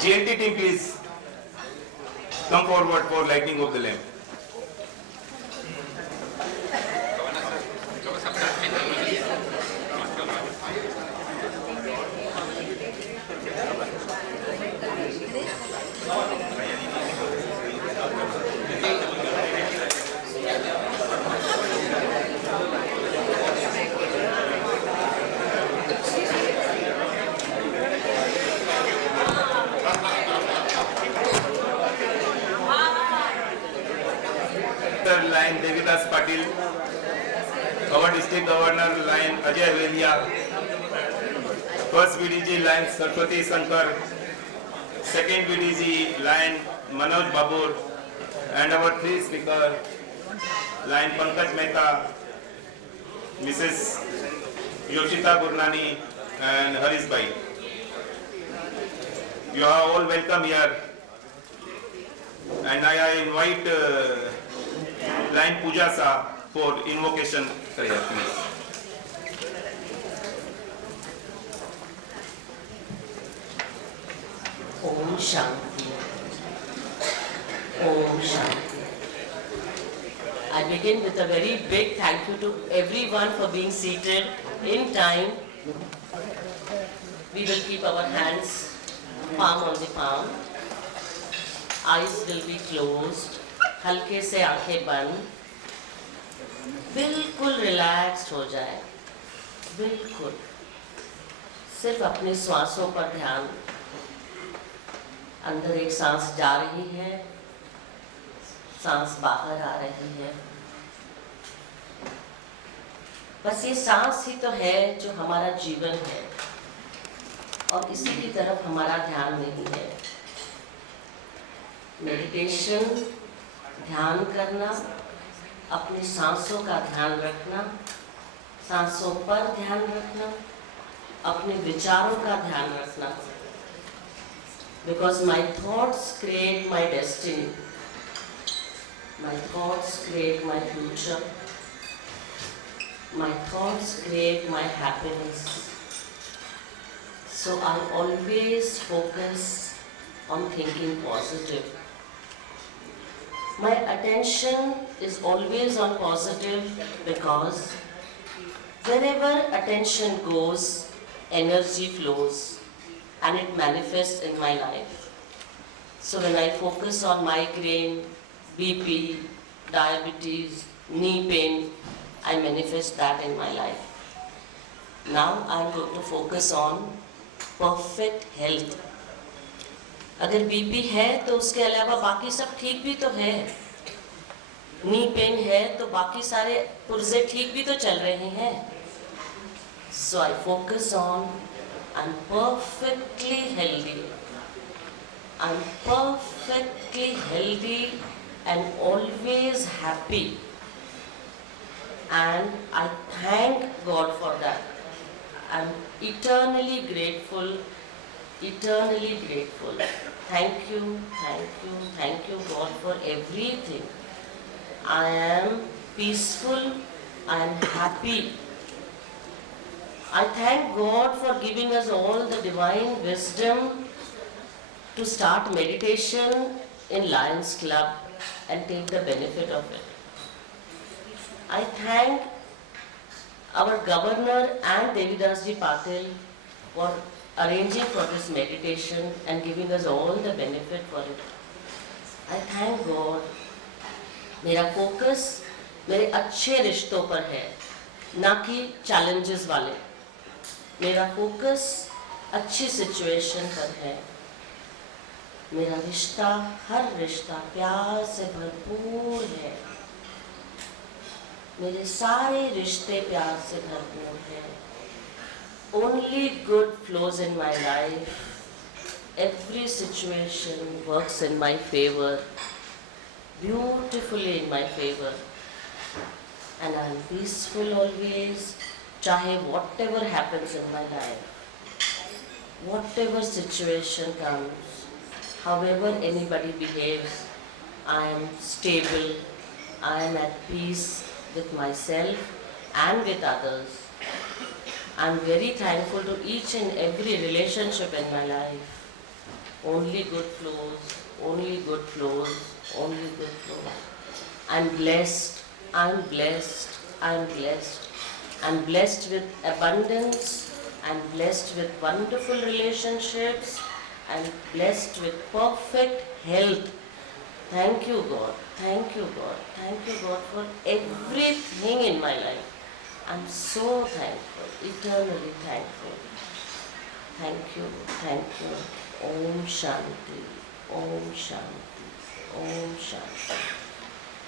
GLT team, please come forward for lighting of the lamp. Line Devidas Patil, our district governor line Ajay Velia, first VDG line Saraswati Sankar, second VDG line Manoj Babur, and our three speaker line Pankaj Mehta, Mrs. Yoshita Gurnani and Harish Bhai. You are all welcome here, and I invite line Puja Sa for invocation prayer, please. Om Shanti. Om Shanti. I begin with a very big thank you to everyone for being seated in time. We will keep our hands palm on the palm. Eyes will be closed. हल्के से आंखें बंद, बिल्कुल relaxed हो जाए, बिल्कुल सिर्फ अपनी श्वासों पर ध्यान। अंदर एक सांस जा रही है, सांस बाहर आ रही है। बस ये सांस ही तो है जो हमारा जीवन है, और इसी की तरफ हमारा ध्यान नहीं है। मेडिटेशन, ध्यान करना, अपनी सांसों का ध्यान रखना, सांसों पर ध्यान रखना, अपने विचारों का ध्यान रखना। Because my thoughts create my destiny, my thoughts create my future, my thoughts create my happiness. So I always focus on thinking positive. My attention is always on positive because wherever attention goes, energy flows and it manifests in my life. So when I focus on migraine, BP, diabetes, knee pain, I manifest that in my life. Now I am going to focus on perfect health. अगर BP है तो उसके अलावा बाकी सब ठीक भी तो है, नी पेन है तो बाकी सारे पुर्जे ठीक भी तो चल रहे हैं। So I focus on I'm perfectly healthy. I'm perfectly healthy and always happy. And I thank God for that. I'm eternally grateful, eternally grateful. Thank you, thank you, thank you God for everything. I am peaceful, I am happy. I thank God for giving us all the divine wisdom to start meditation in Lions Club and take the benefit of it. I thank our governor and Devidas Ji Patil for arranging for this meditation and giving us all the benefit for it. I thank God. मेरा focus मेरे अच्छे रिश्तों पर है, ना कि challenges वाले। मेरा फोकस अच्छी सिचुएशन पर है। मेरा रिश्ता, हर रिश्ता प्यार से भरपूर है। मेरे सारे रिश्ते प्यार से भरपूर हैं। Only good flows in my life. Every situation works in my favor, beautifully in my favor. And I am peaceful always, चाहे whatever happens in my life, whatever situation comes, however anybody behaves, I am stable, I am at peace with myself and with others. I am very thankful to each and every relationship in my life. Only good flows, only good flows, only good flows. I'm blessed, I'm blessed, I'm blessed. I'm blessed with abundance, I'm blessed with wonderful relationships, I'm blessed with perfect health. Thank you, God. Thank you, God. Thank you, God, for everything in my life. I'm so thankful, eternally thankful. Thank you, thank you. Om Shanti, Om Shanti, Om Shanti.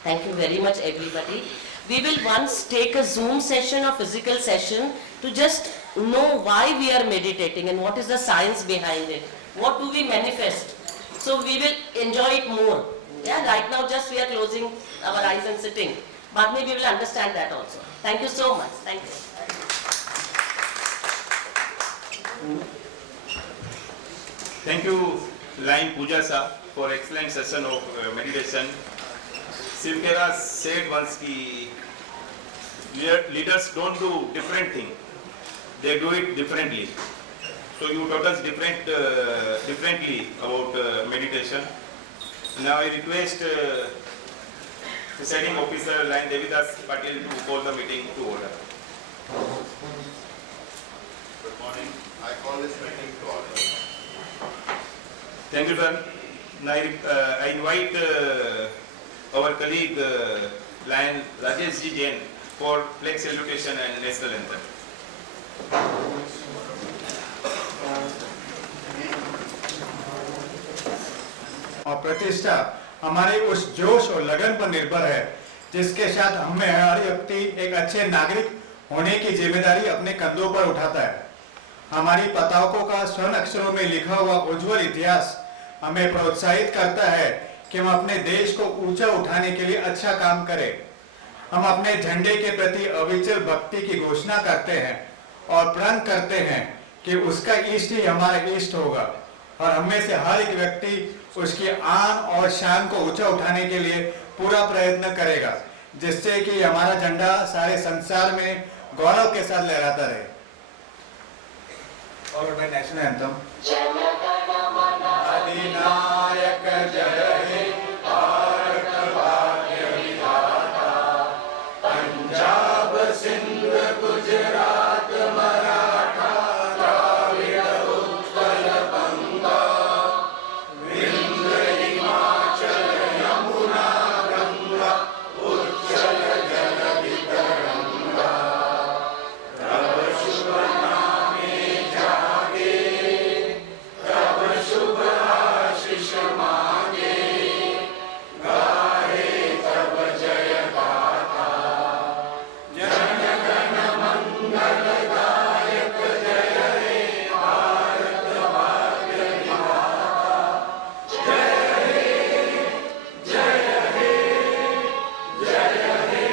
Thank you very much, everybody. We will once take a Zoom session or physical session to just know why we are meditating and what is the science behind it. What do we manifest? So we will enjoy it more. Yeah, right now just we are closing our eyes and sitting. But maybe we will understand that also. Thank you so much. Thank you. Thank you, Line Puja Sa, for excellent session of meditation. Silkera said once कि leaders don't do different thing, they do it differently. So you taught us differently about meditation. Now I request presiding officer Line Devidas Patil to call the meeting to order. Good morning. I call this meeting to order. Thank you, sir. Now I invite our colleague Lion Rajesh Ji Jain for flag salutation and national anthem. और प्रतिष्ठा हमारे उस जोश और लगन पर निर्भर है जिसके साथ हमें हर व्यक्ति एक अच्छे नागरिक होने की जिम्मेदारी अपने कंधों पर उठाता है। हमारी पताकों का स्वर्ण अक्षरों में लिखा हुआ उज्जवल इतिहास हमें प्रोत्साहित करता है कि हम अपने देश को ऊंचा उठाने के लिए अच्छा काम करें। हम अपने झंडे के प्रति अविचल भक्ति की घोषणा करते हैं और प्रण करते हैं कि उसका इष्ट ही हमारा इष्ट होगा और हमें से हर एक व्यक्ति उसकी आन और शान को ऊंचा उठाने के लिए पूरा प्रयत्न करेगा, जिससे कि हमारा झंडा सारे संसार में गौरव के साथ लहराता रहे। और मैं नेशनल एंथम अधिनायक जय हे भारत भाग्य विधाता, पंजाब सिंध गुजरात मराठा द्राविड़ उत्कल बंगा, विंध्य हिमाचल यमुना गंगा, उच्चल जलधि तरंगा, तब शुभ नामे जागे, तब शुभ आशीष मांगे, गाहे तब जय गाथा, जन गण मंगल दायक जय हे भारत भाग्य विधाता, जय हे जय हे जय हे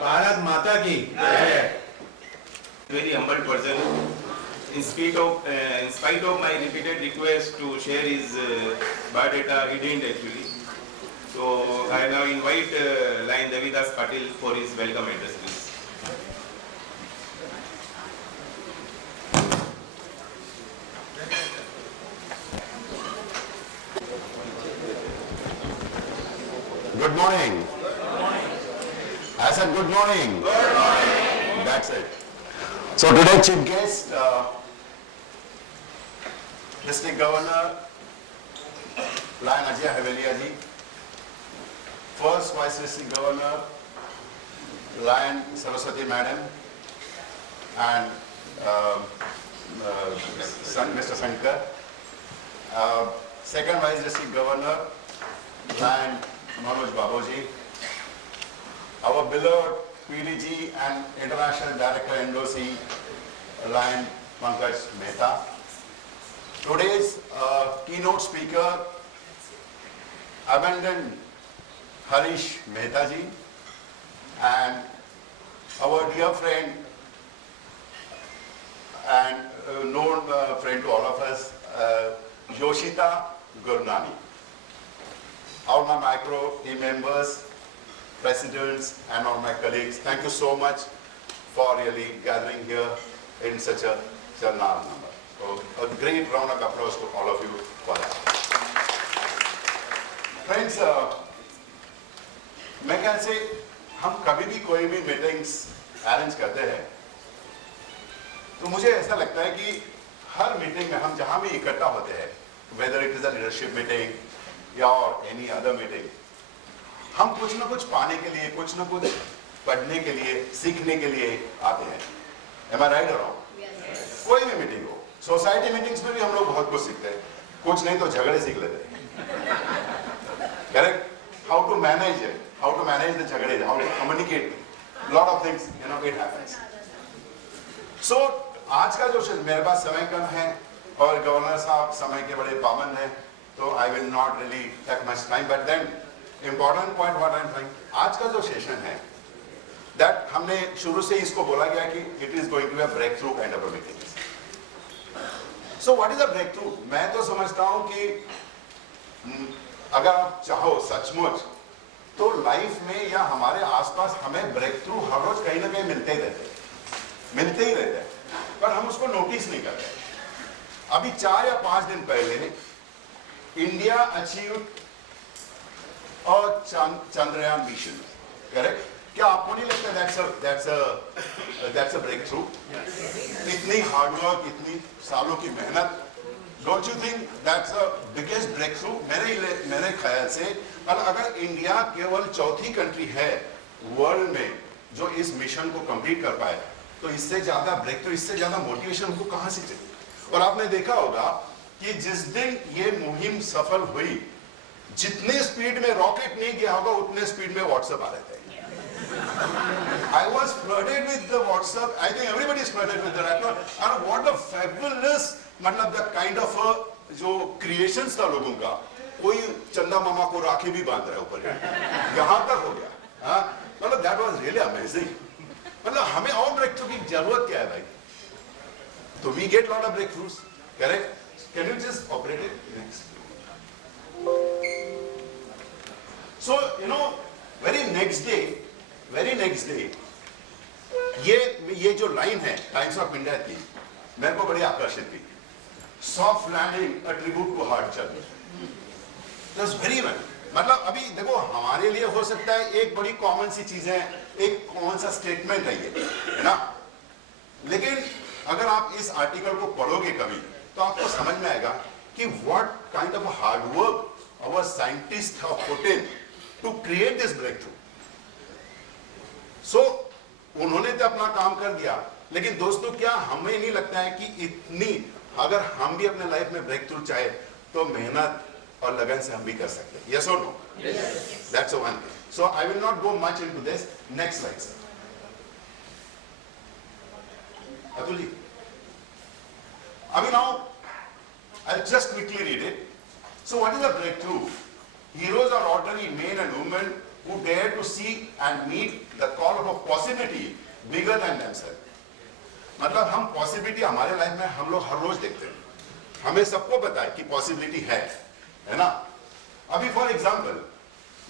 भारत माता की जय। Very humble person. In spite of my repeated request to share his biodata, he didn't actually. So I now invite Lion Devidas Patil for his welcome address, please. Good morning. I said good morning. Good morning. That's it. So today chief guest, District Governor Lion Ajay Havelia ji, First Vice District Governor Lion Saraswati Madam, and Mr. Sankar, Second Vice District Governor Lion Manoj Babuji, our beloved PDG and International Director NOC Lion Pankaj Mehta. Today's keynote speaker, Abandoned Harish Mehta ji, and our dear friend and known friend to all of us, Yoshita Gurnani. All my micro team members, presidents, and all my colleagues, thank you so much for really gathering here in such a large number. So a great round of applause to all of you for that. Friends, मैं ख्याल से हम कभी भी कोई भी meetings arrange करते हैं तो मुझे ऐसा लगता है कि हर मीटिंग में हम जहां भी इकट्ठा होते हैं, whether it is a leadership meeting या एनी अदर मीटिंग, हम कुछ ना कुछ पाने के लिए, कुछ ना कुछ पढ़ने के लिए, सीखने के लिए आते हैं. Am I right or wrong? कोई भी मीटिंग हो, सोसाइटी मीटिंग्स में भी हम लोग बहुत कुछ सीखते हैं, कुछ नहीं तो झगड़े सीख लेते हैं. Correct? How to manage it, how to manage the झगड़े, how to communicate, lot of things, it happens. So आज का जो मेरे पास समय कम है और गवर्नर साहब समय के बड़े पाबंद हैं, तो I will not really take much time, but then important point what I'm saying, आज का जो सेशन है, that हमने शुरू से इसको बोला गया कि it is going to be a breakthrough kind of a meeting. So what is a breakthrough? मैं तो समझता हूँ कि अगर आप चाहो सचमुच तो लाइफ में या हमारे आसपास हमें ब्रेक थ्रू हर रोज कहीं ना कहीं मिलते ही रहते हैं, पर हम उसको नोटिस नहीं करते. अभी 4 या 5 दिन पहले इंडिया अचीव और चंद्रयान मिशन, करेक्ट? क्या आपको नहीं लगता that's a breakthrough? इतनी हार्डवर्क, इतनी सालों की मेहनत, Don't you think that's the biggest breakthrough? मेरे ख्याल से अगर इंडिया केवल चौथी कंट्री है वर्ल्ड में जो इस मिशन को कंप्लीट कर पाए, तो इससे ज्यादा ब्रेकथ्रू, इससे ज्यादा मोटिवेशन हमको कहां से चाहिए? और आपने देखा होगा कि जिस दिन ये मुहिम सफल हुई, जितने स्पीड में रॉकेट नहीं गया होगा उतने स्पीड में व्हाट्सएप आ रहे थे. I was flooded with the WhatsApp. I think everybody is flooded with that. And what a fabulous, मतलब the kind of जो creations था लोगों का, कोई चंदा मामा को राखी भी बांध रहा है ऊपर, यहाँ तक हो गया. हाँ, मतलब that was really amazing. मतलब हमें और breakthrough की जरूरत क्या है भाई? तो we get lot of breakthroughs, correct? Can you just operate it next? So very next day, ये जो लाइन है टाइम्स ऑफ इंडिया की, मेरे को बड़ी आकर्षित थी. Soft landing, a tribute to hard journey. That's very well. मतलब अभी देखो, हमारे लिए हो सकता है एक बड़ी कॉमन सी चीज है, एक कॉमन सा स्टेटमेंट है ये, है ना? लेकिन अगर आप इस आर्टिकल को पढ़ोगे कभी, तो आपको समझ में आएगा कि what kind of hard work our scientist have put in to create this breakthrough. So उन्होंने तो अपना काम कर दिया, लेकिन दोस्तों क्या हमें नहीं लगता है कि इतनी, अगर हम भी अपने लाइफ में ब्रेक थ्रू चाहे तो मेहनत और लगन से हम भी कर सकते हैं? यस और no? That's one thing. So I will not go much into this. Next slide sir. Atul ji, अभी now I just quickly read it. So what is a breakthrough? Heroes are ordinary men and women who dare to see and meet the call of a possibility bigger than themselves. मतलब हम possibility हमारे life में हम लोग हर रोज देखते हैं, हमें सबको पता है कि पॉसिबिलिटी है ना? अभी फॉर एग्जांपल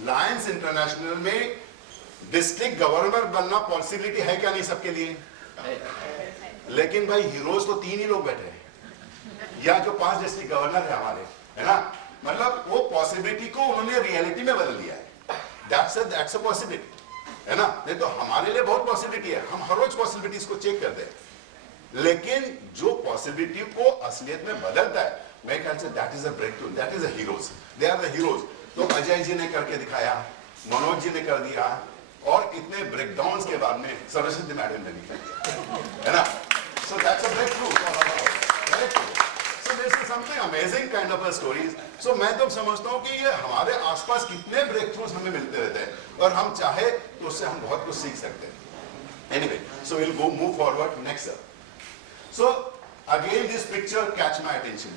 लायंस इंटरनेशनल में डिस्ट्रिक्ट गवर्नर बनना पॉसिबिलिटी है क्या? नहीं सबके लिए. लेकिन भाई हीरोज तो 3 ही लोग बैठे हैं, या जो 5 डिस्ट्रिक्ट गवर्नर है हमारे, है ना? मतलब वो पॉसिबिलिटी को उन्होंने रियलिटी में बदल दिया है. दैट्स अ पॉसिबिलिटी, है ना? नहीं तो हमारे लिए बहुत पॉसिबिलिटी है, हम हर रोज पॉसिबिलिटीज को चेक करते हैं. लेकिन जो पॉसिबिलिटी को असलियत में बदलता है, मैं ख्याल से that is a breakthrough, that is a heroes. They are the heroes. तो अजय जी ने करके दिखाया, मनोज जी ने कर दिया, और इतने ब्रेकडाउन्स के बाद में सरस्वती मैडम ने भी किया, है ना? So that's a breakthrough. So this is something amazing kind of a stories. So मैं तो समझता हूँ कि ये हमारे आसपास कितने breakthroughs हमें मिलते रहते हैं, और हम चाहे तो उससे हम बहुत कुछ सीख सकते हैं. Anyway, so we'll go move forward next sir. So again this picture catch my attention.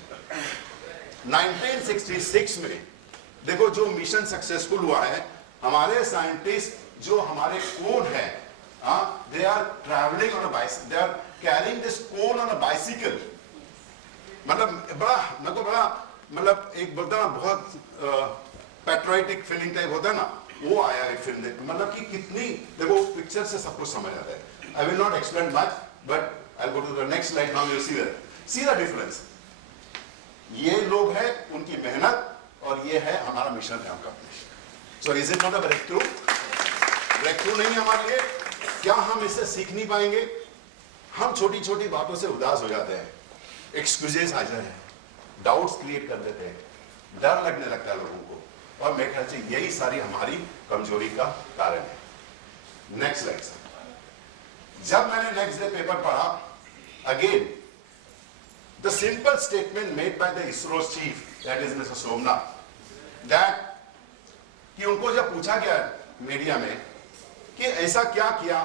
1966 में देखो जो मिशन सक्सेसफुल हुआ है, हमारे साइंटिस्ट जो हमारे कोन है, they are traveling on a bicycle, they are carrying this cone on a bicycle. मतलब मतलब एक बोलता ना बहुत पैट्रियोटिक फीलिंग टाइप होता है ना, वो आया एक फिल्म देख. मतलब कि कितनी, देखो पिक्चर से सब कुछ समझ आता है. I will not explain much, but I'll go to the next slide. Now you'll see the difference. ये लोग हैं, उनकी मेहनत, और ये है हमारा मिशन है उनका। So is it not a breakthrough? Breakthrough नहीं है हमारे लिए? क्या हम इससे सीख नहीं पाएंगे? हम छोटी छोटी बातों से उदास हो जाते हैं, एक्सक्यूजेस आ जाते हैं, डाउट्स क्रिएट कर देते हैं, डर लगने लगता है लोगों को, और मेरे ख्याल से यही सारी हमारी कमजोरी का कारण है। Next slide sir. जब मैंने नेक्स्ट डे पेपर पढ़ा, again the simple statement made by the ISRO chief, that is mister Somnath, that कि उनको जब पूछा गया मीडिया में कि ऐसा क्या किया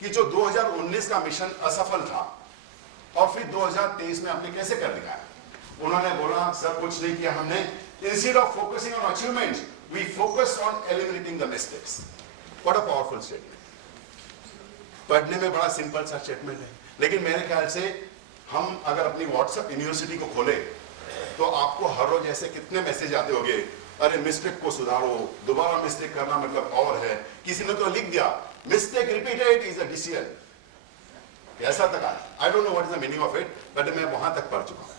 कि जो 2019 का मिशन असफल था और फिर 2023 में आपने कैसे कर दिखाया, उन्होंने बोला सब कुछ नहीं किया हमने, instead of focusing on achievements we focused on eliminating the mistakes. What a powerful statement. पढ़ने में बड़ा सिंपल सा स्टेटमेंट है, लेकिन मेरे ख्याल से हम अगर अपनी व्हाट्सएप यूनिवर्सिटी को खोले तो आपको हर रोज ऐसे कितने मैसेज आते होंगे, अरे मिस्टेक को सुधारो, दोबारा मिस्टेक करना मतलब और है, किसी ने तो लिख दिया mistake repeated is a decision, ऐसा तक आया। I don't know what is the meaning of it, but मैं वहां तक पढ़ चुका हूं।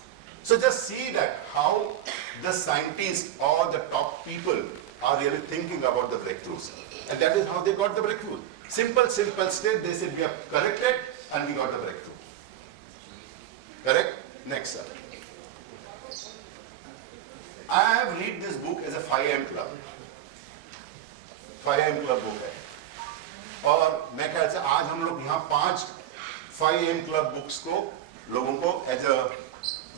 So just see that how the scientists or the top people are really thinking about the breakthroughs, and that is how they got the breakthrough. Simple step. They said we have corrected and we got the breakthrough. Correct? Next sir. I have read this book as a 5 AM club. 5 AM club book है, और मैं ख्याल से आज हम लोग यहाँ 5 5 AM club books को लोगों को as a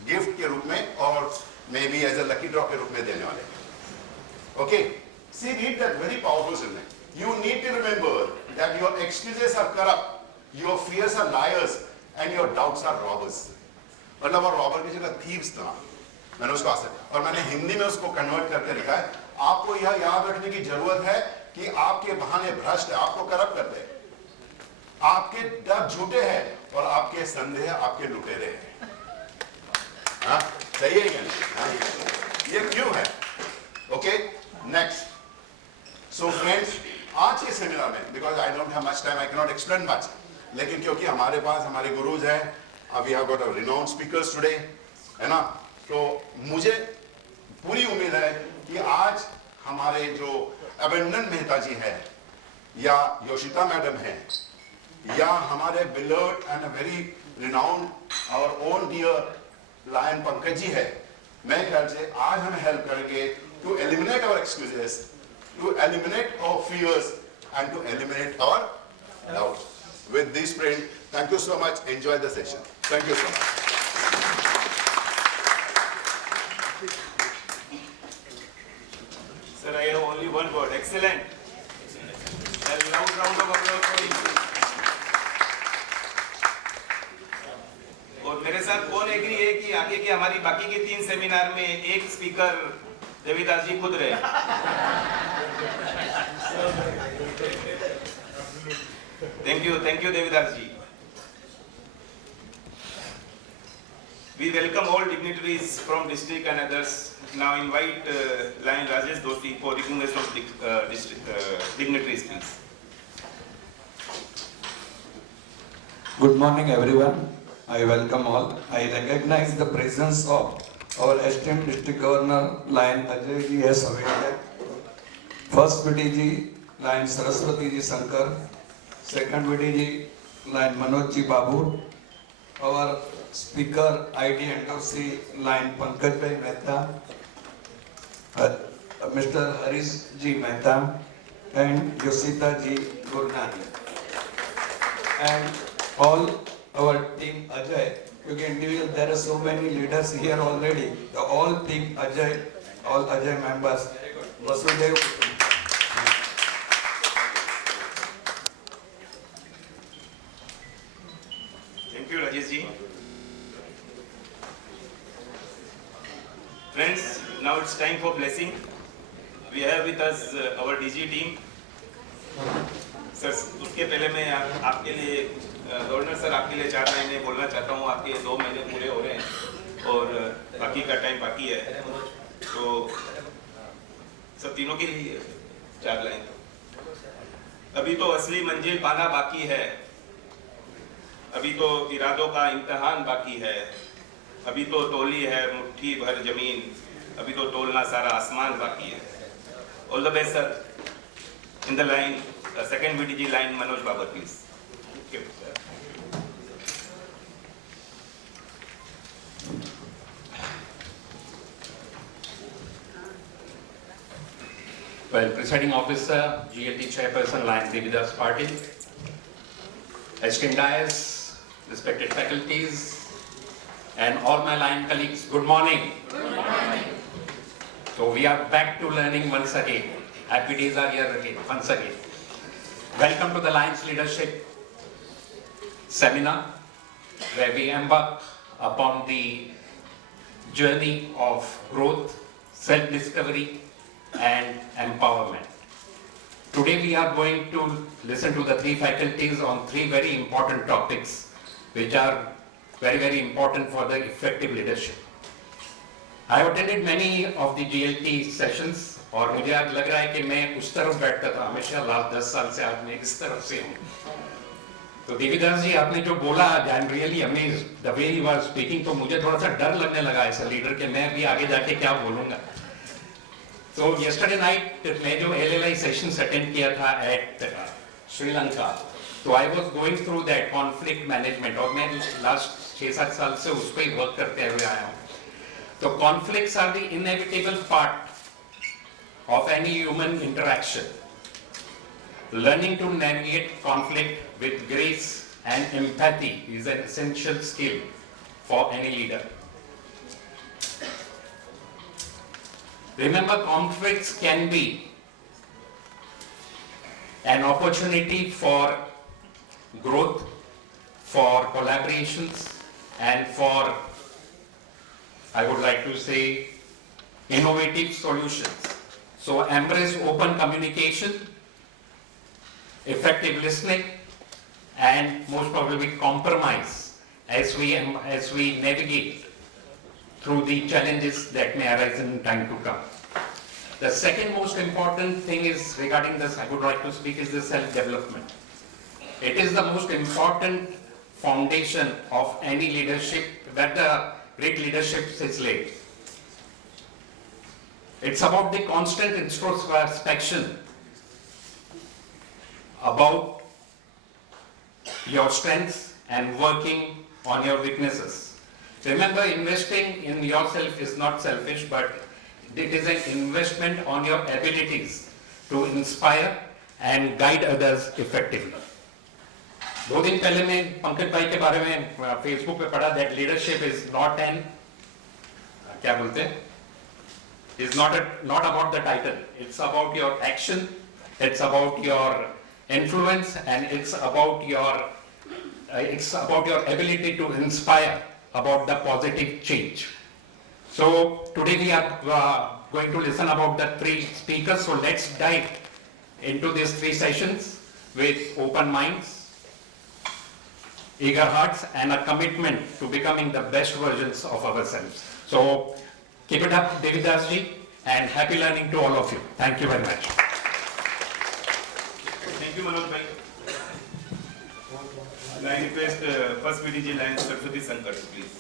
गिफ्ट के रूप में और may be as a lucky draw के रूप में देने वाले। Okay, see read that very powerful statement. You need to remember that your excuses are corrupt, your fears are liars and your doubts are robbers. मतलब वो robber की जगह thieves था, मैंने उसको और मैंने हिंदी में उसको कन्वर्ट करके लिखा है। आपको यह याद रखने की जरूरत है कि आपके बहाने भ्रष्ट है, आपको करप्ट करते हैं, आपके डर झूठे हैं और आपके संदेह आपके लुटेरे हैं। हाँ, सही है क्या? हाँ, ये क्यों है? Okay, next. सो फ्रेंड्स, आज के सेमिनार में, because I don't have much time, I can not explain much, लेकिन क्योंकि हमारे पास हमारे गुरुज हैं, we have got a renowned speakers today, है ना, तो मुझे पूरी उम्मीद है कि आज हमारे जो अभिनंदन मेहता जी हैं, या योशिता मैडम हैं, या हमारे beloved and a very renowned और own dear Lion Pankaj ji है, मैं ख्याल से आज हम हेल्प करेंगे to eliminate our excuses, to eliminate our fears and to eliminate our doubts. With this friend, thank you so much, enjoy the session, thank you so much. Sir, I have only one word, excellent. A loud round of applause for him. और मेरे साथ कौन agree है कि आगे की हमारी बाकी के 3 सेमिनार में एक स्पीकर देवीदास जी खुद रहे? Thank you Devidas ji. We welcome all dignitaries from district and others. Now invite Lion Rajesh Doshi for recognition of dignitaries, please. Good morning, everyone. I welcome all. I recognize the presence of our esteemed District Governor, Lion Ajay ji as available. First VDG, Lion Saraswati ji Shankar. Second VDG, Lion Manoj ji Babu. Our Speaker, ID NOC, Lion Pankaj Bhai Mehta. Mr. Harish ji Mehta and Yoshita ji Gurnani. And all our team Ajay, क्योंकि individual there are so many leaders here already. The all team Ajay, all Ajay members. Vasudev. Thank you, Rajesh ji. Friends, now it's time for blessing. We have with us our DG team. Sir, उसके पहले मैं आपके लिए governor sir, आपके लिए 4 महीने बोलना चाहता हूँ। आपके 2 महीने पूरे हो रहे हैं और बाकी का टाइम बाकी है, तो सब तीनों के लिए 4 लाइन। अभी तो असली मंजिल पाना बाकी है, अभी तो इरादों का इम्तहान बाकी है, अभी तो तोली है मुट्ठी भर जमीन, अभी तो तोलना सारा आसमान बाकी है. All the best sir. In the line second VDG line Manoj Babar please. Well, presiding officer, GLT chairperson, Lion Devidas Party, esteemed dais, respected faculties, and all my Lion colleagues, good morning. Good morning. So we are back to learning once again. Happy days are here again, once again. Welcome to the Lion's Leadership Seminar, where we embark upon the journey of growth, self-discovery, and empowerment. Today we are going to listen to the three faculties on three very important topics which are very, very important for the effective leadership. I have attended many of the GLT sessions और मुझे आज लग रहा है कि मैं उस तरफ बैठता था हमेशा लास्ट 10 साल से आज मैं इस तरफ से हूँ. तो देवीदास जी आपने जो बोला I am really amazed the way he was speaking. तो मुझे थोड़ा सा डर लगने लगा ऐसा लीडर के मैं भी आगे जाके क्या बोलूँगा. So yesterday night मैं जो LLI sessions attend किया था at श्रीलंका, तो I was going through that conflict management और मैं last 6-7 साल से उस पर ही वर्क करते हुए आया हूँ. तो conflicts are the inevitable part of any human interaction. Learning to navigate conflict with grace and empathy is an essential skill for any leader. Remember, conflicts can be an opportunity for growth, for collaborations, and for, I would like to say, innovative solutions. So embrace open communication, effective listening, and most probably compromise as we navigate through the challenges that may arise in time to come. The second most important thing is regarding this, I would like to speak, is the self-development. It is the most important foundation of any leadership, where the great leadership is laid. It's about the constant introspection about your strengths and working on your weaknesses. Remember, investing in yourself is not selfish, but it is an investment on your abilities to inspire and guide others effectively. 2 दिन पहले मैं पंकज भाई के बारे में Facebook पे पढ़ा that leadership is not an क्या बोलते हैं is not about the title. It's about your action, it's about your influence, and it's about your ability to inspire about the positive change. So today we are going to listen about the three speakers. So let's dive into these 3 sessions with open minds, eager hearts, and a commitment to becoming the best versions of ourselves. So keep it up, Devidas ji, and happy learning to all of you. Thank you very much. Thank you Manoj bhai. I request first VDG line Saraswati Sankar please.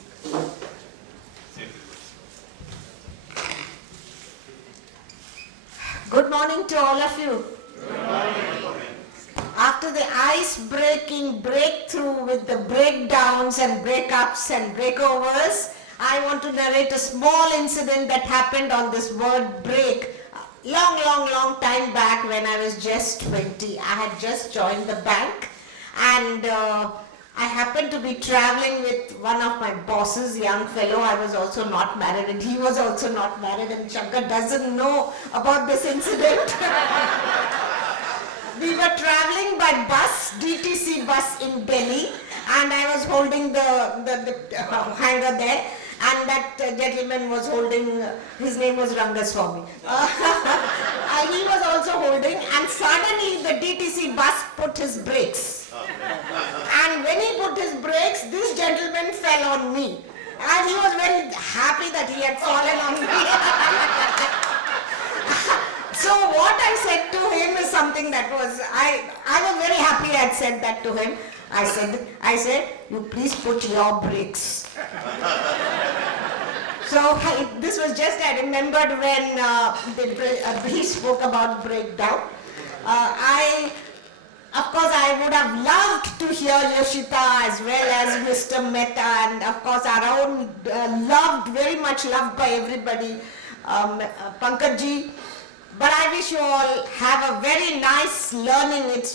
Good morning to all of you. After the ice-breaking breakthrough with the breakdowns and breakups and breakovers, I want to narrate a small incident that happened on this word break long time back when I was just 20. I had just joined the bank and I happened to be traveling with one of my bosses, young fellow. I was also not married and he was also not married, and Shankar doesn't know about this incident. We were traveling by bus, DTC bus in Delhi, and I was holding the hanger there, and that gentleman was holding, his name was Rangaswamy. He was also holding, and suddenly the DTC bus put his brakes. And when he put his brakes, this gentleman fell on me. And he was very happy that he had fallen on me. So what I said to him is something that was, I was very happy I had said that to him. I said, you please put your brakes. So this was just, I remembered when Bree spoke about breakdown. Of course, I would have loved to hear Yoshita as well as Mr. Mehta, and of course our own very much loved by everybody, Pankaj ji. But I wish you all have a very nice learning. It's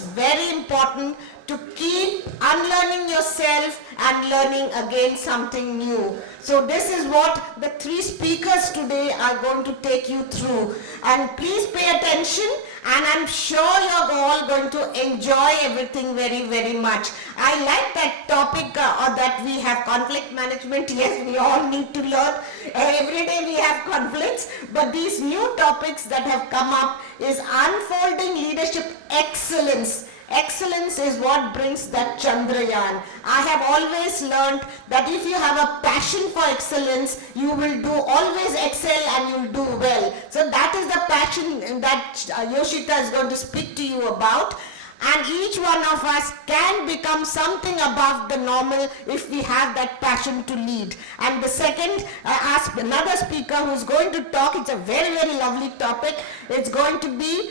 very important to keep unlearning yourself and learning again something new. So this is what the three speakers today are going to take you through. And please pay attention, and I'm sure you're all going to enjoy everything very, very much. I like that topic or that we have conflict management. Yes, we all need to learn. Every day we have conflicts, but these new topics that have come up is unfolding leadership excellence. Excellence is what brings that Chandrayaan. I have always learned that if you have a passion for excellence, you will always excel and you will do well. So that is the passion that Yoshita is going to speak to you about. And each one of us can become something above the normal if we have that passion to lead. And the second, I asked another speaker who's going to talk. It's a very, very lovely topic. It's going to be,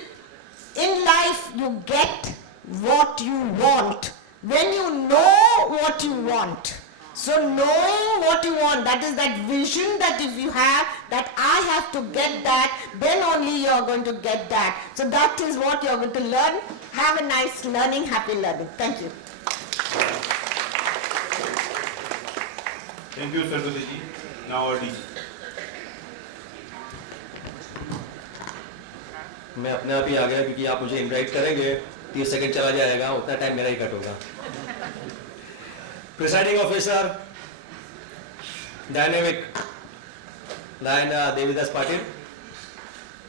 in life you get what you want when you know what you want. So knowing what you want, that is that vision that if you have, that I have to get that, then only you are going to get that. So that is what you are going to learn. Have a nice learning, happy learning. Thank you. Thank you, Saraswati ji. Now our DG. मैं अपने आप ही आ गया क्योंकि आप मुझे invite करेंगे, 30 second चला जाएगा, उतना टाइम मेरा ही कट होगा. Presiding officer, dynamic line Devidas Patil.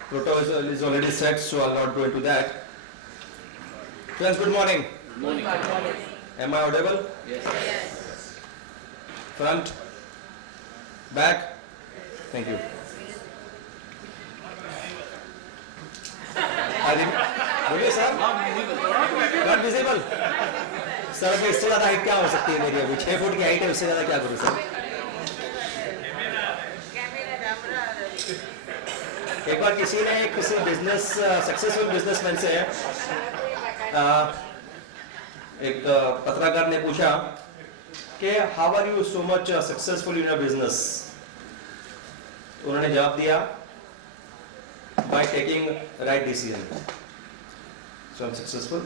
Protocol is already set, so I'll not go into that. Friends, good morning. Good morning. Am I audible? Yes. Front, back. Thank you. बोलिए sir. Not visible. Sir मैं इससे ज़्यादा height क्या हो सकती है मेरी अभी? 6 फुट की हाइट है, उससे ज़्यादा क्या करूँ सर? एक बार किसी बिजनेस सक्सेसफुल बिजनेसमैन से एक पत्रकार ने पूछा कि how are you so much successful in your business. उन्होंने जवाब दिया, by taking right decision. So I am successful.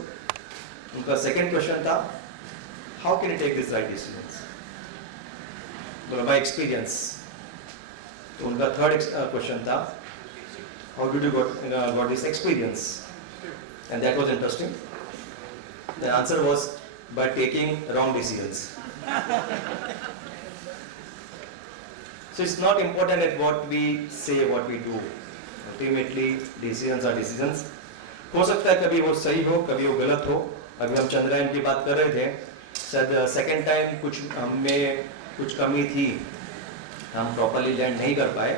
उनका सेकंड क्वेश्चन था, how can you take this right decisions? बोला बाय एक्सपीरियंस. तो उनका थर्ड क्वेश्चन था, how did you got this experience? And that was interesting. The answer was by taking wrong decisions. So it's not important at what we say, what we do. Ultimately, decisions are decisions. हो सकता है कभी वो सही हो, कभी वो गलत हो. अभी हम चंद्रयान की बात कर रहे थे, शायद सेकेंड टाइम कुछ हमें कुछ कमी थी, हम प्रॉपरली लैंड नहीं कर पाए.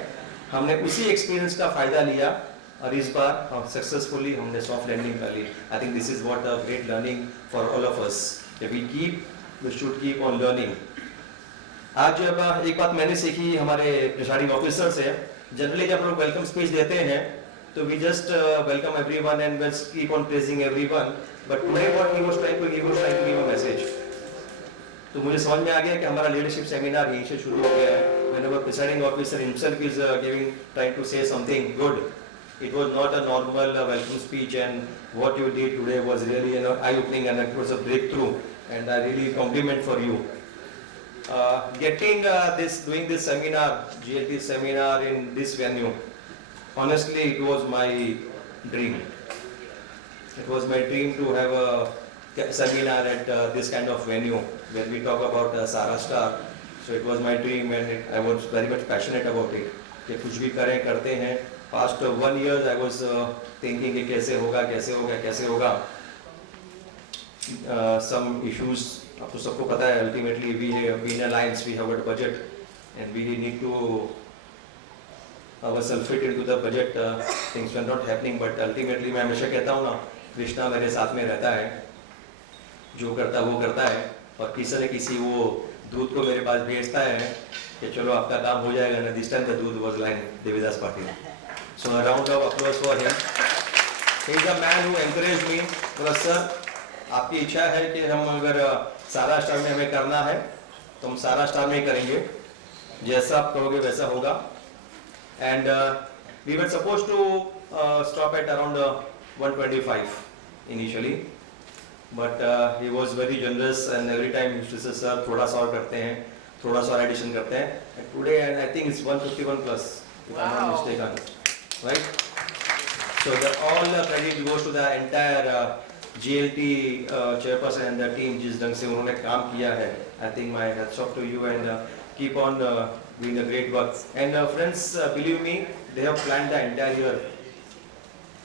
हमने उसी एक्सपीरियंस का फायदा लिया और इस बार हम सक्सेसफुली हमने सॉफ्ट लैंडिंग कर ली. I think this is what a great learning for all of us. We should keep on learning. आज जब एक बात मैंने सीखी हमारे प्रिसाइडिंग ऑफिसर से, जनरली जब लोग वेलकम स्पीच देते हैं तो we just welcome everyone and will keep on praising everyone, but today what he was trying to give a message. तो मुझे समझ में आ गया कि हमारा लीडरशिप सेमिनार यहीं से शुरू हो गया है. Whenever presiding officer himself is trying to say something good, it was not a normal welcome speech, and what you did today was really eye opening and it was a breakthrough, and I really compliment for you. Doing this seminar, GLT seminar in this venue, honestly it was my dream. It was my dream to have a seminar at this kind of venue where we talk about Sara Star. So it was my dream and I was very much passionate about it. कि कुछ भी करें करते हैं. Past 1 year I was thinking कि कैसे होगा. Some issues, आपको सबको पता है, ultimately we have been alliance, we have a budget and we need to ourselves fit into the budget. Things were not happening, but ultimately मैं हमेशा कहता हूँ ना, कृष्णा मेरे साथ में रहता है. जो करता वो करता है, और किसी न किसी वो दूध को मेरे पास भेजता है कि चलो आपका काम हो जाएगा ना. दिस टाइम द दूध was like Devidas Patil. So a round of applause for him. He is the man who encourage me. बोला सर आपकी इच्छा है कि हम अगर सारा स्टार में हमें करना है तो हम सारा स्टार में ही करेंगे, जैसा आप कहोगे वैसा होगा. And we were supposed to stop at around 125 initially, but he was very generous and every time he used to say sir थोड़ा सा और करते हैं, थोड़ा सा और एडिशन करते हैं. And today and I think it's 151 plus if I'm not mistaken, right? So all the credit goes to the entire GLT chairperson and the team जिस ढंग से उन्होंने काम किया है. I think my hats off to you and keep on doing the great work. And friends, believe me, they have planned the entire year.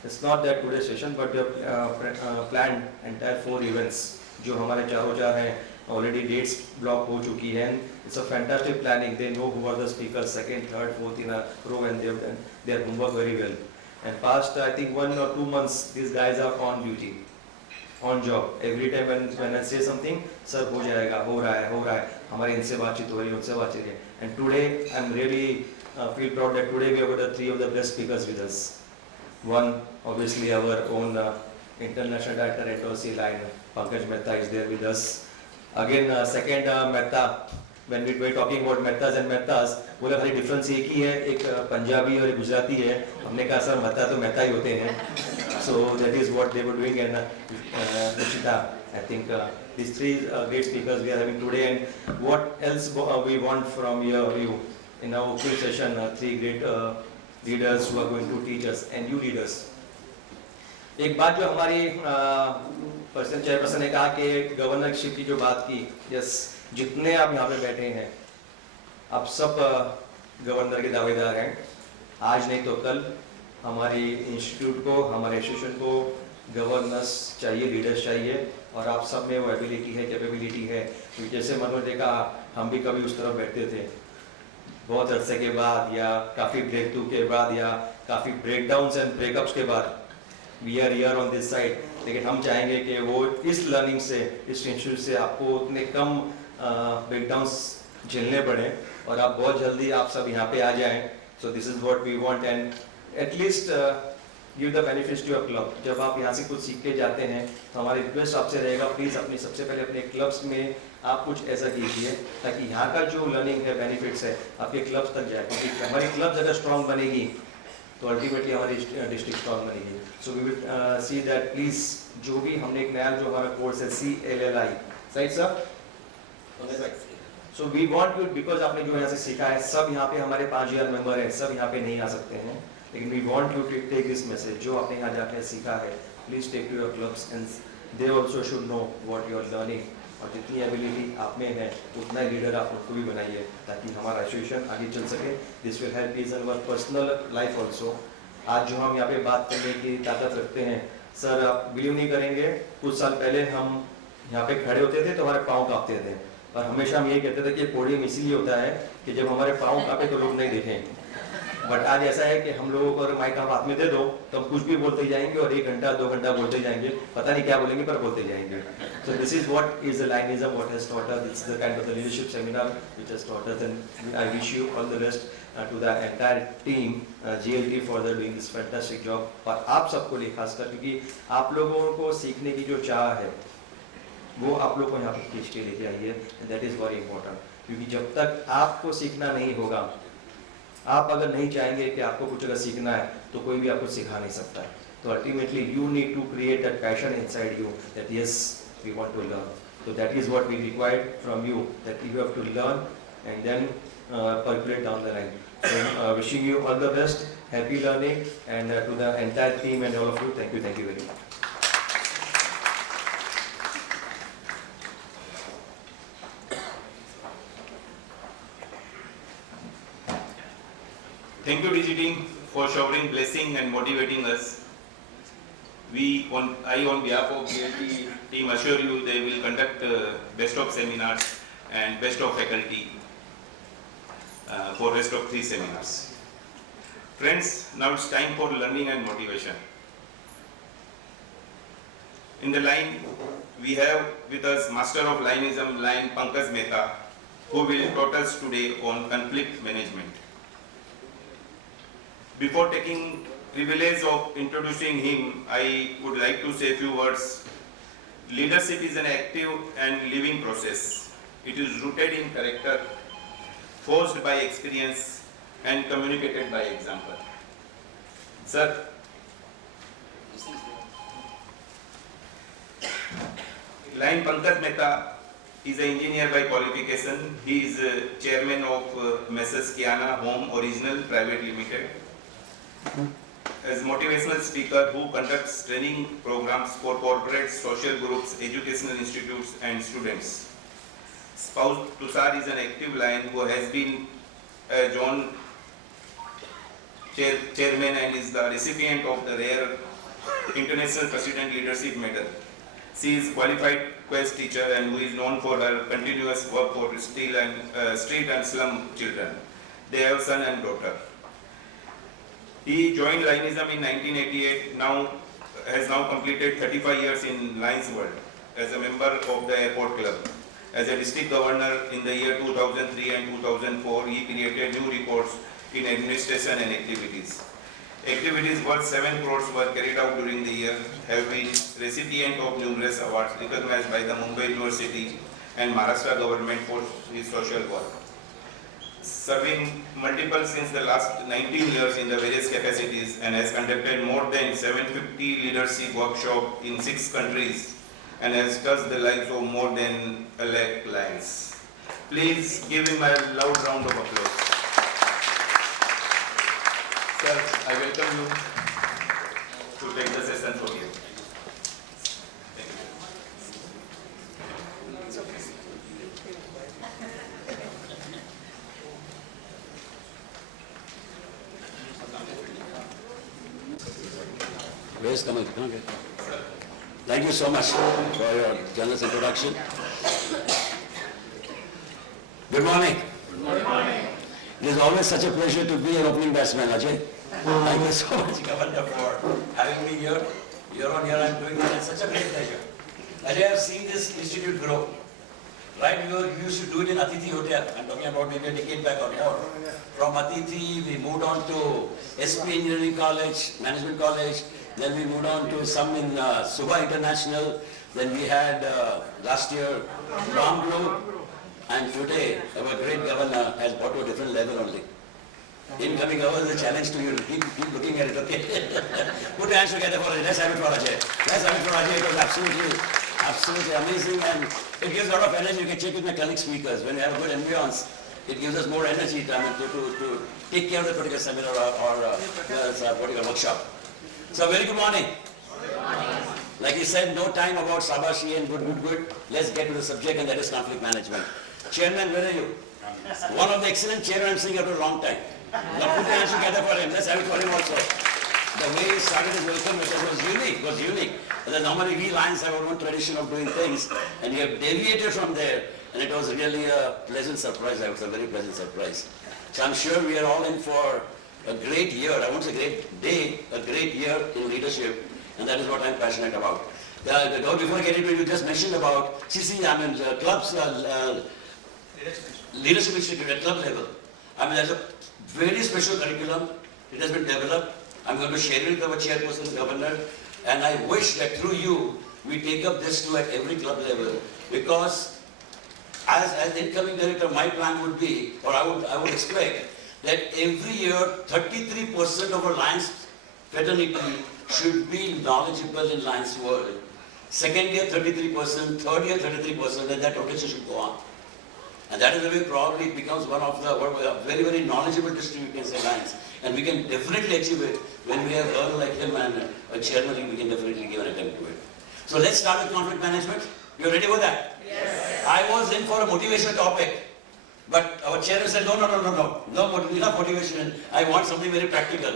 It's not that today's session, but they have planned entire 4 events जो हमारे चारों चार हैं. Already dates block हो चुकी हैं. It's a fantastic planning. They know who are the speakers, second, third, fourth in a row, and they have done their homework very well. And past I think 1 or 2 months, these guys are on duty, on job. Every time when I say something, sir हो जाएगा, हो रहा है. हमारे इनसे बातचीत हो रही है, उनसे बातचीत है. And today I'm really feel proud that today we have got 3 of the best speakers with us. One, obviously our own international director at OC line, Pankaj Mehta is there with us. Again, second Mehta, when we were talking about Mehtas and Mehtas, बोला खाली difference एक ही है, एक पंजाबी और एक गुजराती है. हमने कहा सर Mehta तो Mehta ही होते हैं. So that is what they were doing. And Nishita, I think these 3 great speakers we are having today. And what else we want from you in our opening session, 3 great leaders who are going to teach us and you leaders. एक बात जो हमारी person chairperson ने कहा कि governorship की जो बात की, यस, जितने आप यहाँ पे बैठे हैं आप सब गवर्नर के दावेदार हैं. आज नहीं तो कल हमारी इंस्टीट्यूट को, हमारे इंस्टीट्यूशन को गवर्नर्स चाहिए, लीडर्स चाहिए, और आप सब में वो एबिलिटी है, कैपेबिलिटी है. जैसे मनोज ने कहा, हम भी कभी उस तरफ बैठते थे बहुत अरसे के बाद, या काफ़ी ब्रेक थ्रू के बाद, या काफ़ी ब्रेकडाउन्स एंड ब्रेकअप्स के बाद. We are here on this side. लेकिन हम चाहेंगे कि वो इस लर्निंग से, इस इंस्टीट्यूट से आपको उतने कम ब्रेकडाउन्स झेलने पड़े और आप बहुत जल्दी आप सब यहाँ पे आ जाएं. So this is what we want. And at least give the benefits to your club. जब आप यहाँ से कुछ सीख के जाते हैं तो हमारी रिक्वेस्ट आपसे रहेगा, प्लीज़ अपने सबसे पहले अपने क्लब्स में आप कुछ ऐसा कीजिए ताकि यहाँ का जो लर्निंग है, बेनिफिट्स है, आपके क्लब्स तक जाए. क्योंकि हमारी क्लब्स अगर स्ट्रॉन्ग बनेगी तो अल्टीमेटली हमारी डिस्ट्रिक्ट स्ट्रॉन्ग बनेगी. So we will see that please, जो भी हमने एक नया जो हमारा कोर्स है CLLI, right sir? So we want you, because आपने जो यहाँ से सीखा है, सब यहाँ पे हमारे 5000 मेंबर हैं, सब यहाँ पे नहीं आ सकते हैं, लेकिन we want you to take this message. जो आपने यहाँ जाके सीखा है, please take to your clubs and they also should know what you are learning. और जितनी एबिलिटी आप में है उतना ही लीडर आप उनको भी बनाइए ताकि हमारा एसोसिएशन आगे चल सके. This will help is in our personal life also. आज जो हम यहाँ पे बात करने की ताकत रखते हैं, सर आप बिलीव नहीं करेंगे, कुछ साल पहले हम यहाँ पे खड़े होते थे तो हमारे पाँव कांपते थे, और हमेशा हम यही कहते थे कि पोडियम इसीलिए होता है कि जब हमारे पाँव कांपे तो लोग नहीं देखें. बट आज ऐसा है कि हम लोगों को अगर माइक आप हाथ में दे दो तो हम कुछ भी बोलते ही जाएंगे, और 1 घंटा 2 घंटा बोलते जाएंगे, पता नहीं क्या बोलेंगे पर बोलते जाएंगे. So this is what is the Lionism, what has taught us. This is the kind of the leadership seminar which has taught us. And I wish you all the best to the entire team GLT for the doing this fantastic job. और आप सबको लिए खासकर, क्योंकि आप लोगों को सीखने की जो चाह है वो आप लोग को यहाँ पर खींच के लेके आई है. That is very important. क्योंकि जब तक आपको सीखना नहीं होगा, आप अगर नहीं चाहेंगे कि आपको कुछ अगर सीखना है तो कोई भी आपको सिखा नहीं सकता. तो ultimately you need to create that passion inside you that yes we want to learn. So that is what we required from you, that you have to learn and then percolate down the line. So wishing you all the best, happy learning, and to the entire team and all of you, thank you very much. Thank you, DG for showering blessing and motivating us. I on behalf of GLT team assure you they will conduct best of seminars and best of faculty for rest of 3 seminars. Friends, now it's time for learning and motivation. In the line, we have with us Master of Lineism, Line Pankaj Mehta, who will taught us today on conflict management. Before taking privilege of introducing him, I would like to say a few words. Leadership is an active and living process. It is rooted in character, forged by experience, and communicated by example. Sir, Line Pankaj Mehta is an engineer by qualification. He is chairman of Messrs. Kiana Home Original Private Limited. As motivational speaker who conducts training programs for corporates, social groups, educational institutes and students. Spouse Tushar is an active line who has been a John chairman and is the recipient of the rare International President Leadership Medal. She is qualified quest teacher and who is known for her continuous work for street and slum children. They have son and daughter. He joined Lineism in 1988, has now completed 35 years in Lines World as a member of the Airport Club. As a district governor in the year 2003 and 2004, he created new records in administration and activities. Activities worth 7 crores were carried out during the year, have been recipient of numerous awards recognized by the Mumbai University and Maharashtra government for his social work. Serving multiple since the last 19 years in the various capacities and has conducted more than 750 leadership workshops in 6 countries and has touched the lives of more than 1 lakh clients. Please give him a loud round of applause. Sir, I welcome you to take the session from you. Thank you. Where is Kamal? Okay. Thank you so much for your generous introduction. Good morning. Good morning. It is always such a pleasure to be an opening batsman, Ajay. Thank you so much, Governor, for having me here. Year on year, I'm doing it. It's such a great pleasure. Ajay, I've seen this institute grow. Right, we used to do it in Atithi Hotel. I'm talking about maybe a decade back or more. From Atithi, we moved on to SP Engineering College, Management College. Then we moved on to some in Subha International. Then we had last year Ram Group. And today, our great governor has brought to a different level only. Incoming governor is a challenge to you. Keep looking at it, okay? Put your hands together for it. Let's have it for Ajay. Let's have it for Ajay. It was absolutely amazing. And it gives a lot of energy. You can check with my colleague speakers. When we have a good ambience, it gives us more energy to take care of the particular seminar or particular workshop. So very good morning. Good morning. Like he said, no time about Sabashi and good. Let's get to the subject, and that is conflict management. Chairman, where are you? One of the excellent chairmen I'm seeing after a long time. Now put your hands together for him. Let's have it for him also. The way he started his welcome was unique. Because normally we Lions have our own tradition of doing things, and we have deviated from there, and it was really a pleasant surprise. It was a very pleasant surprise. So I'm sure we are all in for a great year. I won't say great day, a great year in leadership, and that is what I'm passionate about. Before I get into it, you just mentioned about clubs, leadership institute at club level. I mean, there's a very special curriculum. It has been developed. I'm going to share it with our chairperson, governor, and I wish that through you, we take up this too at every club level, because as incoming director, my plan would be, or I would expect, that every year 33% of our Lions fraternity should be knowledgeable in Lions world. Second year 33%, third year 33%, and that rotation should go on. And that is the way probably it becomes one of the very, very knowledgeable district, you can say, Lions. And we can definitely achieve it when we have a girl like him and a chairman, we can definitely give an attempt to it. So let's start with conflict management. You ready for that? Yes. I was in for a motivational topic, but our chairman said, no, enough motivation. I want something very practical.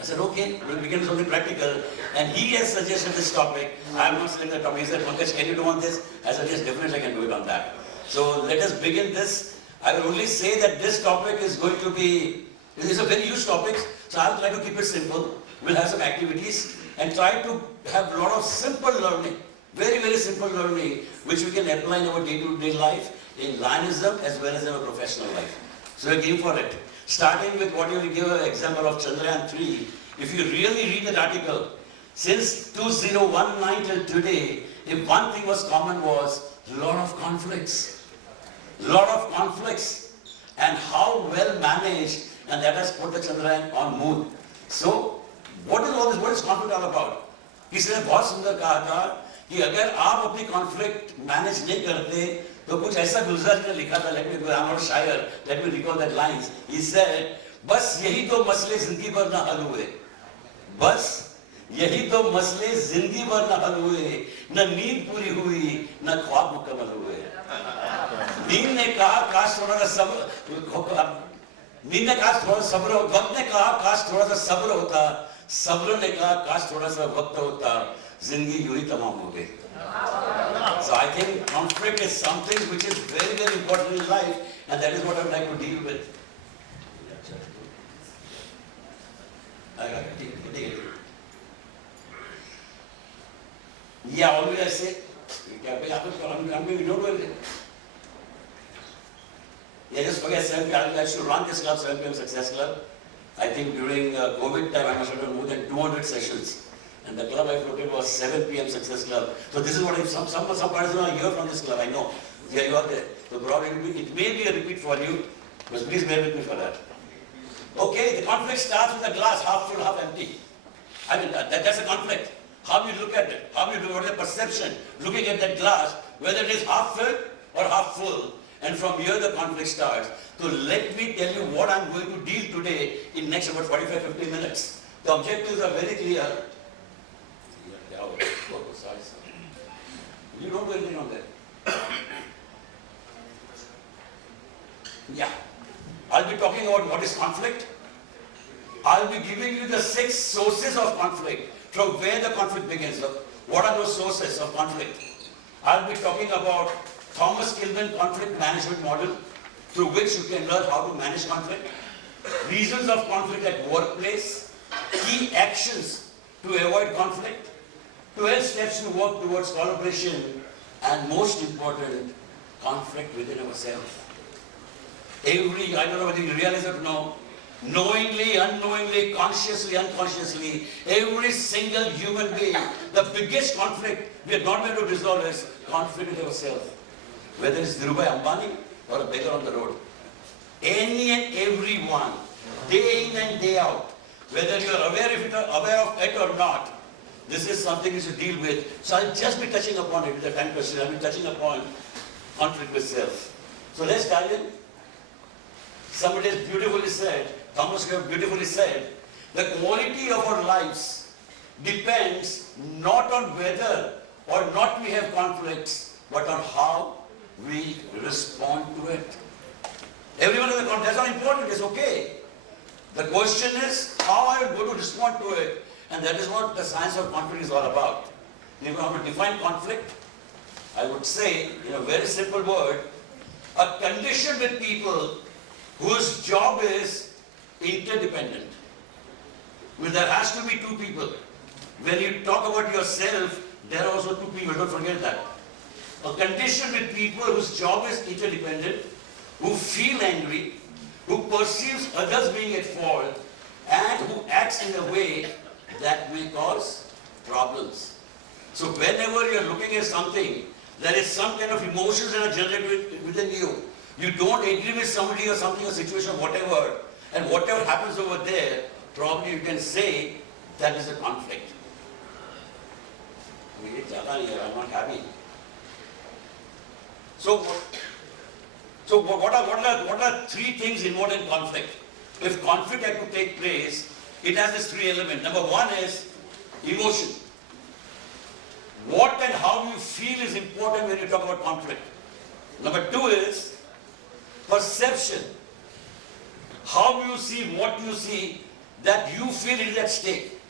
I said, okay, we'll begin with something practical. And he has suggested this topic. I am not saying the topic. He said, Pankaj, can you do on this? I said, yes, definitely I can do it on that. So let us begin this. I will only say that this topic is going to be, it is a very huge topic. So I will try to keep it simple. We'll have some activities and try to have a lot of simple learning. Very, very simple learning, which we can apply in our day-to-day life, in Lionism as well as in our professional life. So we're game for it. Starting with what you will give an example of Chandrayaan 3, if you really read that article, since 2019 till today, if one thing was common was lot of conflicts. Lot of conflicts. And how well managed, and that has put the Chandrayaan on moon. So, what is all this? What is conflict all about? किसी ने बहुत सुंदर कहा था कि अगर आप अपनी conflict manage नहीं करते तो कुछ ऐसा गुलजार ने लिखा था, let me, I'm not शायर, let me recall that lines. He said, बस यही तो मसले जिंदगी भर ना हल हुए, बस यही तो मसले जिंदगी भर ना हल हुए, न नींद पूरी हुई, न ख्वाब मुकम्मल हुए। नींद ने कहा काश थोड़ा सा सब्र, नींद ने कहा थोड़ा सब्र, वक्त ने कहा काश थोड़ा सा सब्र होता, सब्र ने कहा काश थोड़ा सा वक्त होता, जिंदगी यूं ही तमाम हो गई। So I think conflict is something which is very, very important in life, and that is what I would like to deal with. Yeah, always I say, we don't do it. Yeah, just forget 7 p.m. I should run this club, 7 p.m. Success Club. I think during COVID time, I must have done more than 200 sessions. And the club I floated was 7 p.m. Success Club. So this is what if some parents are here from this club, I know. Yeah, you are there. So broadly, it may be a repeat for you, but please bear with me for that. Okay, the conflict starts with a glass half full, half empty. I mean, that's a conflict. How you look at it, how you do, what is the perception, looking at that glass, whether it is half filled or half full. And from here the conflict starts. So let me tell you what I'm going to deal today in next about 45-50 minutes. The objectives are very clear. Sorry, sir. You don't do anything on that. Yeah. I'll be talking about what is conflict. I'll be giving you the 6 sources of conflict, from where the conflict begins. What are those sources of conflict? I'll be talking about Thomas Kilman's conflict management model, through which you can learn how to manage conflict, reasons of conflict at workplace, key actions to avoid conflict, 12 steps to work towards collaboration, and most important, conflict within ourselves. I don't know whether you realize it or no, knowingly, unknowingly, consciously, unconsciously, every single human being, the biggest conflict we are not able to resolve is conflict with ourselves. Whether it's Dhirubhai Ambani or a beggar on the road. Any and every one, day in and day out, whether you are aware of it or not, this is something you should deal with. So I'll just be touching upon it with the time question. I'll be touching upon conflict with self. So let's dive in. Somebody has beautifully said, Thomas Kuhn beautifully said, the quality of our lives depends not on whether or not we have conflicts, but on how we respond to it. Everyone has a conflict. That's not important. It's okay. The question is how I am going to respond to it, and that is what the science of conflict is all about. If you want to define conflict, I would say, in a very simple word, a condition with people whose job is interdependent. Well, there has to be 2 people. When you talk about yourself, there are also 2 people. Don't forget that. A condition with people whose job is interdependent, who feel angry, who perceives others being at fault, and who acts in a way that may cause problems. So whenever you are looking at something, there is some kind of emotions that are generated within you. You don't agree with somebody or something or situation, whatever, and whatever happens over there, probably you can say that is a conflict. I'm not happy. So what are 3 things involved in conflict? If conflict had to take place, it has these 3 elements. Number 1 is emotion. What and how you feel is important when you talk about conflict. Number 2 is perception. How you see, what you see, that you feel is at stake.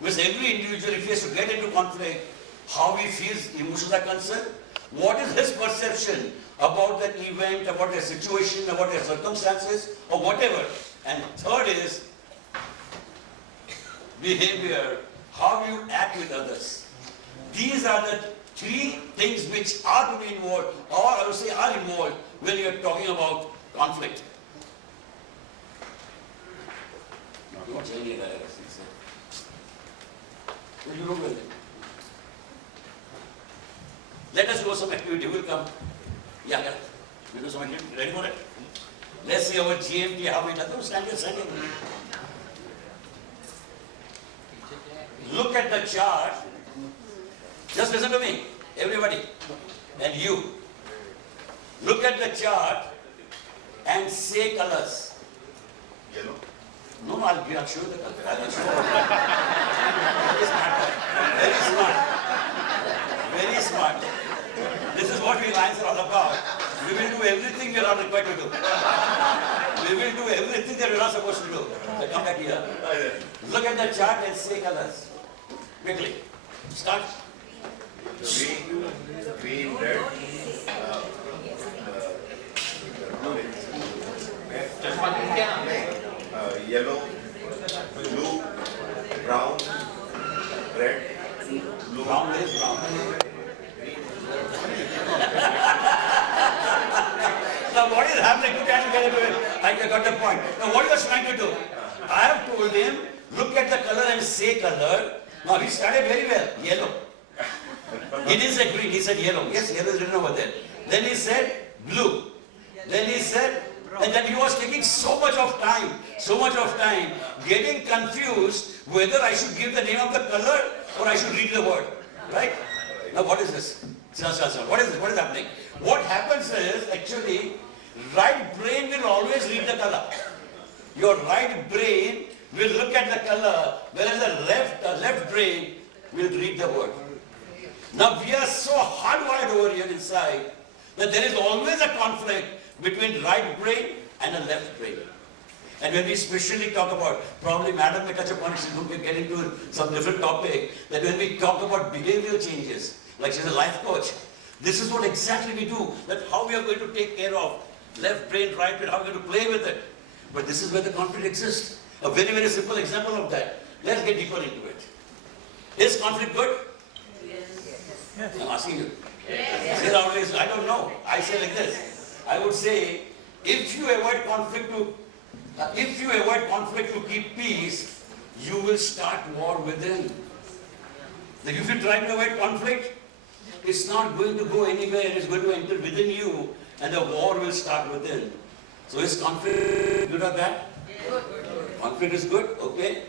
Because every individual, if he has to get into conflict, how he feels, emotions are concerned. What is his perception about that event, about the situation, about the circumstances, or whatever. And third is behavior, how you act with others. These are the three things which are to be involved, or I would say are involved when you are talking about conflict. Not saying that. Will you look with it? Let us do some activity. We'll come. Yeah. We'll do some activity. Ready for it? Let's see our GMT, how it does. Stand here, stand here. Look at the chart. Just listen to me, everybody. And you. Look at the chart and say colors. Yellow. No, I'll show you the color. I'll show you. Very smart. Very smart. Very smart. This is what we Lions are all about. We will do everything we are not required to do. We will do everything that we are not supposed to do. So come back here. Look at the chart and say colors. Quickly. Start. Green, red, yellow, blue, brown, red, blue. Brown is brown. Now what is happening? You can't get into it. I got the point. Now what you are trying to do? I have told him, look at the color and say color. Now he started very well. Yellow. He didn't say green, he said yellow. Yes, yellow is written over there. Then he said blue. Then he said, and then he was taking so much of time, getting confused whether I should give the name of the color or I should read the word. Right? Now what is this? What is this? What is happening? What happens is, actually, right brain will always read the color. Your right brain will look at the color, whereas the left brain will read the word. Now we are so hardwired over here inside that there is always a conflict between right brain and a left brain. And when we especially talk about, probably Madam may touch upon it, she will get into some different topic, that when we talk about behavioral changes, like she's a life coach, this is what exactly we do, that how we are going to take care of left brain, right brain, how we are going to play with it. But this is where the conflict exists. A very, very simple example of that. Let's get deeper into it. Is conflict good? Yes. I'm asking you. Yes. Say always, I don't know. I say like this. I would say, if you avoid conflict to keep peace, you will start war within. Like if you try to avoid conflict, it's not going to go anywhere. It's going to enter within you, and the war will start within. So is conflict good or bad? Conflict is good, okay?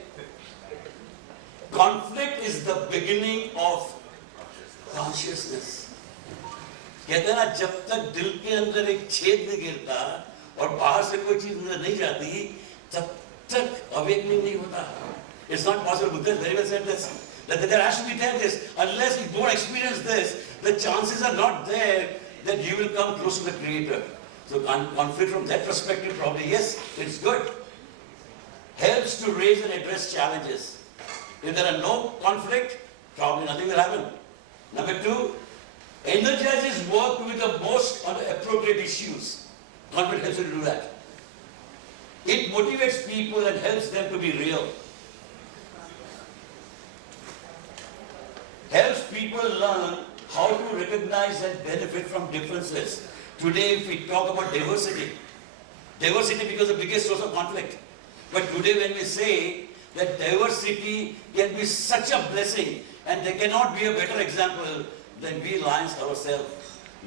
Conflict is the beginning of consciousness. कहते हैं ना, जब तक दिल के अंदर एक छेद नहीं गिरता और बाहर से कोई चीज अंदर नहीं जाती, तब तक awakening नहीं होता. It's not possible. Buddha very well said this. That there has to be this. Unless you don't experience this, the chances are not there that you will come close to the Creator. So conflict from that perspective, probably yes, it's good. Helps to raise and address challenges. If there are no conflict, probably nothing will happen. Number two, energizes work with the most on the appropriate issues. Conflict helps you to do that. It motivates people and helps them to be real. Helps people learn how to recognize and benefit from differences. Today, if we talk about diversity becomes the biggest source of conflict. But today when we say that diversity can be such a blessing, and there cannot be a better example than we Lions ourselves.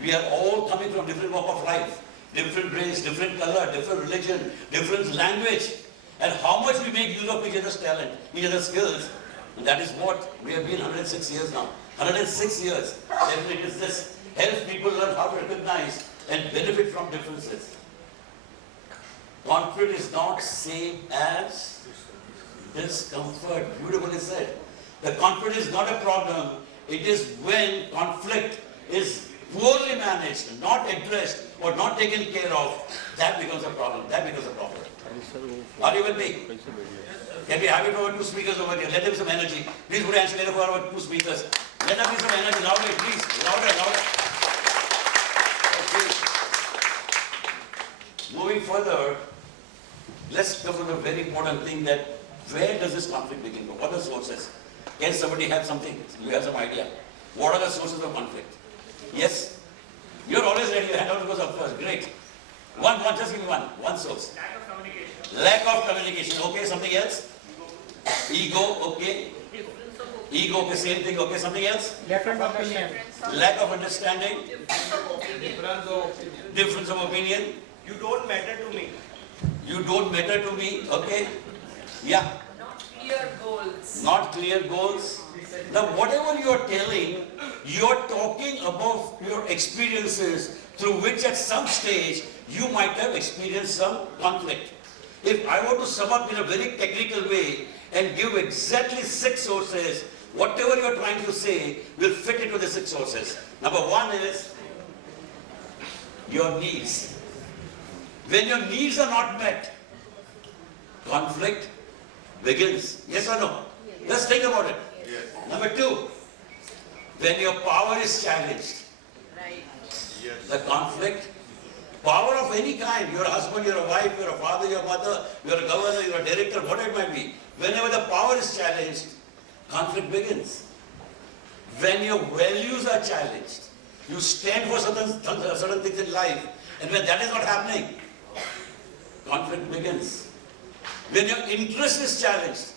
We are all coming from different walk of life, different race, different color, different religion, different language. And how much we make use of each other's talent, each other's skills. And that is what we have been 106 years now. 106 years. Definitely is this. Helps people learn how to recognize and benefit from differences. Conflict is not same as discomfort. Beautifully said. The conflict is not a problem. It is when conflict is poorly managed, not addressed, or not taken care of, that becomes a problem. That becomes a problem. Are you with me? Can we have it over two speakers over here? Let them some energy. Please put your hands together for our two speakers. Let them be some energy. Louder, please. Louder, louder. Okay. Moving further, let's come to the very important thing, that where does this conflict begin from? What are the sources? Can somebody have something? You have some idea? What are the sources of conflict? Yes? You're always ready. Your hand goes up first. Great. One, just give me one source. Lack of communication. Okay, something else? Ego, okay. Ego, okay, same thing, okay, something else? Different opinion. Lack of understanding. Difference of opinion. You don't matter to me. You don't matter to me, okay? Yeah. Not clear goals. Now, whatever you are telling, you are talking about your experiences through which at some stage you might have experienced some conflict. If I were to sum up in a very technical way and give exactly 6 sources, whatever you are trying to say will fit into the 6 sources. Number 1 is your needs. When your needs are not met, conflict begins. Yes or no? Let's think about it. Number 2, when your power is challenged, the conflict, power of any kind, you're a husband, you're a wife, you're a father, you're a mother, you're a governor, you're a director, whatever it might be, whenever the power is challenged, conflict begins. When your values are challenged, you stand for certain things in life, and when that is not happening, conflict begins. When your interest is challenged,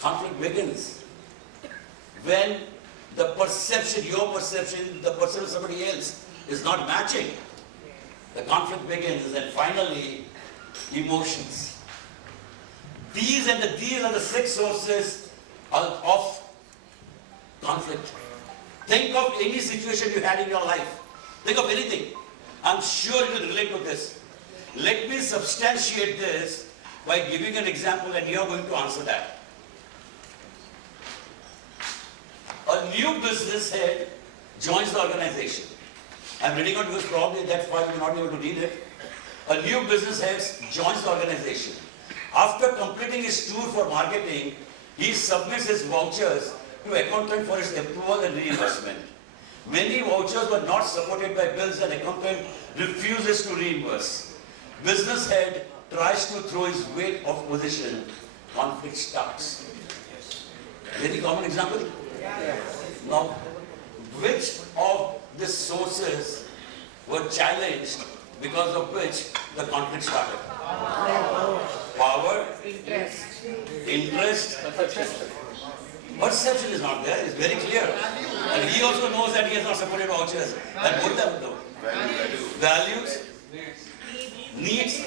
conflict begins. When the perception, your perception, the perception of somebody else is not matching, the conflict begins. And finally, emotions. These are the 6 sources of conflict. Think of any situation you had in your life. Think of anything. I'm sure you will relate to this. Let me substantiate this by giving an example, and you are going to answer that. A new business head joins the organization. I'm reading out because probably that file you will not be able to read it. A new business head joins the organization. After completing his tour for marketing, he submits his vouchers to accountant for his approval and reimbursement. Many vouchers were not supported by bills and accountant refuses to reimburse. Business head tries to throw his weight of position. Conflict starts. Very common example? Now, which of the sources were challenged because of which the conflict started? Power, interest, perception is not there, it's very clear. And he also knows that he has not supported vouchers. And both of them know. Values, needs,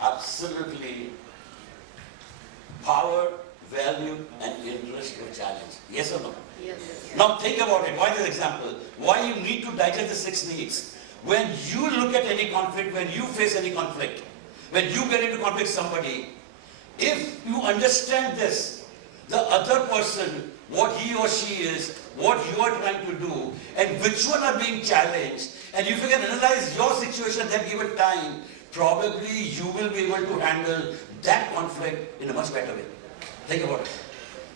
absolutely. Power, value, and interest were challenged. Yes or no? Yes. Now think about it. Why this example? Why you need to digest the 6 needs? When you look at any conflict, when you face any conflict, when you get into conflict with somebody, if you understand this, the other person, what he or she is, what you are trying to do, and which one are being challenged, and if you can analyze your situation at that given time, probably you will be able to handle that conflict in a much better way. Think about it.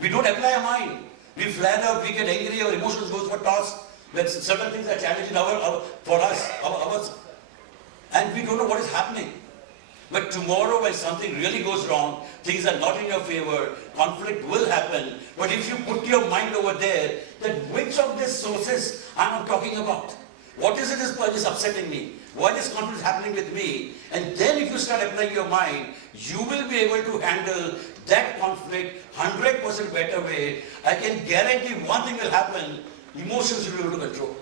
We don't apply our mind. We flare up, we get angry, our emotions goes for toss. When certain things are challenging for us, ours, and we don't know what is happening. But tomorrow when something really goes wrong, things are not in your favor, conflict will happen. But if you put your mind over there, then which of these sources I am talking about? What is it that is upsetting me? Why this conflict is happening with me? And then if you start applying your mind, you will be able to handle that conflict 100% better way. I can guarantee one thing will happen, emotions you will be able to control.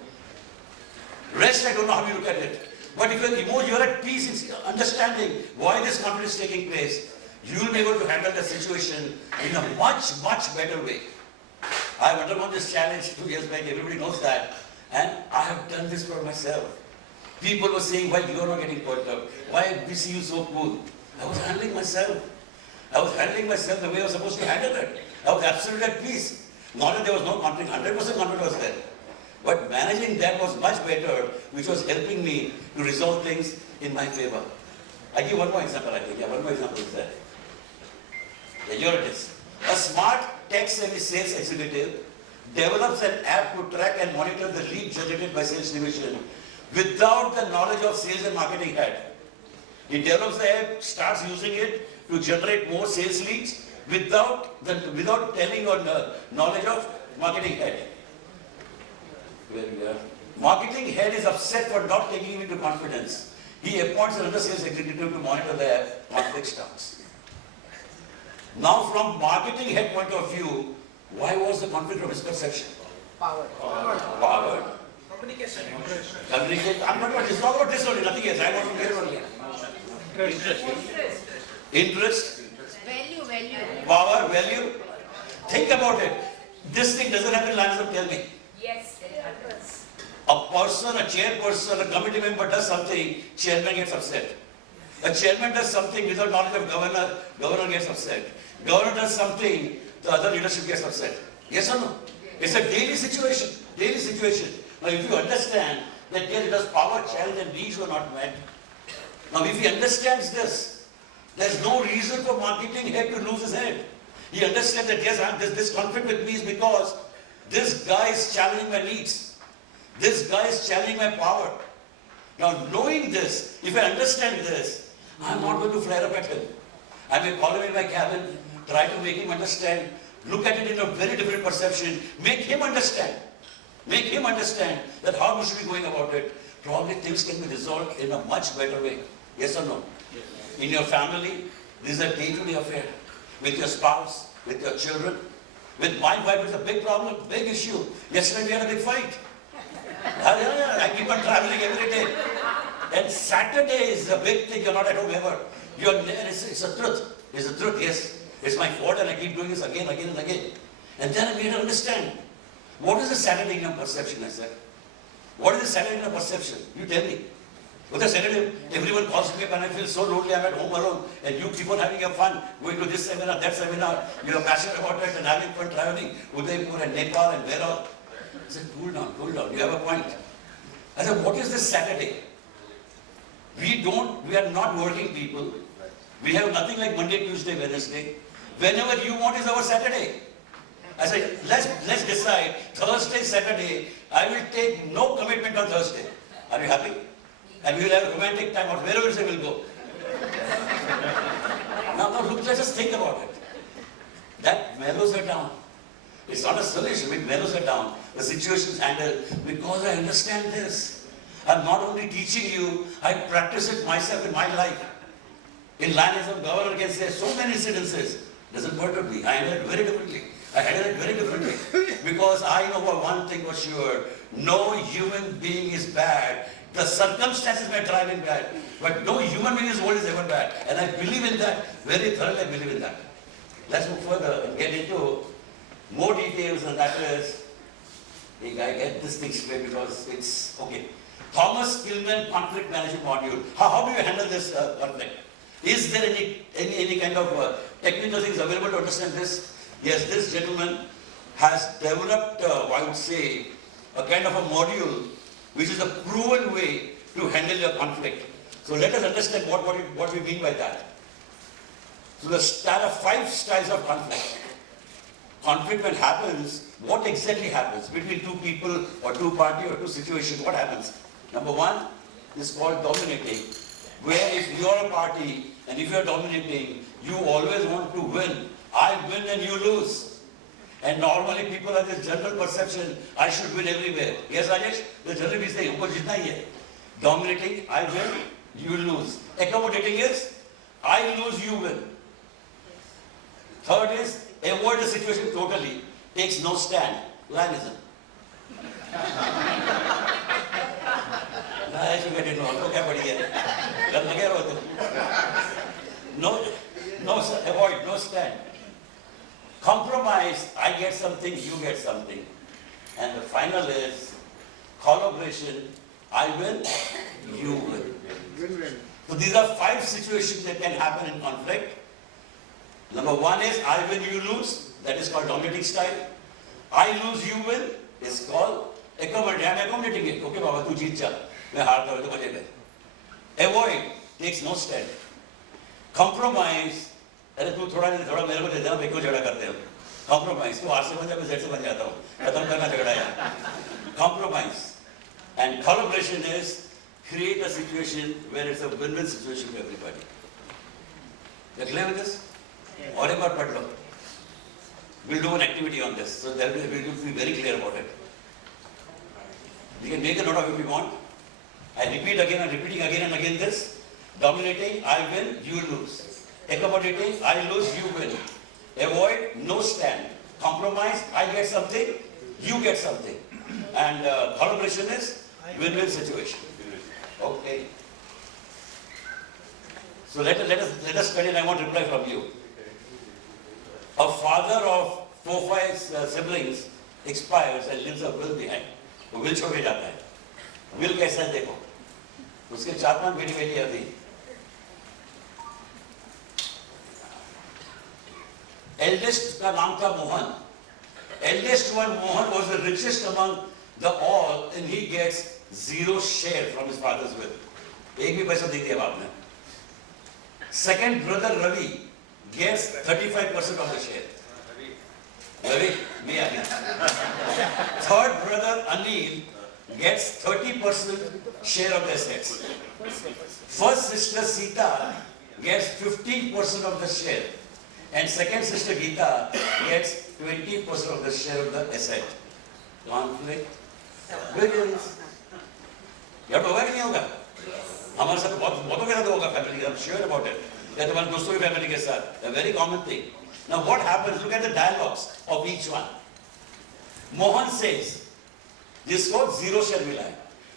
Rest, I don't know how you look at it. But if you're at peace in understanding why this conflict is taking place, you will be able to handle the situation in a much, much better way. I have undergone this challenge 2 years back, everybody knows that. And I have done this for myself. People were saying, why you are not getting perked up? Why we see you so cool? I was handling myself. I was handling myself the way I was supposed to handle it. I was absolutely at peace. Not that there was no conflict, 100% conflict was there. But managing that was much better, which was helping me to resolve things in my favor. I give one more example, I think. Yeah, one more example is there. Yeah, here it is. A smart tech-savvy sales executive develops an app to track and monitor the lead generated by sales division without the knowledge of sales and marketing head. He develops the app, starts using it to generate more sales leads without telling or knowledge of Marketing head. Where we are. Marketing head is upset for not taking him into confidence. He appoints an under-sales executive to monitor their conflict stocks. Now from marketing head point of view, why was the conflict of misperception? Power. Communication. I'm not about this, not about this only, nothing else. I want to hear only. Interest. Value. Power, value. Think about it. This thing doesn't have the lines of tell me. Yes, it happens. A person, a chairperson, a committee member does something, chairman gets upset. A chairman does something without knowledge of governor, governor gets upset. Governor does something, the other leadership gets upset. Yes or no? It's a daily situation. Now if you understand that there is power, challenge and needs were not met. Now if he understands this, there's no reason for marketing head to lose his head. He understands that yes, this conflict with me is because this guy is challenging my needs. This guy is challenging my power. Now knowing this, if I understand this, I'm not going to flare up at him. I may call him in my cabin, try to make him understand, look at it in a very different perception, make him understand that how we should be going about it. Probably things can be resolved in a much better way. Yes or no? Yes. In your family, this is a day-to-day affair. With your spouse, with your children. With my wife, it's a big problem, big issue. Yesterday we had a big fight. I keep on traveling every day. And Saturday is a big thing, you're not at home ever. It's a truth. It's a truth, yes. It's my fault and I keep doing this again. And then I made her understand. What is the Saturday in your perception, I said? What is the Saturday in your perception? You tell me. With a Saturday, everyone calls me up and I feel so lonely, I'm at home alone. And you keep on having your fun, going to this seminar, that seminar. You're passionate about it and having fun traveling. Udaipur and Nepal and where all. I said, cool down. You have a point. I said, what is this Saturday? We are not working people. We have nothing like Monday, Tuesday, Wednesday. Whenever you want is our Saturday. I said, let's decide. Thursday, Saturday, I will take no commitment on Thursday. Are you happy? And we will have a romantic time or wherever we will go. Now look, let's just think about it. That mellows her down. It's not a solution, it mellows her down. The situation is handled because I understand this. I'm not only teaching you, I practice it myself in my life. In line as a governor can say so many incidences. Doesn't work with me. I handle it very differently. Because I know one thing for sure. No human being is bad. The circumstances may drive him bad. But no human being is always ever bad. And I believe in that. Very thoroughly I believe in that. Let's move further and get into more details, and that is, I get this thing straight because it's okay. Thomas Kilman conflict management module. How do you handle this conflict? Is there any kind of technical things available to understand this? Yes, this gentleman has developed, I would say, a kind of a module which is a proven way to handle your conflict. So let us understand what we mean by that. So there are 5 styles of conflict. Conflict when happens, what exactly happens between 2 people or 2 parties or 2 situations? What happens? Number 1 is called dominating, where if you are a party and if you are dominating, you always want to win. I win and you lose. And normally people have this general perception, I should win everywhere. Yes, Rajesh? The general is saying, humko jitna hi hai. Dominating, I win, you lose. Accommodating is, I lose, you win. Third is, avoid the situation totally, takes no stand. Lionism. No, avoid, no stand. Compromise, I get something, you get something. And the final is collaboration, I win, you win. So these are 5 situations that can happen in conflict. Number 1 is I win, you lose, that is called dominating style. I lose, you win is called accommodating. I am accommodating it. Okay, Baba, tu jeet ja. Main haarta hu to baje gaye. Avoid, takes no stand. Compromise, अरे तू थोड़ा मेरे को दे देना, मैं क्यों झगड़ा करते हो? Compromise, तू R से बन जा, मैं Z से बन जाता हूँ. खत्म करना झगड़ा यार. Compromise and collaboration is create a situation where it's a win-win situation for everybody. You clear with this? और एक बार पढ़ लो. We'll do an activity on this, so that we'll be very clear about it. We can make a note of it if we want. I repeat again, I'm repeating again and again this. Dominating, I win, you lose. Accommodating, I lose, you win. Avoid, no stand. Compromise, I get something, you get something. And collaboration is win-win situation. Okay. So let us study, and I want reply from you. A father of 4-5 siblings expires and leaves a will behind. वो will छोड़ के जाता है. Will कैसा है देखो. उसके 4-5 बेटी अभी. Eldest का नाम था Mohan. Eldest one, Mohan, was the richest among the all, and he gets 0 share from his father's will. एक भी पैसा नहीं दिया बाप ने. Second brother Ravi gets 35% of the share. Ravi, me again. Third brother Anil gets 30% share of the assets. First sister Sita gets 15% of the share. And second sister Geeta gets 20% of the share of the asset. Conflict? Vigilance. यार होगा कि नहीं होगा? हमारे साथ बहुतों के साथ होगा family. I'm sure about it. या तुम्हारे दोस्तों की family के साथ. A very common thing. Now what happens? Look at the dialogues of each one. Mohan says, जिसको 0 share मिला है.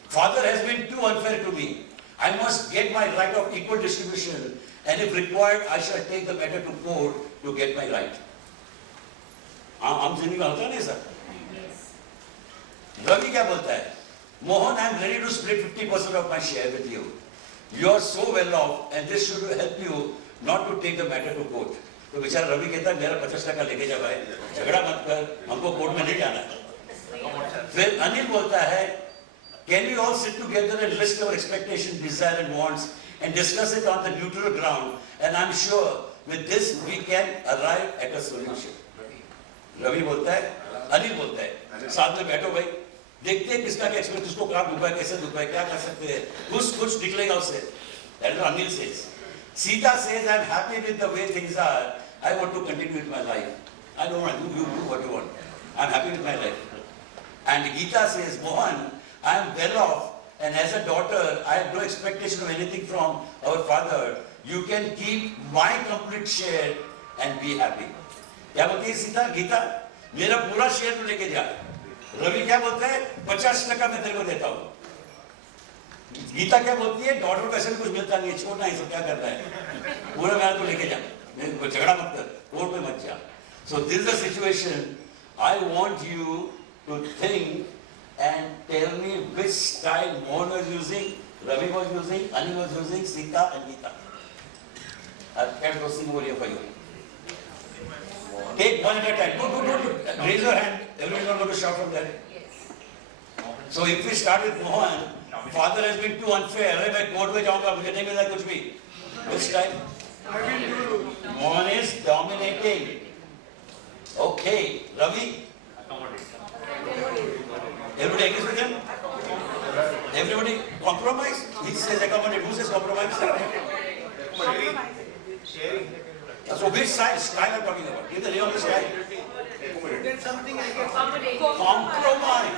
Father has been too unfair to me. I must get my right of equal distribution, and if required, I shall take the matter to court to get my right. हम जिंदगी में होता नहीं sir. Ravi क्या बोलता है? Mohan, I am ready to split 50% of my share with you. You are so well off, and this should help you not to take the matter to court. तो बेचारा रवि कहता है मेरा 50% लेके जा भाई, झगड़ा मत कर, हमको कोर्ट में नहीं जाना है. फिर अनिल बोलता है, can we all sit together and list our expectations, desire and wants and discuss it on the neutral ground, and I'm sure with this we can arrive at a solution. Ravi बोलता है, अनिल बोलता है, साथ में बैठो भाई, देखते हैं किसका क्या एक्सपेक्ट, किसको कहाँ डूबा है, कैसे डूबा है, क्या कर सकते हैं, कुछ निकलेगा उससे. That is what Anil says. Sita says, I'm happy with the way things are. I want to continue with my life. I don't want you do what you want. I'm happy with my life. And Geeta says, Mohan, I am well off, and as a daughter, I have no expectation of anything from our father. You can keep my complete share and be happy. क्या बोलती है सीता? गीता, मेरा पूरा share तो लेके जा. रवि क्या बोलता है? 50% मैं तेरे को देता हूँ. गीता क्या बोलती है? डॉटर को ऐसे भी कुछ मिलता नहीं है, छोड़ना है, सब क्या करना है, पूरा मेरा तो लेके जा, झगड़ा मत कर, कोर्ट में मत जा. So this is the situation. I want you to think and tell me which style Mohan was using, Ravi was using, Anil was using, Sita and Geeta. I've kept those things over here for you. Take one at a time. Don't raise your hand. Everyone is going to shout from there. So if we start with Mohan, father has been too unfair. अरे मैं court में जाऊँगा, मुझे नहीं मिला कुछ भी. Which time? Mohan is dominating. Okay, Ravi. Everybody agrees with him? Everybody compromise? He says accommodate. Who says compromise? Sharing. So which style I'm talking about? Give the name of the style. Compromise.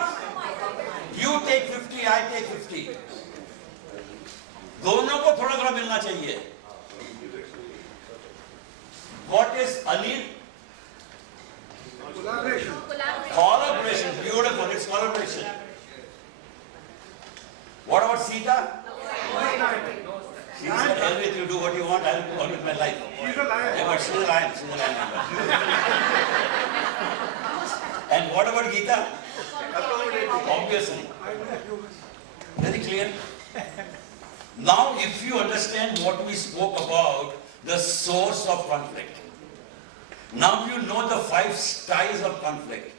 You take 50, I take 50. दोनों को थोड़ा थोड़ा मिलना चाहिए. What is Anil? Collaboration. Collaboration. Beautiful. It's collaboration. What about Sita? She said, hell with you, do what you want, I'll go on with my life. She's a lion. Yeah, but she's a lion. She's a lion. And what about Geeta? Obviously. Very clear. Now, if you understand what we spoke about, the source of conflict. Now you know the 5 styles of conflict.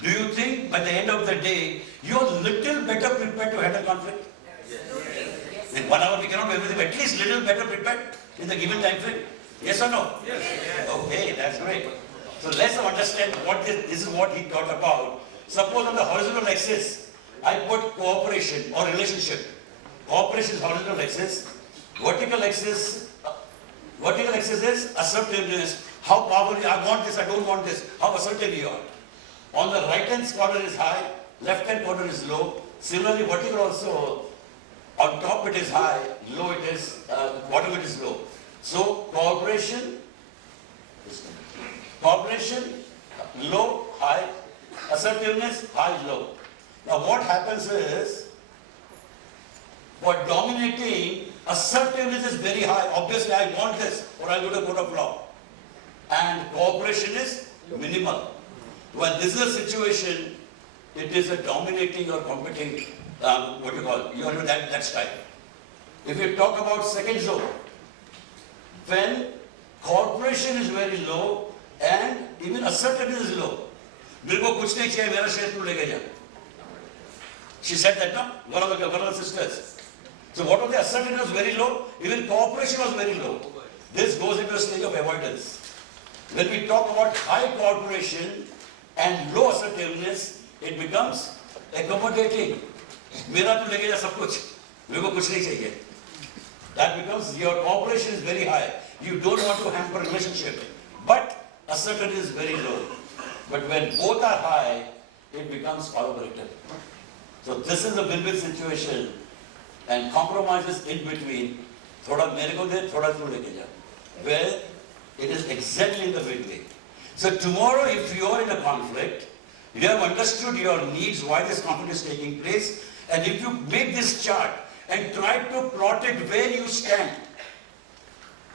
Do you think by the end of the day, you're a little better prepared to handle conflict? Yes. In 1 hour we cannot do everything, at least little better prepared in the given time frame? Yes or no? Yes. Okay, that's great. So let's understand what this is what he taught about. Suppose on the horizontal axis, I put cooperation or relationship. Cooperation is horizontal axis. Vertical axis is assertiveness how powerful, I want this, I don't want this, how assertive you are. On the right hand corner is high, left hand corner is low. Similarly, vertical also, on top it is high, low it is, bottom it is low. So cooperation, low, high, assertiveness, high, low. Now what happens is, for dominating, assertiveness is very high. Obviously I want this or I'll go to court of law. And cooperation is minimal. When this is a situation, it is a dominating or competing, what you call, you know that style. If you talk about second zone, when cooperation is very low and even assertiveness is low, मेरे को कुछ नहीं चाहिए, मेरा share तू लेके जा. She said that, no? One of the sisters. So what was the assertiveness was very low, even cooperation was very low. This goes into a stage of avoidance. When we talk about high cooperation and low assertiveness, it becomes accommodating. मेरा तू लेके जा सब कुछ, मेरे को कुछ नहीं चाहिए. That becomes your cooperation is very high. You don't want to hamper relationship, but assertiveness is very low. But when both are high, it becomes collaborative. So this is a win-win situation, and compromises in between. थोड़ा मेरे को दे, थोड़ा तू लेके जा. Where it is exactly in the midway. So tomorrow, if you are in a conflict, you have understood your needs, why this conflict is taking place, and if you make this chart and try to plot it where you stand,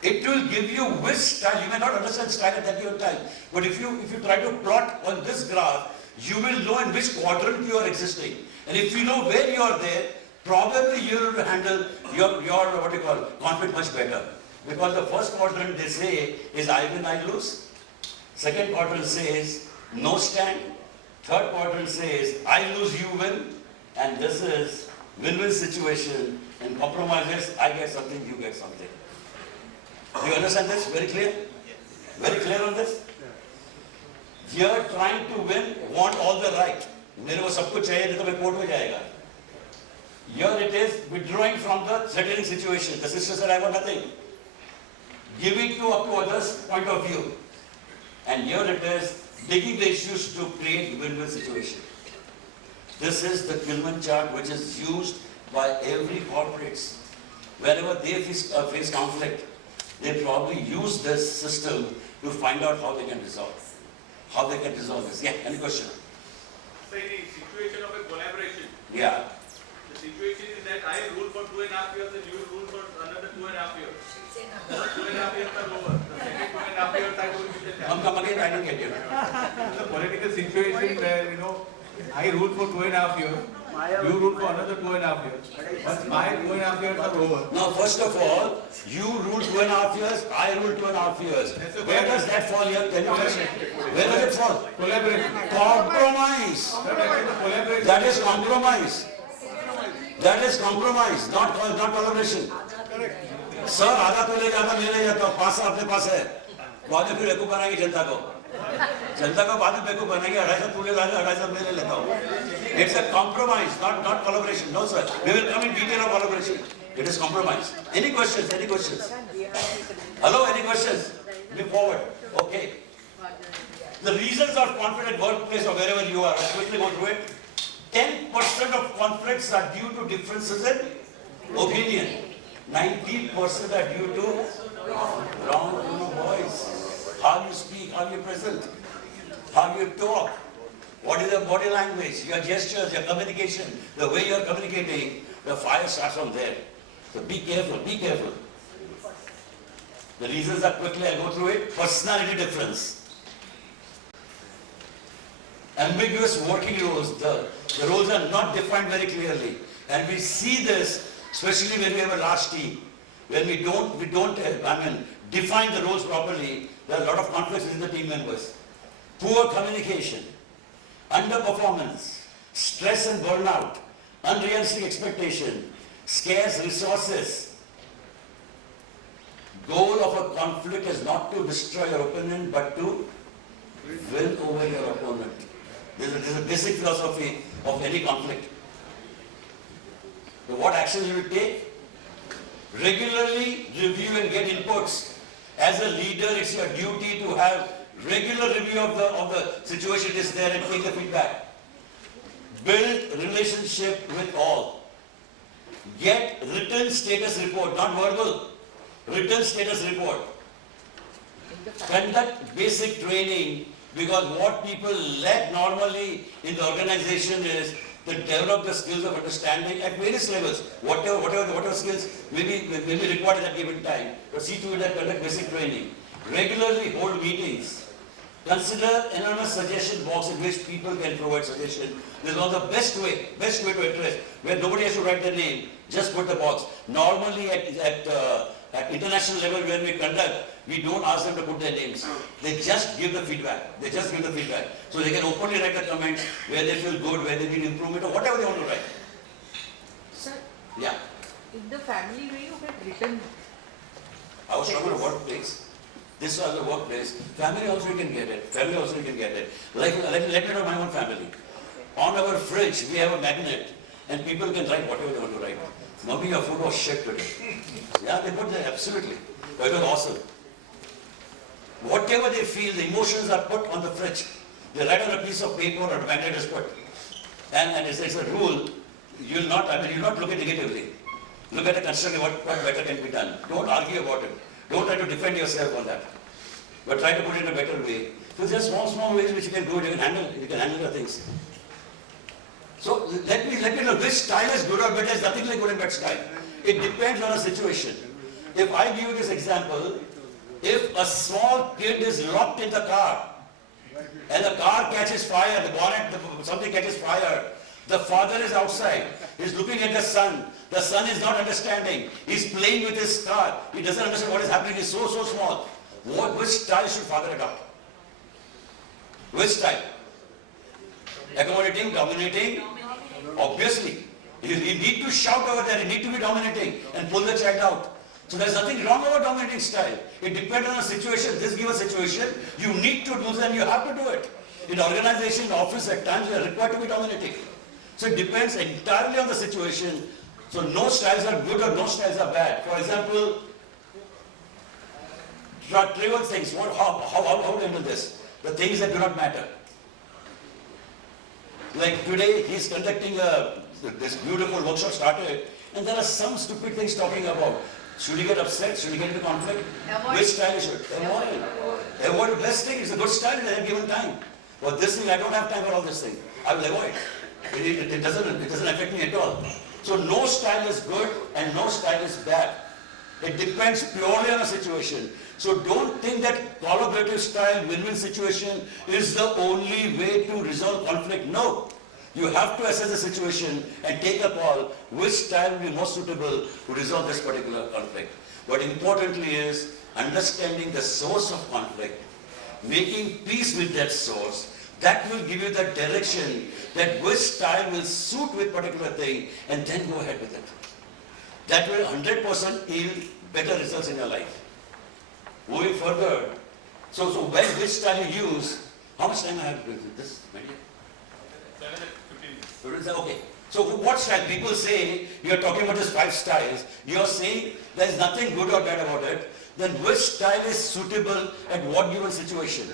it will give you which style. You may not understand style at that given time, but if you try to plot on this graph, you will know in which quadrant you are existing. And if you know where you are there, probably you will handle your what you call conflict much better. Because the first quadrant they say is I win, I lose. Second quadrant says no stand. Third quadrant says I lose, you win. And this is win-win situation. And compromises, I get something, you get something. Do you understand this? Very clear? Very clear on this? You are trying to win, want all the right. मेरे को सब कुछ चाहिए नहीं तो मैं court में जाएगा. Here it is withdrawing from the threatening situation. The sister said, I want nothing. Giving to up to others' point of view. And here it is taking the issues to create win-win situation. This is the Gilman chart which is used by every corporates. Wherever they face conflict, they probably use this system to find out how they can resolve. How they can resolve this. Yeah, any question? So in the situation of a collaboration, Yeah. the situation is that I rule for 2.5 years and you rule for another 2.5 years. 2.5 years are over. The second 2.5 years I will be the Come again, I don't get you. The political situation where, I rule for 2.5 years, you rule for another 2.5 years. Once my 2.5 years are over. Now, first of all, you rule 2.5 years, I rule 2.5 years. Where does that fall here? Can you tell me? Where does it fall? Collaboration. Compromise. Collaboration. That is compromise. That is compromise, not collaboration. Sir, आधा तो ले जाता, मैं ले जाता हूँ, पास अपने पास है. बाद में फिर बेवकूफ बनाएगी जनता को. जनता को बाद में बेवकूफ बनाएगी, 250 तू ले जाएगा, 250 मैं ले लेता हूँ. It's a compromise, not collaboration. No, sir. We will come in detail of collaboration. It is compromise. Any questions? Any questions? Hello, any questions? Move forward. Okay. The reasons of conflict at workplace or wherever you are, I'll quickly go through it. 10% of conflicts are due to differences in opinion. 90% are due to wrong voice. How you speak, how you present, how you talk. What is your body language, your gestures, your communication, the way you are communicating, the fire starts from there. So be careful, be careful. The reasons are quickly, I'll go through it. Personality difference. Ambiguous working roles, the roles are not defined very clearly. And we see this, especially when we have a large team. When we don't define the roles properly, there are a lot of conflicts within the team members. Poor communication, underperformance, stress and burnout, unrealistic expectation, scarce resources. Goal of a conflict is not to destroy your opponent, but to win over your opponent. This is a basic philosophy of any conflict. So what actions you will take? Regularly review and get inputs. As a leader, it's your duty to have regular review of the situation is there and take the feedback. Build relationship with all. Get written status report, not verbal. Written status report. Conduct basic training, because what people lack normally in the organization is to develop the skills of understanding at various levels. Whatever skills may be required at a given time. But see to it that conduct basic training. Regularly hold meetings. Consider anonymous suggestion box in which people can provide suggestion. This is one of the best way to address, where nobody has to write their name, just put the box. Normally at international level when we conduct, we don't ask them to put their names. They just give the feedback. So they can openly write the comments where they feel good, where they need improvement or whatever they want to write. Sir, Yeah. in the family way you get written. I was talking about workplace. This was a workplace. Family also you can get it. Like, let me know my own family. On our fridge, we have a magnet and people can write whatever they want to write. Mommy, your food was shit today. Yeah, they put there, absolutely. But it was awesome. Whatever they feel, the emotions are put on the fridge. They write on a piece of paper or a magnet is put. And it's a rule, you'll not look at negatively. Look at the constructive, what better can be done. Don't argue about it. Don't try to defend yourself on that. But try to put it in a better way. So there are small ways which you can do it, you can handle the things. So let me know which style is good or bad. There's nothing like good and bad style. It depends on a situation. If I give you this example, if a small kid is locked in the car and the car catches fire, the bonnet, something catches fire, the father is outside, he's looking at the son is not understanding, he's playing with his car, he doesn't understand what is happening, he's so small. Which style should father adopt? Which style? Accommodating, dominating? Obviously. You need to shout over there, you need to be dominating and pull the child out. So there's nothing wrong about dominating style. It depends on the situation. This given situation, you need to do that and you have to do it. In organization, office, at times you are required to be dominating. So it depends entirely on the situation. So no styles are good or no styles are bad. For example, trivial things. How to handle this? The things that do not matter. Like today, he's conducting this beautiful workshop started, and there are some stupid things talking about. Should he get upset? Should he get into conflict? Avoid. Which style should? Avoid. Avoid the best thing. It's a good style at a given time. But this thing, I don't have time for all this thing. I will avoid. It doesn't affect me at all. So no style is good and no style is bad. It depends purely on a situation. So don't think that collaborative style, win-win situation is the only way to resolve conflict. No. You have to assess the situation and take a call which style will be most suitable to resolve this particular conflict. What importantly is understanding the source of conflict, making peace with that source. That will give you the direction that which style will suit with particular thing and then go ahead with it. That will 100% yield better results in your life. Moving further, so which style you use, how much time I have with this? Okay. So what style? People say, you're talking about these 5 styles, you're saying there's nothing good or bad about it, then which style is suitable at what given situation?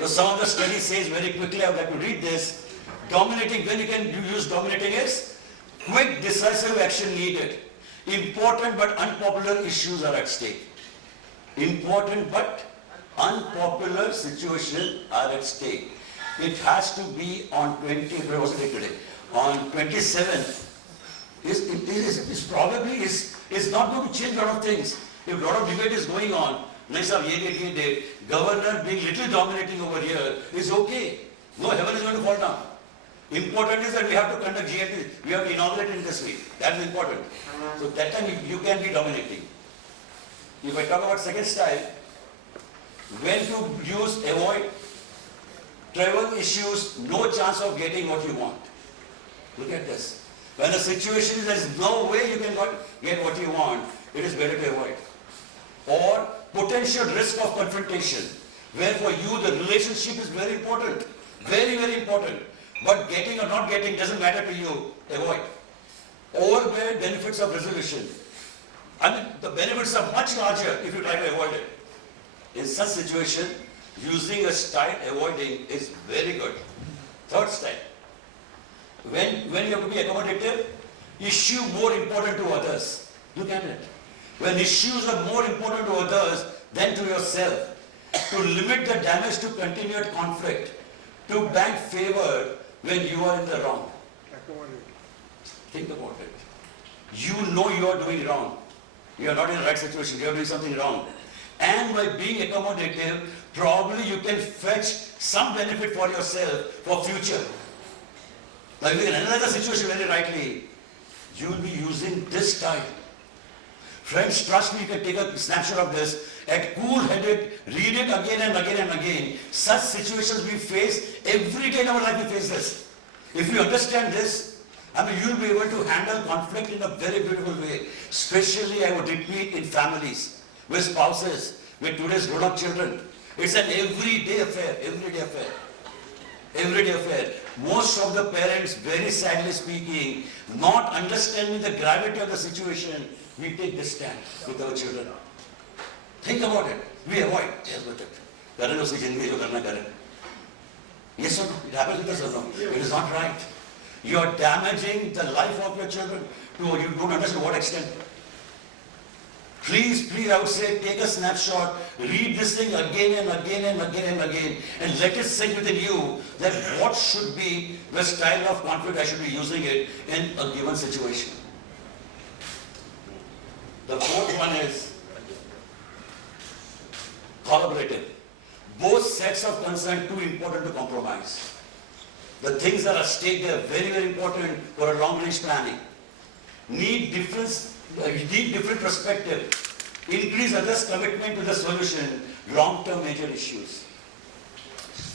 So some of the study says very quickly, I would like to read this, dominating, when you can use dominating is quick decisive action needed. Important but unpopular issues are at stake. Important but unpopular situations are at stake. It has to be on 27th. Is probably not going to change a lot of things. If a lot of debate is going on, governor being little dominating over here is okay. No heaven is going to fall down. Important is that we have to conduct GLT. We have to inaugurate it this week. That is important. So that time you can be dominating. If I talk about second style, when to use avoid travel issues, no chance of getting what you want. Look at this. When the situation is there is no way you can get what you want, it is better to avoid. Or potential risk of confrontation, where for you the relationship is very important, very, very important. But getting or not getting doesn't matter to you, avoid. Overbear benefits of resolution. I mean, the benefits are much larger if you try to avoid it. In such situation, using a style avoiding is very good. Third style. When you have to be accommodative, issue more important to others. Look at it. When issues are more important to others than to yourself, to limit the damage to continued conflict, to bank favor when you are in the wrong. Think about it. You know you are doing wrong. You are not in the right situation. You are doing something wrong. And by being accommodative, probably you can fetch some benefit for yourself for future. Like in another situation, very rightly, you will be using this style. Friends, trust me, you can take a snapshot of this and cool-headed, read it again and again and again. Such situations we face, every day in our life we face this. If you understand this, I mean, you'll be able to handle conflict in a very beautiful way. Especially, I would repeat, in families, with spouses, with today's grown-up children. It's an everyday affair, everyday affair. Everyday affair. Most of the parents, very sadly speaking, not understanding the gravity of the situation, we take this stand with our children. Think about it. We avoid. Yes, but Karan uski zindagi jo karna kare. Yes or no? It happens with us or no? It is not right. You are damaging the life of your children to you don't understand what extent. Please, I would say, take a snapshot, read this thing again and again and again and again, and let it sink within you that what should be the style of conflict I should be using it in a given situation. The fourth one is collaborative. Both sets of concern too important to compromise. The things that are at stake, they are very, very important for a long-range planning. Need different perspective. Increase others' commitment to the solution, long-term major issues.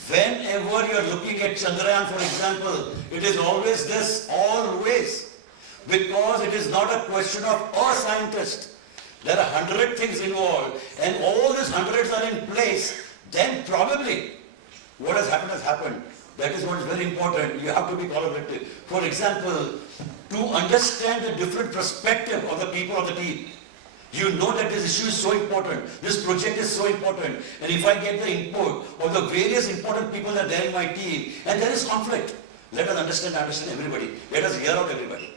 Whenever you are looking at Chandrayaan, for example, it is always this, always. Because it is not a question of a scientist. There are 100 things involved, and all these hundreds are in place, then probably what has happened. That is what is very important. You have to be collaborative. For example, to understand the different perspective of the people of the team. You know that this issue is so important, this project is so important, and if I get the input of the various important people that are there in my team, and there is conflict, let us understand everybody. Let us hear out everybody.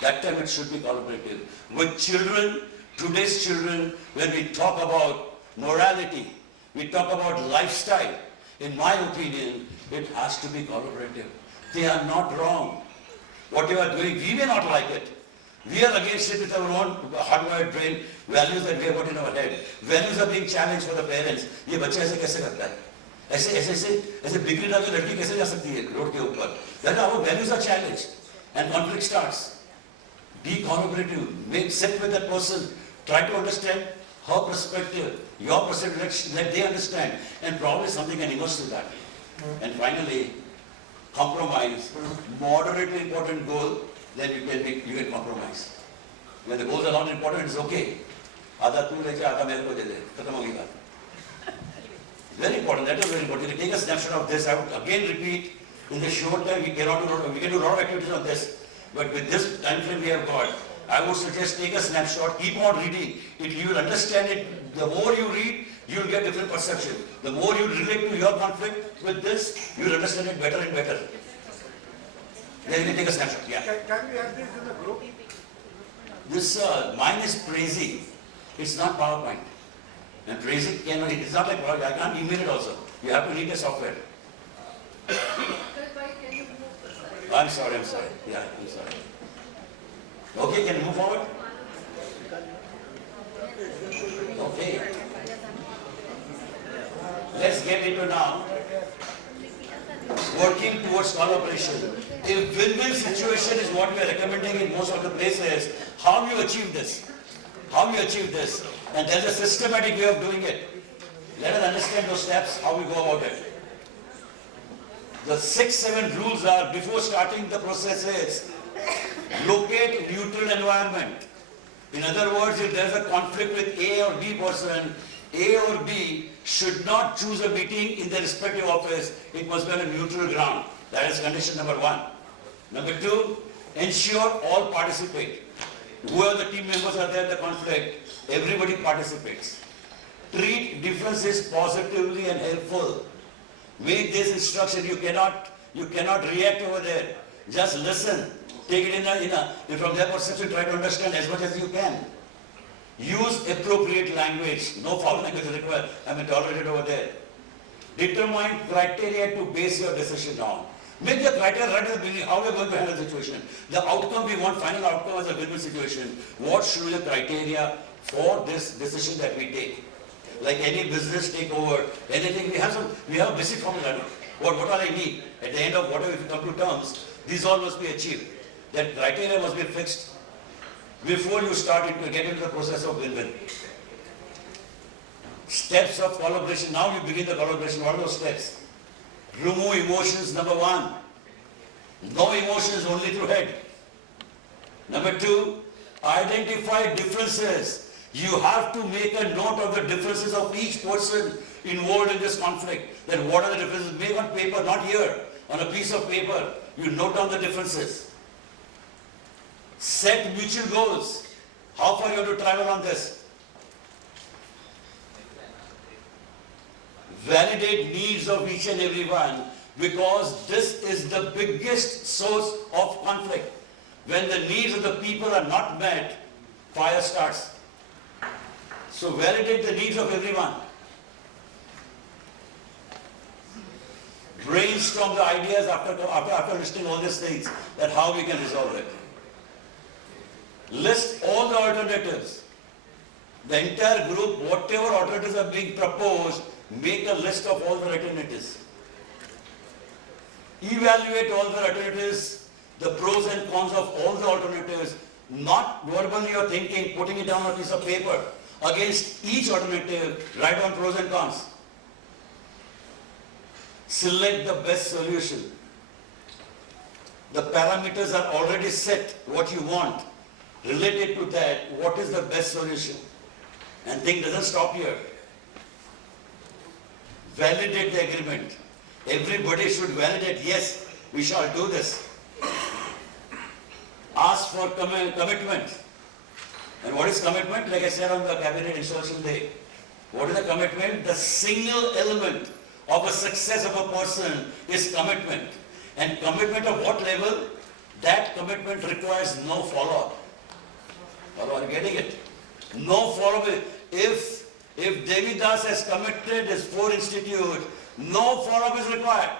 That time it should be collaborative. With children, today's children, when we talk about morality, we talk about lifestyle, in my opinion, it has to be collaborative. They are not wrong. What they are doing, we may not like it. We are against it with our own hardwired brain, values that we have put in our head. Values are being challenged for the parents. ये बच्चा ऐसे कैसे करता है? ऐसे बिगड़ी ना तो लड़की कैसे जा सकती है रोड के ऊपर? Then our values are challenged and conflict starts. Be collaborative. Sit with that person. Try to understand her perspective, your perspective, let they understand, and probably something can emerge to that. And finally, compromise. Moderately important goal, then you can compromise. When the goals are not important, it's okay. Aadha tu le ja, aadha mere ko de de. Khatam ho gayi baat. Very important. That is very important. You take a snapshot of this. I would again repeat. In the short time, we can do a lot of activities on this. But with this time frame we have got, I would suggest take a snapshot, keep on reading. You will understand it. The more you read, you will get different perception. The more you relate to your conflict with this, you will understand it better and better. Then you take a snapshot. Yeah. Can we have this in the group? This mine is Prezi. It's not PowerPoint. And Prezi cannot. It's not like PowerPoint. I can't email it also. You have to read the software. I'm sorry. Yeah, I'm sorry. Okay, can you move forward? Okay. Let's get into now working towards collaboration. A win-win situation is what we are recommending in most of the places. How you achieve this? And there's a systematic way of doing it. Let us understand those steps, how we go about it. The 6-7 rules are, before starting the process is, locate neutral environment. In other words, if there is a conflict with A or B person, A or B should not choose a meeting in their respective office. It must be on a neutral ground. That is condition number 1. Number 2, ensure all participate. Whoever the team members are there in the conflict, everybody participates. treat differences positively and helpful. Make this instruction, you cannot react over there. Just listen. Take it from their perception, try to understand as much as you can. Use appropriate language. No foul language is required. Tolerated over there. Determine criteria to base your decision on. Make the criteria right at the beginning, how we are going to handle the situation. The outcome we want, final outcome as a win-win situation. What should be the criteria for this decision that we take? Like any business takeover, anything, we have a basic formula. What all I need? At the end of whatever, if you come to terms, these all must be achieved. That criteria must be fixed before you get into the process of win-win. Steps of collaboration. Now you begin the collaboration. What are those steps? Remove emotions, number 1. No emotions, only through head. Number 2, identify differences. You have to make a note of the differences of each person involved in this conflict. Then what are the differences? Make on paper, not here. On a piece of paper, you note down the differences. Set mutual goals. How far you have to travel on this? Validate needs of each and every one, because this is the biggest source of conflict. When the needs of the people are not met, fire starts. So validate the needs of everyone. Brainstorm the ideas after listing all these things, that how we can resolve it. List all the alternatives. The entire group, whatever alternatives are being proposed, make a list of all the alternatives. Evaluate all the alternatives, the pros and cons of all the alternatives, not verbally or thinking, putting it down on a piece of paper. Against each alternative, write down pros and cons. Select the best solution. The parameters are already set, what you want. Related to that, what is the best solution? And thing doesn't stop here. Validate the agreement. Everybody should validate, yes, we shall do this. Ask for commitment. And what is commitment? Like I said on the cabinet installation day. What is the commitment? The single element of a success of a person is commitment. And commitment of what level? That commitment requires no follow-up. Are you getting it? No follow-up. If Devidas has committed his 4 institute, no follow-up is required.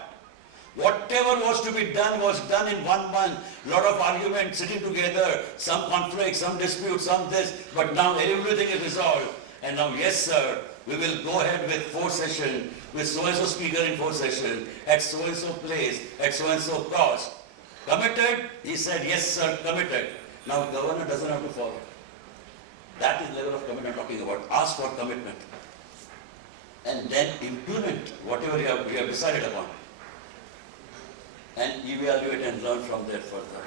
Whatever was to be done was done in 1 month. Lot of argument, sitting together, some conflict, some dispute, some this, but now everything is resolved. And now, yes sir, we will go ahead with 4 sessions, with so-and-so speaker in 4 sessions, at so-and-so place, at so-and-so cost. Committed? He said, yes sir, committed. Now governor doesn't have to follow. That is the level of commitment I'm talking about. Ask for commitment. And then implement whatever you have decided upon. And evaluate and learn from there further.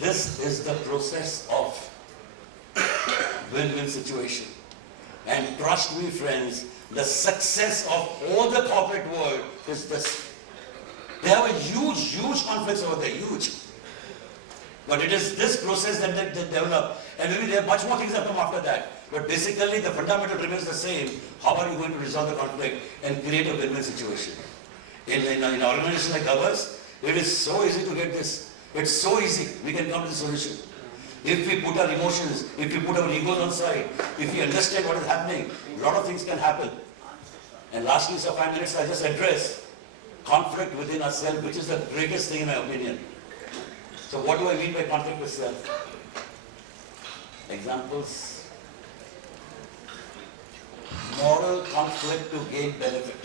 This is the process of win-win situation. And trust me friends, the success of all the corporate world is this. They have a huge conflicts over there, huge. But it is this process that they develop. And maybe there are much more things that come after that. But basically the fundamental remains the same. How are you going to resolve the conflict and create a win-win situation? In an organization like ours, it is so easy to get this. It's so easy. We can come to the solution. If we put our emotions, if we put our egos on side, if we understand what is happening, a lot of things can happen. And lastly, so 5 minutes, I just address conflict within ourselves, which is the greatest thing in my opinion. So what do I mean by conflict with self? Examples. Moral conflict to gain benefit.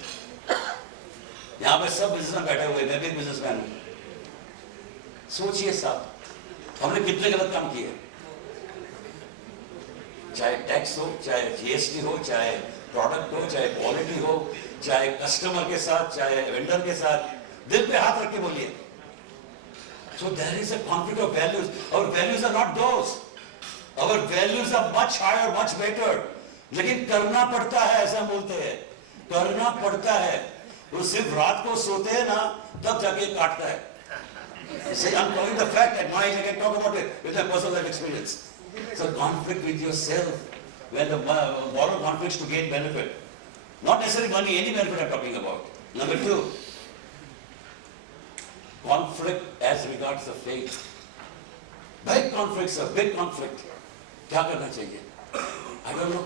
यहाँ पे सब businessman बैठे हुए, मैं भी एक businessman हूँ. सोचिए साहब, हमने कितने गलत काम किए. चाहे टैक्स हो, चाहे जीएसटी हो, चाहे प्रोडक्ट हो, चाहे क्वालिटी हो, चाहे कस्टमर के साथ, चाहे वेंडर के साथ, दिल पे हाथ रख के बोलिए. So there is a conflict of values. Our values are not those. Our values are much higher, much better. लेकिन करना पड़ता है, ऐसा बोलते हैं. करना पड़ता है. वो सिर्फ रात को सोते हैं ना, तब जाके काटता है. See, I'm telling the fact that my age I can talk about it with my personal life experience. So conflict with yourself. when the moral conflicts to gain benefit. Not necessarily money, any benefit I'm talking about. Number two, conflict as regards the faith. Big conflicts, a big conflict. क्या करना चाहिए? I don't know.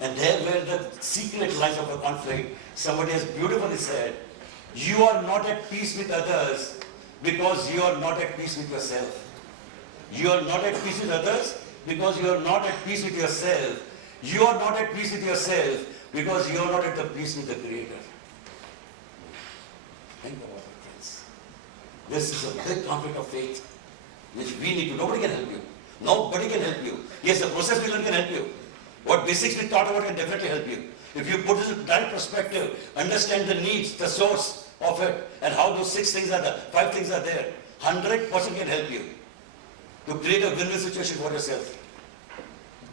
And there where the secret lies of the conflict, somebody has beautifully said, you are not at peace with others because you are not at peace with yourself. You are not at peace with others because you are not at peace with yourself. You are not at peace with yourself because you are not at the peace with the Creator. Think about it, friends. This is a big conflict of faith which we need to. Nobody can help you. Nobody can help you. Yes, the process we learn can help you. What basics we thought about can definitely help you. If you put this in direct perspective, understand the needs, the source of it, and how those 6 things are there, 5 things are there, 100% can help you to create a win-win situation for yourself.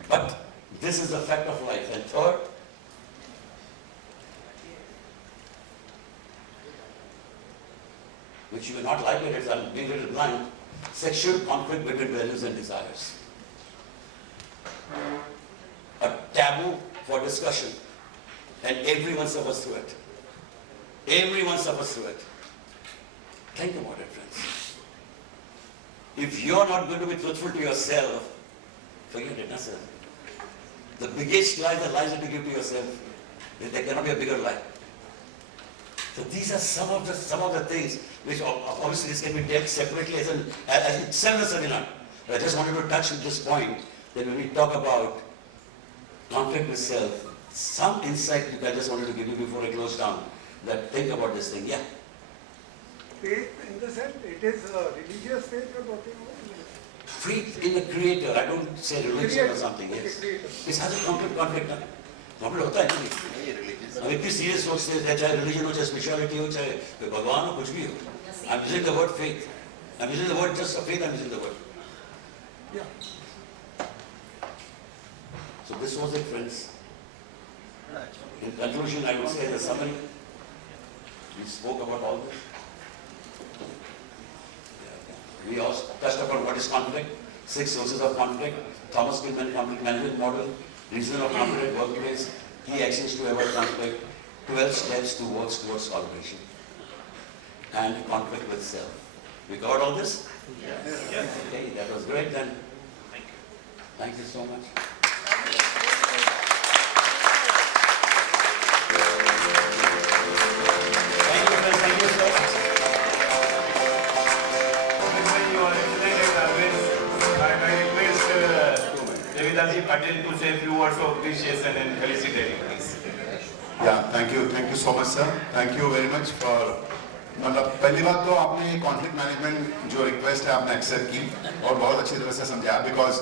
But this is the fact of life. And third, which you may not like it, I'm being a little blind, sexual conflict between values and desires. A taboo for discussion, and everyone suffers through it. Everyone suffers through it. Think about it, friends. If you're not going to be truthful to yourself, forget it, not sir. The biggest lie, the lies that you give to yourself, there cannot be a bigger lie. So these are some of the things which obviously this can be dealt separately as itself a seminar. But I just wanted to touch with this point that when we talk about conflict with self, some insight I just wanted to give you before I close down. That think about this thing, yeah. Faith in the sense, it is a religious faith you're talking about? Faith in the Creator. I don't say religion or something, yes. Creator. This has a conflict ना. conflict होता है नहीं. अब इतनी serious सोचते हैं चाहे religion हो चाहे spirituality हो चाहे भगवान हो कुछ भी हो. I'm using the word faith. I'm using the word just faith. I'm using the word. Yeah. So this was it, friends. In conclusion, I would say the summary. We spoke about all this. We also touched upon what is conflict, 6 sources of conflict, Thomas Gilman conflict management model, reason of conflict workplace, key actions to avoid conflict, 12 steps to work towards collaboration, and conflict with self. We covered all this? Yes. Okay, that was great then. Thank you so much. Thank you, friends. Thank you so much. You are excellent as always. I request Devidas ji Patel to say a few words of appreciation and felicitating, please. Yeah, thank you so much, sir. Thank you very much for. मतलब पहली बात तो आपने conflict management जो request है आपने accept की और बहुत अच्छी तरह से समझाया बिकॉज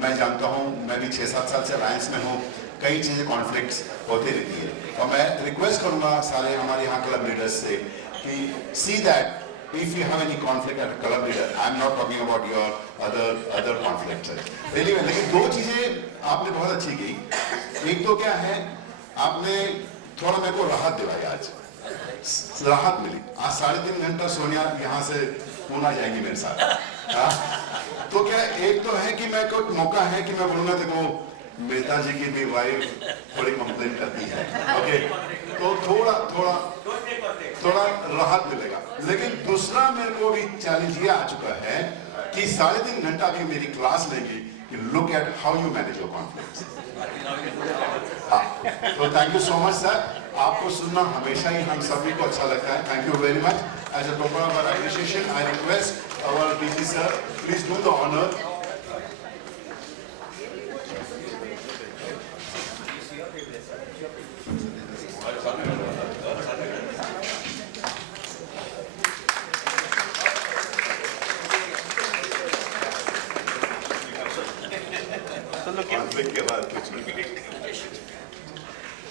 मैं जानता हूँ मैं भी 6-7 साल से अलायंस में हूँ कई चीज़ें कॉन्फ्लिक्ट्स होती रहती है और मैं रिक्वेस्ट करूँगा सारे हमारे यहाँ क्लब लीडर्स से कि see that if you have any conflict at a club leader, I'm not talking about your other conflicts. लेकिन 2 चीजें आपने बहुत अच्छी की. एक तो क्या है आपने थोड़ा मेरे को राहत दिलाई आज. राहत मिली. आज 3.5 घंटा सोनिया यहाँ से पूना जाएंगी मेरे साथ. तो क्या एक तो है कि मैं को मौका है कि मैं बोलूँगा देखो मेहता जी की भी वाइफ थोड़ी कंप्लेन करती है. ओके तो थोड़ा राहत मिलेगा. लेकिन दूसरा मेरे को भी चैलेंज ये आ चुका है कि 3.5 घंटा अभी मेरी क्लास लेगी कि look at how you manage your conflicts. तो thank you so much sir. आपको सुनना हमेशा ही हम सभी को अच्छा लगता है. Thank you very much. As a token of our appreciation I request our DG sir please do the honour. के बाद कुछ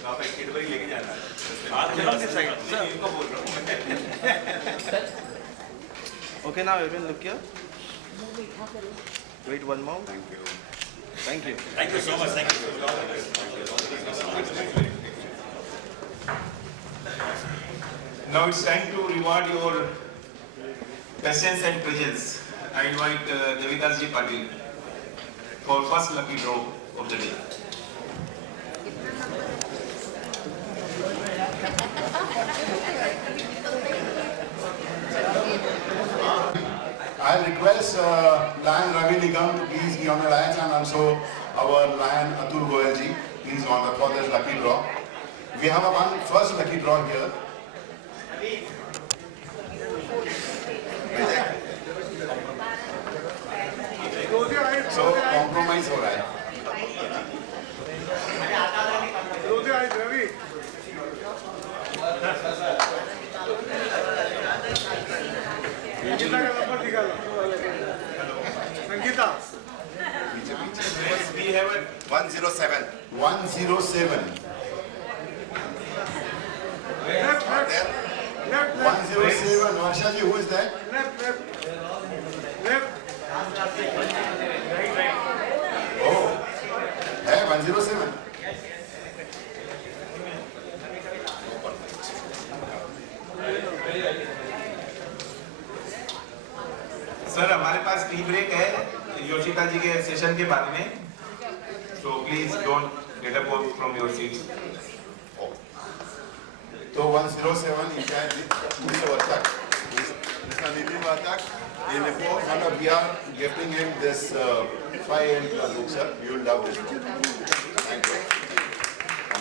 आप एक किट लेके जाना है. इनको बोल रहा हूँ. Okay, now everyone look here. Wait one more. Thank you. Thank you so much. Thank you. Now it's time to reward your patience and presence. I invite Devidas ji Patil for first lucky draw of the day. I request Lion Ravi Nigam to please be on the lines, and also our Lion Atul Goyalji, please on the for this lucky draw. We have a first lucky draw here. So compromise हो रहा है. Close your eyes, Ravi. Sangeeta का number निकालो. Sangeeta. We have a 107. 107. Left, left. Left, left. 107. Varsha ji, who is that? Left, left. Left. Oh, है 107. Sir हमारे पास tea break है योशिता जी के session के बारे में, so please don't get up from your seats. तो 107 in charge Mr. Vatak, Mr. Nitin Vatak, in the honor we are gifting him this 5 book, sir. You will love this book. Thank you.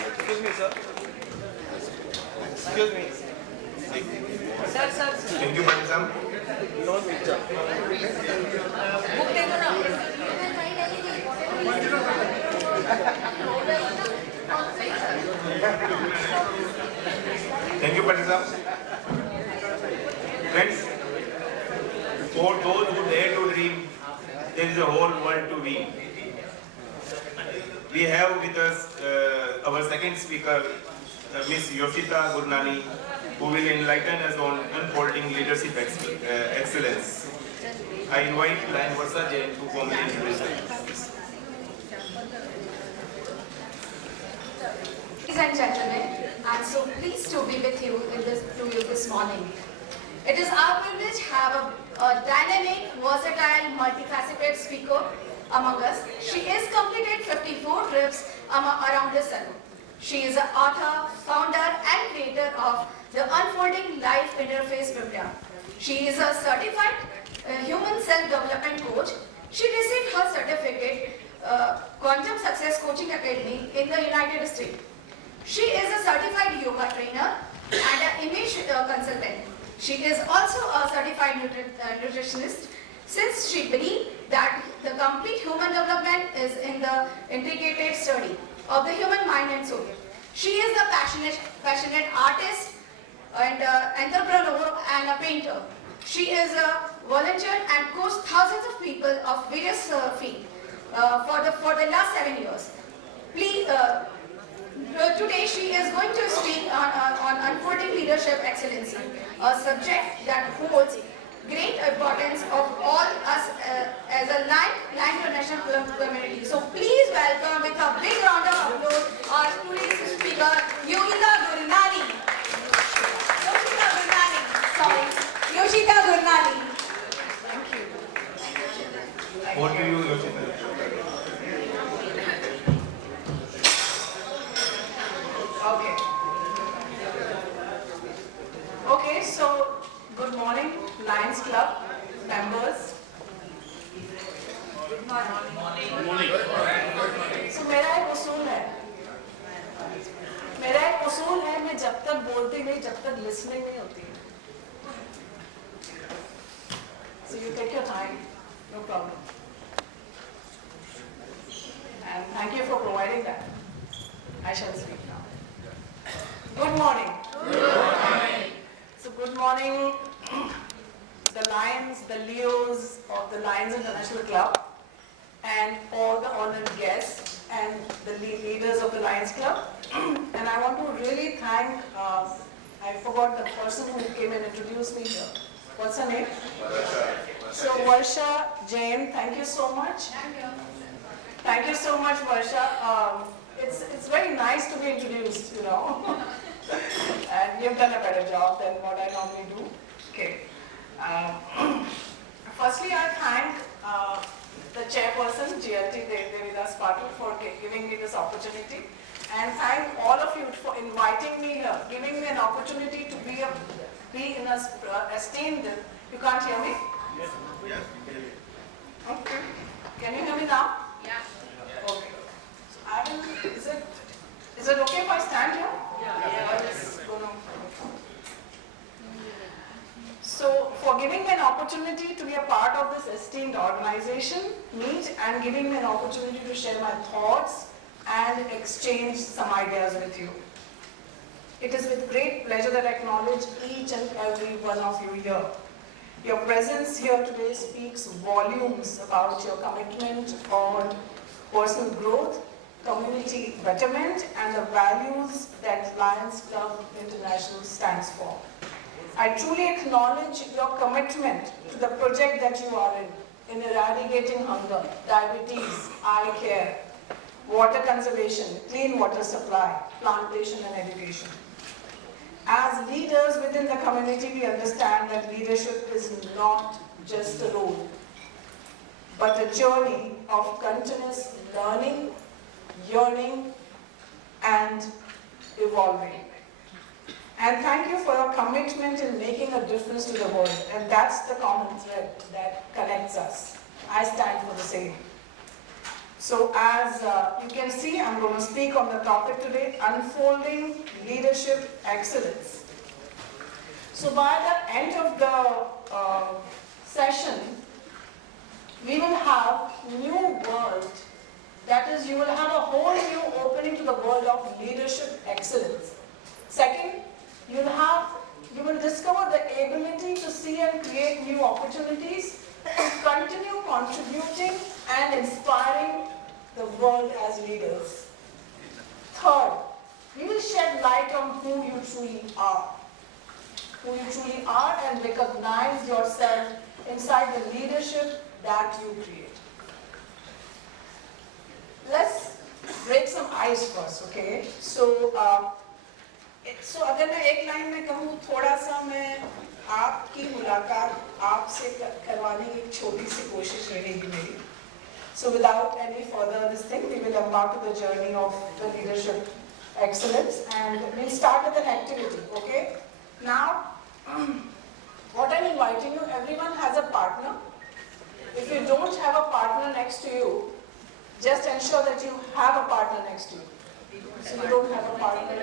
Excuse me, sir. Excuse me. Sir sir Thank you, Madam. No picture. Book दे दो ना. Thank you, Madam. Friends, for those who dare to dream, there is a whole world to win. We have with us our second speaker, Miss Yoshita Gurnani, who will enlighten us on unfolding leadership excellence. I invite Lion Varsha Jain to formally introduce them. Ladies and gentlemen, I'm so pleased to be with you this morning. It is our privilege to have a dynamic, versatile, multifaceted speaker among us. She has completed 54 trips around the sun. She is an author, founder and creator of the Unfolding Life Interface program. She is a certified human self-development coach. She received her certificate Quantum Success Coaching Academy in the United States. She is a certified yoga trainer and an image consultant. She is also a certified nutritionist, since she believes that the complete human development is in the integrated study of the human mind and soul. She is a passionate artist and entrepreneur and a painter. She is a volunteer and coached thousands of people of various fields for the last 7 years. Please, today she is going to speak on unfolding leadership excellency, a subject that holds great importance of all us as a Lion International community. So please welcome with a big round of applause our today's speaker, Yoshita Gurnani. Yoshita Gurnani. Thank you. Over to you, Yoshita. Okay, so good morning, Lions Club members. Good morning. So मेरा एक उसूल है, मैं जब तक बोलती नहीं, जब तक listening नहीं होती. So you take your time, no problem. And thank you for providing that. I shall speak now. Good morning. So good morning, the Lions, the Leos of the Lions International Club, and all the honored guests and the leaders of the Lions Club. And I want to really thank, I forgot the person who came and introduced me here. What's her name? So Varsha Jain, thank you so much. Thank you so much, Varsha. It's very nice to be introduced, you know. And you've done a better job than what I normally do. Okay. Firstly, I thank the chairperson, GLT Devidas Patil, for giving me this opportunity. And thank all of you for inviting me here, giving me an opportunity to be in a esteemed. You can't hear me? Yes. Okay. Can you hear me now? Yeah. Okay. So I will. Is it okay if I stand here? Yeah. So, for giving me an opportunity to be a part of this esteemed organization, meet and giving me an opportunity to share my thoughts and exchange some ideas with you. It is with great pleasure that I acknowledge each and every one of you here. Your presence here today speaks volumes about your commitment on personal growth, community betterment, and the values that Lions Club International stands for. I truly acknowledge your commitment to the project that you are in eradicating hunger, diabetes, eye care, water conservation, clean water supply, plantation and education. As leaders within the community, we understand that leadership is not just a role, but a journey of continuous learning, yearning, and evolving. And thank you for your commitment in making a difference to the world. And that's the common thread that connects us. I stand for the same. So as you can see, I'm going to speak on the topic today, unfolding leadership excellence. So by the end of the session, we will have new world. That is, you will have a whole new opening to the world of leadership excellence. Second, you will discover the ability to see and create new opportunities, to continue contributing and inspiring the world as leaders. Third, we will shed light on who you truly are. Who you truly are and recognize yourself inside the leadership that you create. Let's break some ice first, okay? So अगर मैं एक line में कहूँ, थोड़ा सा मैं आपकी मुलाकात आपसे करवाने की एक छोटी सी कोशिश रहेगी मेरी. So without any further this thing, we will embark on the journey of the leadership excellence, and we'll start with an activity, okay? Now, what I'm inviting you, everyone has a partner. If you don't have a partner next to you, just ensure that you have a partner next to you. So you don't have a partner, you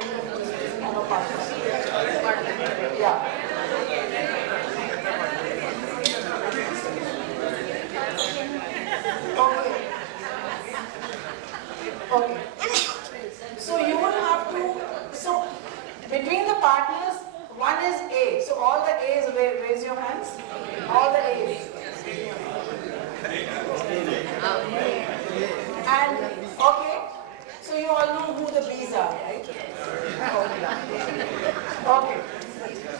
have a partner. Yeah. Okay. So you will have to, so between the partners, one is A. So all the A's, raise your hands. All the A's. And, okay. So you all know who the B's are, right? Okay.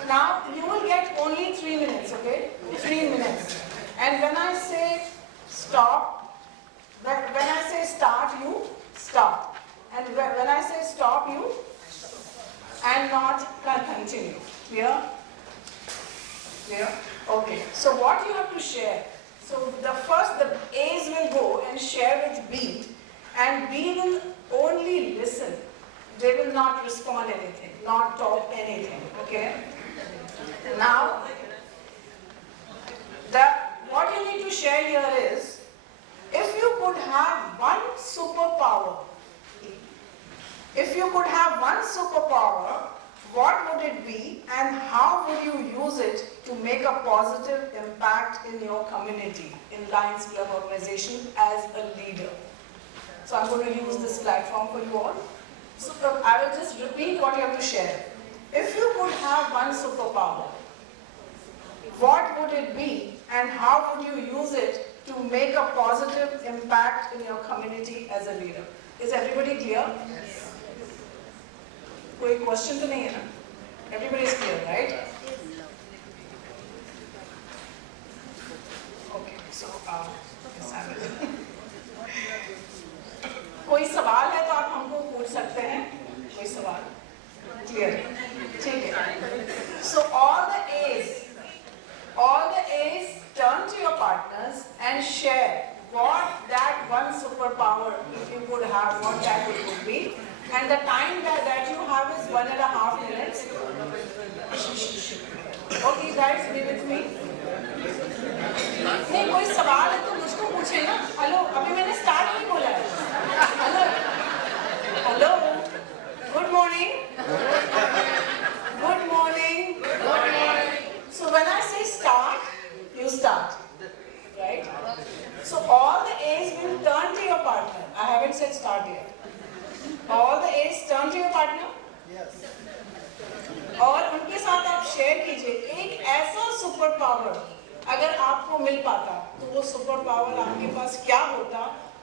Now you will get only 3 minutes, okay? 3 minutes. And when I say stop, when I say start, you stop. And when I say stop, you and not continue. Clear? Clear? Okay. So what you have to share? So the A's will go and share with B, and B will only listen. They will not respond anything, not talk anything, okay? Now, what you need to share here is, if you could have one superpower, what would it be, and how would you use it to make a positive impact in your community, in Lions Club organization as a leader? So I'm going to use this platform for you all. So I will just repeat what you have to share. If you could have one superpower, what would it be, and how would you use it to make a positive impact in your community as a leader? Is everybody clear? Yes. कोई question तो नहीं है ना? Everybody is clear, right? Okay, so yes, I will. कोई सवाल है तो आप हमको पूछ सकते हैं. कोई सवाल? Clear? ठीक है. So all the A's turn to your partners and share what that one superpower, if you could have, what that it would be. And the time that you have is 1.5 minutes. Okay, guys, be with me. नहीं कोई सवाल है तो मुझको पूछे ना. Hello, अभी मैंने स्टार्ट नहीं बोला है. Hello, hello, good morning. Good morning. Good morning. So when I say start, you start, right? So all the A's will turn to your partner. I haven't said start yet. All the A's turn to your partner. Yes. और उनके साथ आप share कीजिए एक ऐसा super power अगर आपको मिल पाता तो वो सुपर पावर आपके पास क्या होता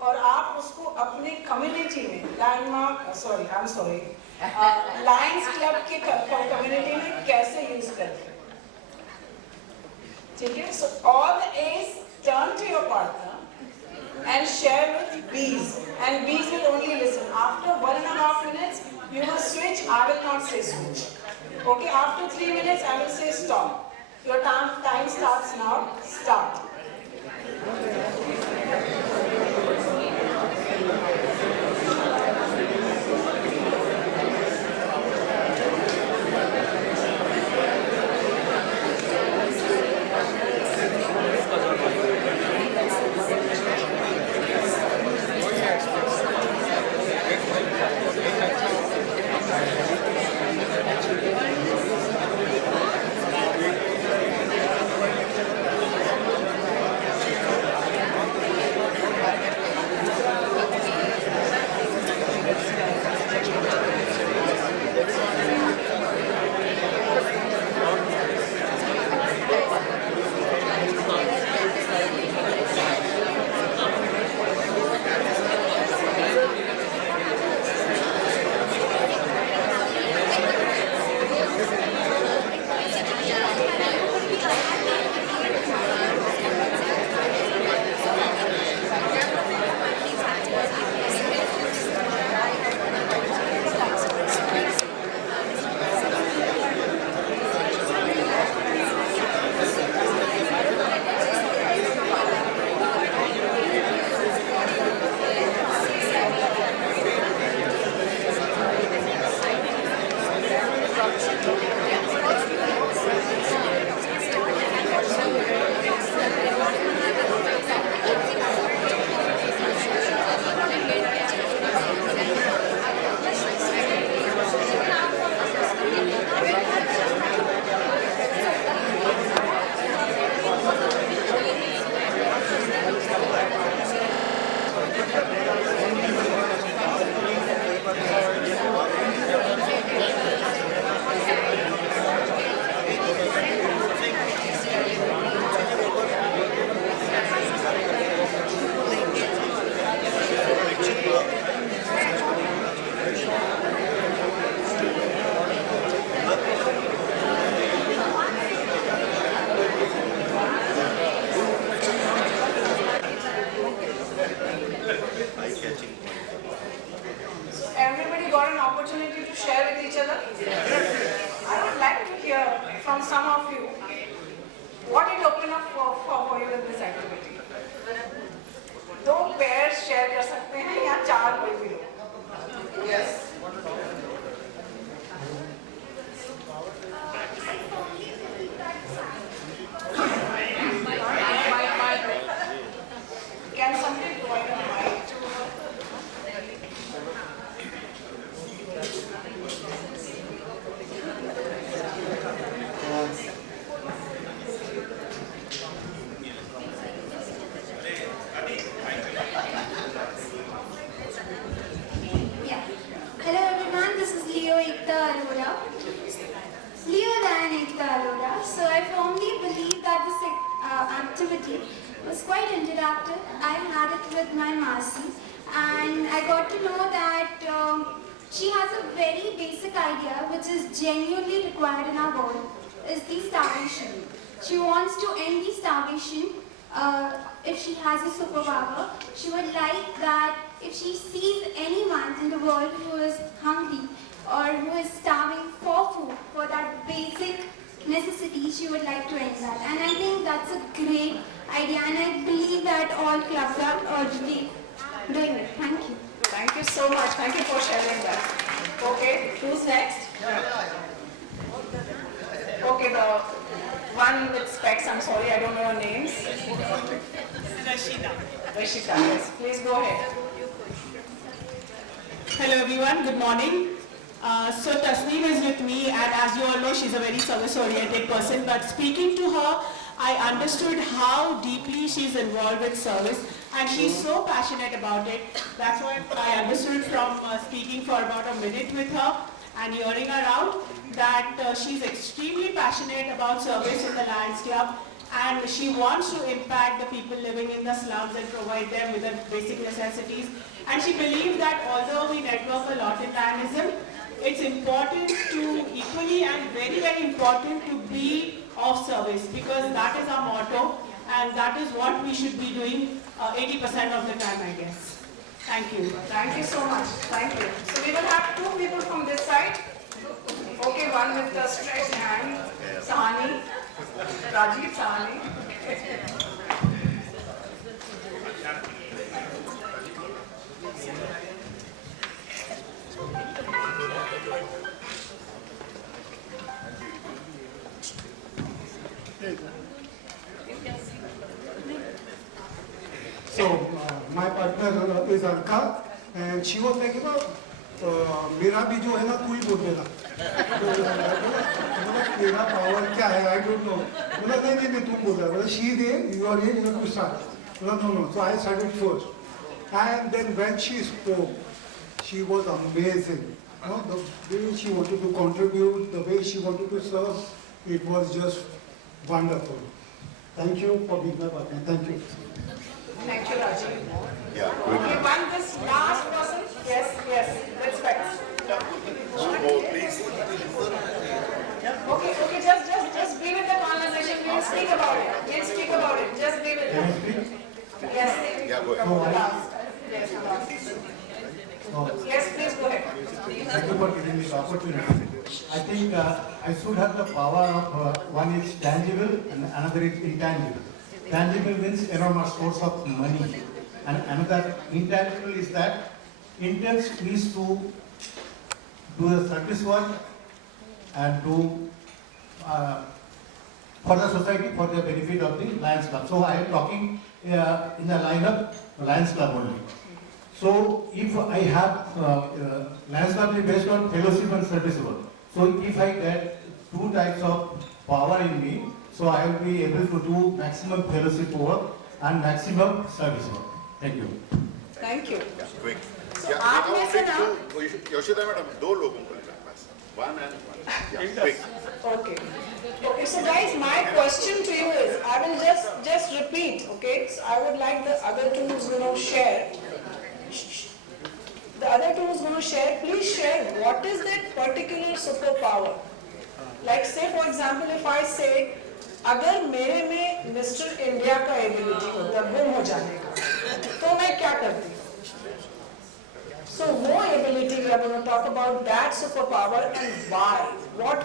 और आप उसको अपने कम्युनिटी में लायंस क्लब के कम्युनिटी में कैसे यूज करते हैं. ठीक है. So all the A's turn to your partner and share with B's and B's will only listen. After 1.5 minutes you will switch. I will not say switch. Okay, after 3 minutes I will say stop. Your time starts now. Start. from some of you, what it open up for you in this activity? दो pair share कर सकते हैं या चार कोई भी लोग. Yes. Can somebody provide a mic to her? Yeah. Hello everyone, this is Leo Ekta Arora. Leo and Ekta Arora. So I firmly believe that this activity was quite interactive. I had it with my Masi and I got to know that she has a very basic idea which is genuinely required in our world, is the starvation. She wants to end the starvation. If she has a superpower, she would like that if she sees anyone in the world who is hungry or who is starving for food, for that basic necessity, she would like to end that. And I think that's a great idea, and I believe that all clubs are already doing it. Thank you. Thank you so much. Thank you for sharing that. Okay, who's next? Okay, the one with specs, I'm sorry, I don't know your names. Rashida. Rashida, yes. Please go ahead. Hello everyone, good morning. So Tasneem is with me, and as you all know, she's a very service-oriented person, but speaking to her, I understood how deeply she's involved with service, and she's so passionate about it. That's what I understood from speaking for about a minute with her and hearing her out, that she's extremely passionate about service in the Lions Club, and she wants to impact the people living in the slums and provide them with the basic necessities. And she believes that although we network a lot in Lionism, it's important to equally and very, very important to be of service, because that is our motto and that is what we should be doing 80% of the time, I guess. Thank you. Thank you so much. Thank you. So we will have two people from this side. Okay, one with the stretched hand, Sahani, Rajiv Sahani. So, my partner is Alka, and she was like, मेरा भी जो है ना तू ही बोल देना बोला तेरा पावर क्या है आई डोंट नो बोला नहीं नहीं तुम बोल रहा बोला she they you are here you to start बोला no no so I started first and then when she spoke she was amazing, you know, the way she wanted to contribute, the way she wanted to serve, it was just wonderful. Thank you for being my partner. Thank you. Thank you, Rajiv. Yeah, Okay, one this last person. Yes, yes, respect. Oh, please. Okay, just be with the conversation. We'll speak about it. We'll speak about it. Just be with it. Yes. Yeah, go ahead. Last. Yes, last. Yes, please go ahead. Thank you for giving me the opportunity. I think I should have the power of one is tangible and another is intangible. Tangible means enormous source of money, and another intangible is that intents is to do the service work and to for the society, for the benefit of the Lions Club. So I am talking in the line of Lions Club only. So if I have Lions Club is based on fellowship and service work. So if I get two types of power in me, so I will be able to do maximum fellowship work and maximum service work. Thank you. Thank you. Yeah, quick. So आप में से ना Yoshita madam दो लोगों को लेकर पास one and one. Yeah, quick. Okay. Okay, so guys, my question to you is, I will just repeat, okay? So I would like the other two who's going to share. The other two who's going to share, please share what is that particular superpower. Like say for example, if I say, अगर मेरे में mister India का ability होता गुम हो जाने का, तो मैं क्या करती? So वो ability we are going to talk about that superpower and why.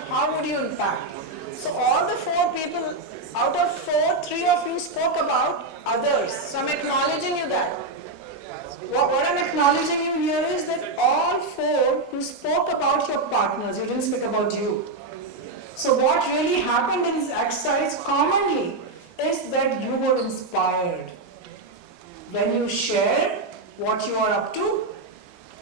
How would you impact? So all the four people, out of four, three of you spoke about others. So I'm acknowledging you that. What I'm acknowledging you here is that all four you spoke about your partners, you didn't speak about you. So what really happened in this exercise commonly is that you were inspired. When you share what you are up to,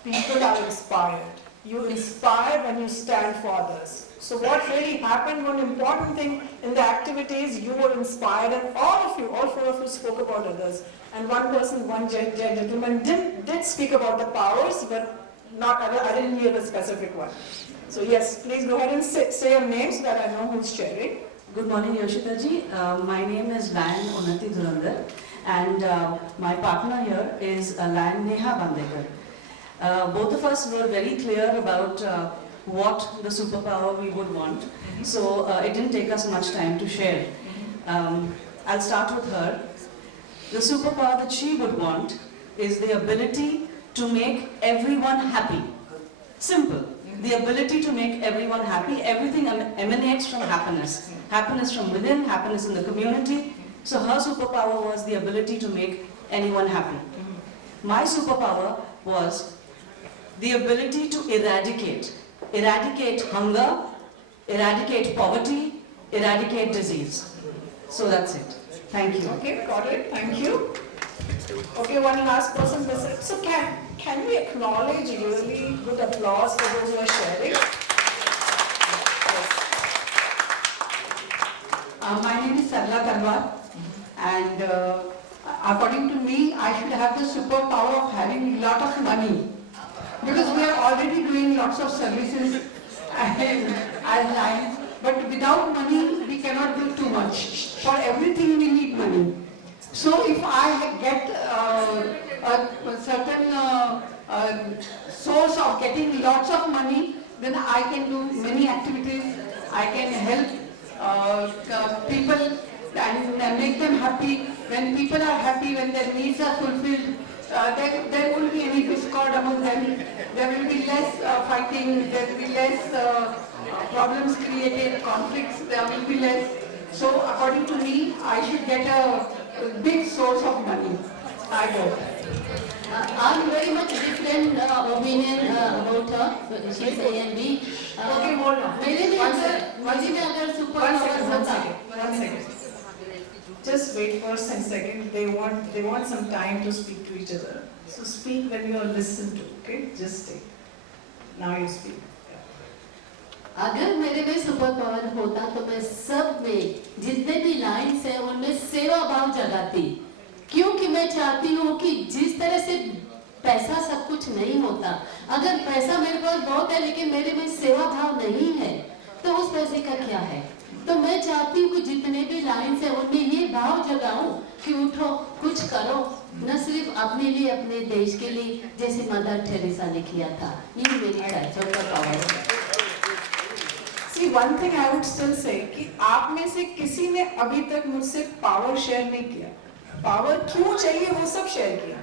people are inspired. You inspire when you stand for others. So what really happened, one important thing in the activities, you were inspired, and all four of you spoke about others. And one person, one gentleman did speak about the powers, but I didn't hear the specific one. So yes, please go ahead and say your name so that I know who's sharing. Good morning, Yoshita ji. My name is Lion Unnati Dhurandhar, and my partner here is Lion Neha Bandekar. Both of us were very clear about what the superpower we would want, so it didn't take us much time to share. I'll start with her. The superpower that she would want is the ability to make everyone happy. Simple. The ability to make everyone happy. Everything emanates from happiness. Happiness from within, happiness in the community, So her superpower was the ability to make anyone happy. My superpower was the ability to eradicate hunger, eradicate poverty, eradicate disease. So that's it. Thank you. Okay, got it. Thank you. Okay, one last person. So can we acknowledge really good applause for those who are sharing? My name is Sarla Talwar, and according to me, I should have the superpower of having lot of money, because we are already doing lots of services as Lions, but without money we cannot do too much. For everything we need money. So if I get a certain source of getting lots of money, then I can do many activities. I can help people and make them happy. When people are happy, when their needs are fulfilled, there won't be any discord among them. There will be less fighting, there will be less problems created, conflicts, there will be less. So according to me, I should get a big source of money. I hope. I'm very much different opinion about her. She's A and B. Okay, hold on. मेरे में अगर super power होता. One second. Just wait for a second. They want some time to speak to each other. So speak when you are listened to. Okay, just stay. Now you speak. अगर मेरे में super power होता तो मैं सब में जितने भी लाइन्स हैं उनमें सेवा भाव जगाती, क्योंकि मैं चाहती हूँ कि जिस तरह से पैसा सब कुछ नहीं होता, अगर पैसा मेरे पास बहुत है लेकिन मेरे में सेवा भाव नहीं है तो उस पैसे का क्या है. तो मैं चाहती हूँ कि जितने भी लाइन्स हैं उनमें ये भाव जगाऊं कि उठो कुछ करो, न सिर्फ अपने लिए अपने देश के लिए, जैसे मदर टेरेसा ने किया था. ये मेरी सुपर पावर है. See, one thing I would still say कि आप में से किसी ने अभी तक मुझसे पावर शेयर नहीं किया. पावर क्यों चाहिए वो सब शेयर किया.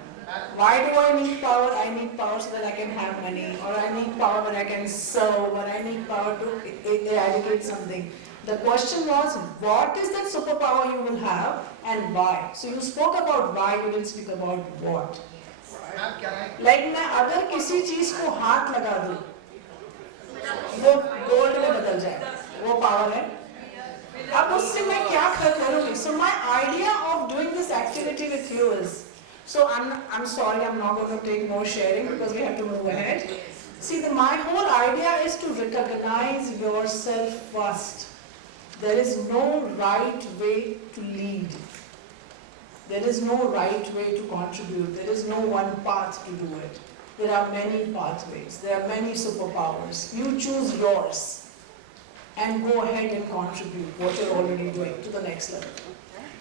Why do I need power? I need power so that I can have money, or I need power when I can serve, or I need power to eradicate something. The question was, what is that superpower you will have and why? So you spoke about why, you didn't speak about what. Like मैं अगर किसी चीज को हाथ लगा दूं, वो gold में बदल जाए, वो पावर है. अब उससे मैं क्या करूँगी? So my idea of doing this activity with you is, so I'm sorry, I'm not going to take more sharing because we have to move ahead. See, my whole idea is to recognize yourself first. There is no right way to lead. There is no right way to contribute. There is no one path to do it. There are many pathways. There are many superpowers. You choose yours and go ahead and contribute what you're already doing to the next level.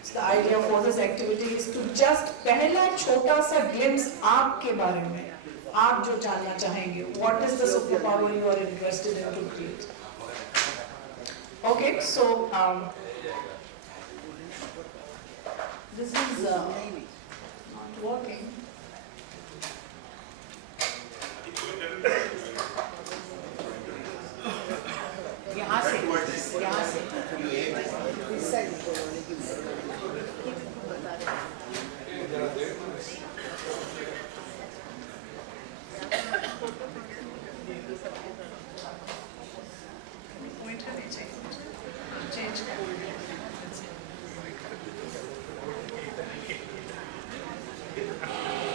So the idea for this activity is to just पहला छोटा सा glimpse आपके बारे में, आप जो जानना चाहेंगे, what is the superpower you are interested in to create. Okay, so this is not working. यहाँ से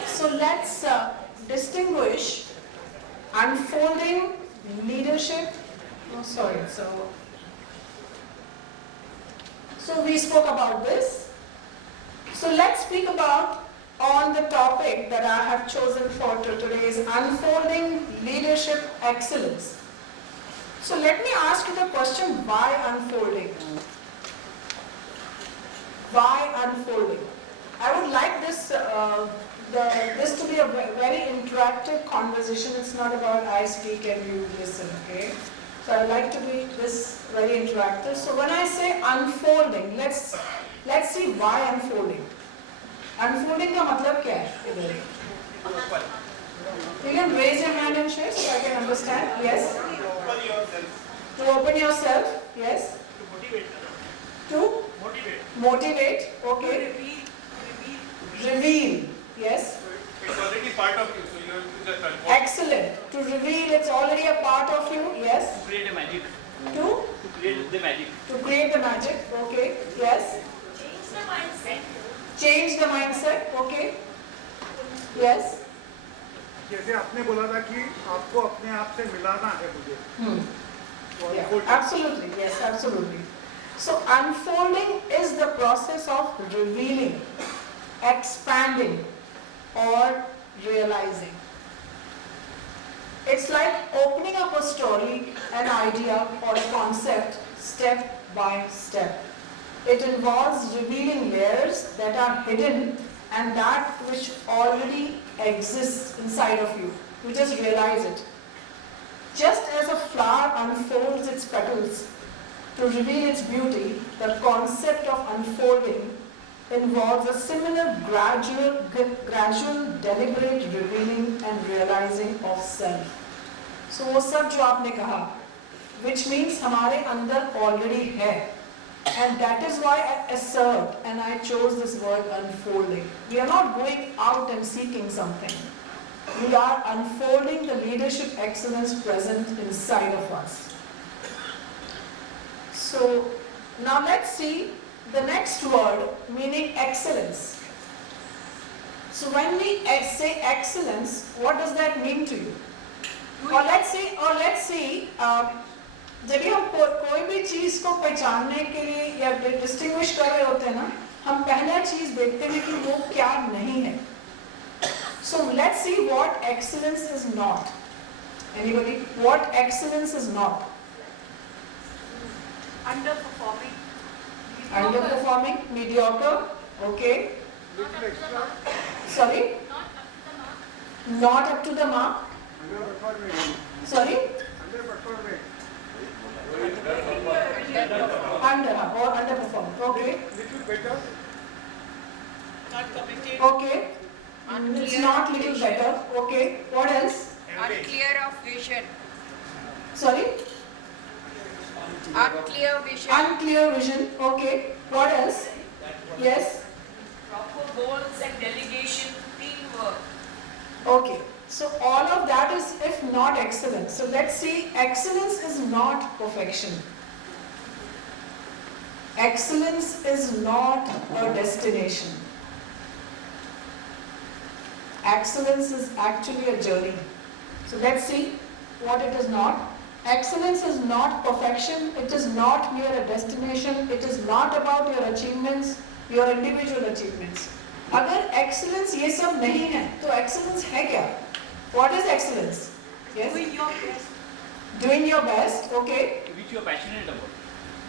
So let's distinguish unfolding leadership. Oh, sorry. So we spoke about this. So let's speak about on the topic that I have chosen for today is unfolding leadership excellence. So let me ask you the question, why unfolding? Why unfolding? I would like this this to be a very interactive conversation. It's not about I speak and you listen, okay? So I like to be this very interactive. So when I say unfolding, let's see why unfolding. Unfolding का मतलब क्या है इधर? You can raise your hand and share so I can understand. Yes. To open yourself. Yes. To motivate. Motivate, okay. Reveal, yes. It's already part of you, so you have to just convert. Excellent. To reveal, it's already a part of you, yes. To create a magic. To Create the magic. create the magic, okay, yes. Change the mindset. Change the mindset, okay. Yes. जैसे आपने बोला था कि आपको अपने आप से मिलाना है मुझे तो Yeah, unfold- absolutely, yes, absolutely. So unfolding is the process of revealing, expanding, or realizing. It's like opening up a story, an idea, or a concept step by step. It involves revealing layers that are hidden and that which already exists inside of you. You just realize it. Just as a flower unfolds its petals to reveal its beauty, the concept of unfolding involves a similar gradual, deliberate revealing and realizing of self. So वो सब जो आपने कहा, which means हमारे अंदर already है. And that is why I assert and I chose this word unfolding. We are not going out and seeking something. We are unfolding the leadership excellence present inside of us. So now let's see the next word meaning excellence. So when we say excellence, what does that mean to you? Or let's see, जब भी हम कोई भी चीज को पहचानने के लिए या डिस्टिंग्विश कर रहे होते हैं ना, हम पहला चीज देखते हैं कि वो क्या नहीं है. So let's see what excellence is not. Anybody? What excellence is not? Underperforming. Underperforming, mediocre, okay. Sorry? Not up to the mark. Sorry? Underperforming, okay. Little better. Not committed. Okay. It's not little better, okay. What else? Unclear of vision. Sorry? Unclear vision. Unclear vision, okay. What else? Yes? Proper goals and delegation, teamwork. Okay. So all of that is if not excellence. So let's see, excellence is not perfection. Excellence is not a destination. Excellence is actually a journey. So let's see what it is not. Excellence is not perfection. It is not mere a destination. It is not about your achievements, your individual achievements. अगर excellence ये सब नहीं है, तो excellence है क्या? What is excellence? Yes? Doing your best. Doing your best, okay. Which you are passionate about.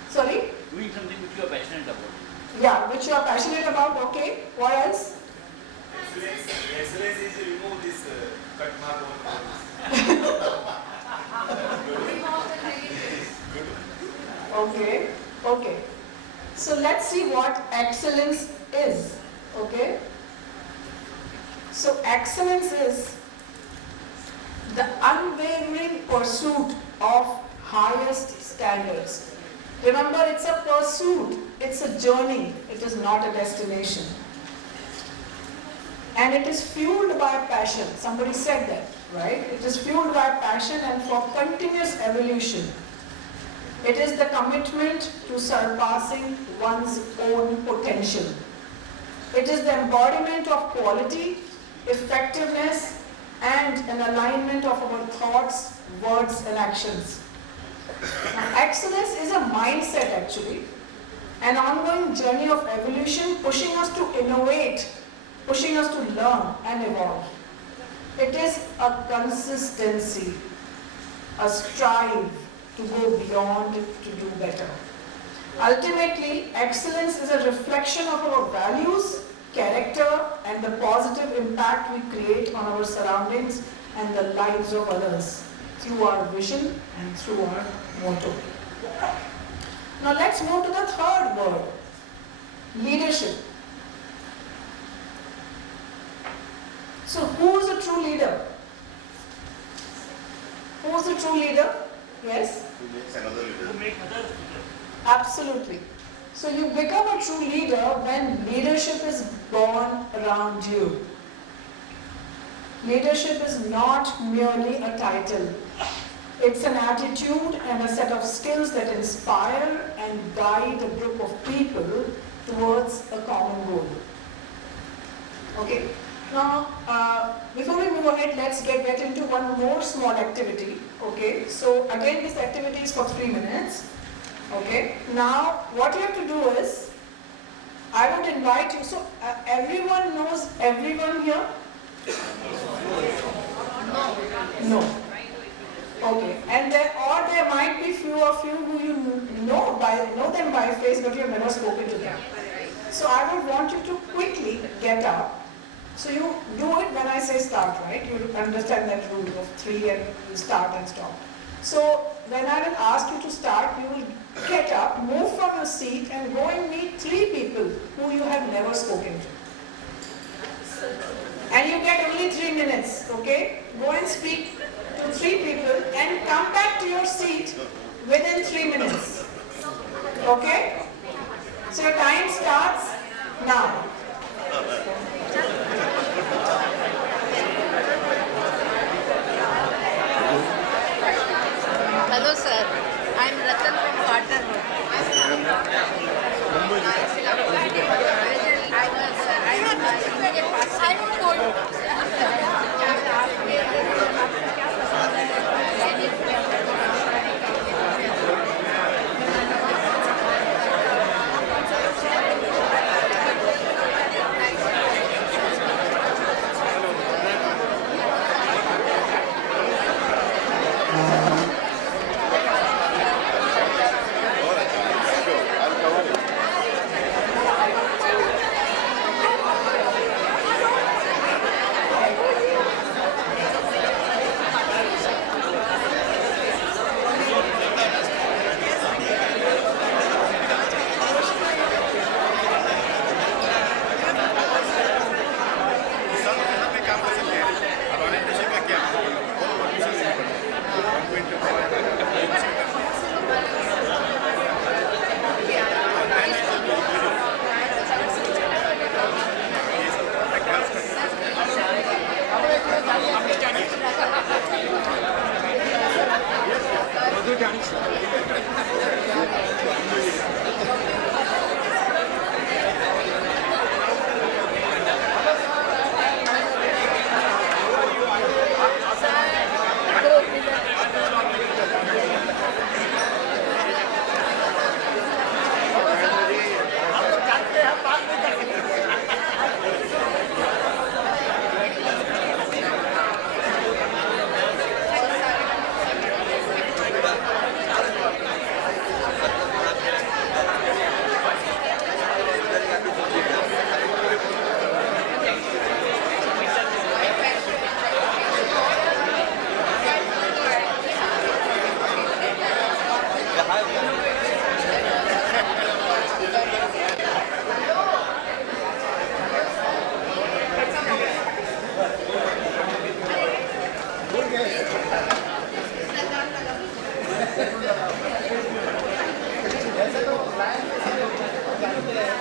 Sorry? Doing something which you are passionate about. Yeah, which you are passionate about, okay. What else? Excellence is remove this cut mark on Okay, okay. So let's see what excellence is, okay. So excellence is the unwavering pursuit of highest standards. Remember, it's a pursuit, it's a journey, it is not a destination. And it is fueled by passion. Somebody said that, right? It is fueled by passion and for continuous evolution. It is the commitment to surpassing one's own potential. It is the embodiment of quality, effectiveness, and an alignment of our thoughts, words, and actions. Now, excellence is a mindset actually, an ongoing journey of evolution pushing us to innovate, pushing us to learn and evolve. It is a consistency, a strive to go beyond, to do better. Ultimately, excellence is a reflection of our values, character, and the positive impact we create on our surroundings and the lives of others through our vision and through our motto. Now let's move to the third word, leadership. So who is a true leader? Who is a true leader? Yes? Who makes another leader? Absolutely. So you become a true leader when leadership is born around you. Leadership is not merely a title. It's an attitude and a set of skills that inspire and guide a group of people towards a common goal. Okay, now before we move ahead, let's get into one more small activity. Okay, so again this activity is for 3 minutes. Okay, now what you have to do is, I would invite you, so everyone knows everyone here? No. Okay, and there might be few of you who you know them by face, but you have never spoken to them. So I would want you to quickly get up. So you do it when I say start, right? You understand that rule of 3 and you start and stop. So when I will ask you to start, you will get up, move from your seat and go and meet 3 people who you have never spoken to. And you get only 3 minutes, okay? Go and speak to 3 people and come back to your seat within 3 minutes. Okay? So your time starts now. Hello sir, I'm Ratan from Carter Road. I don't know.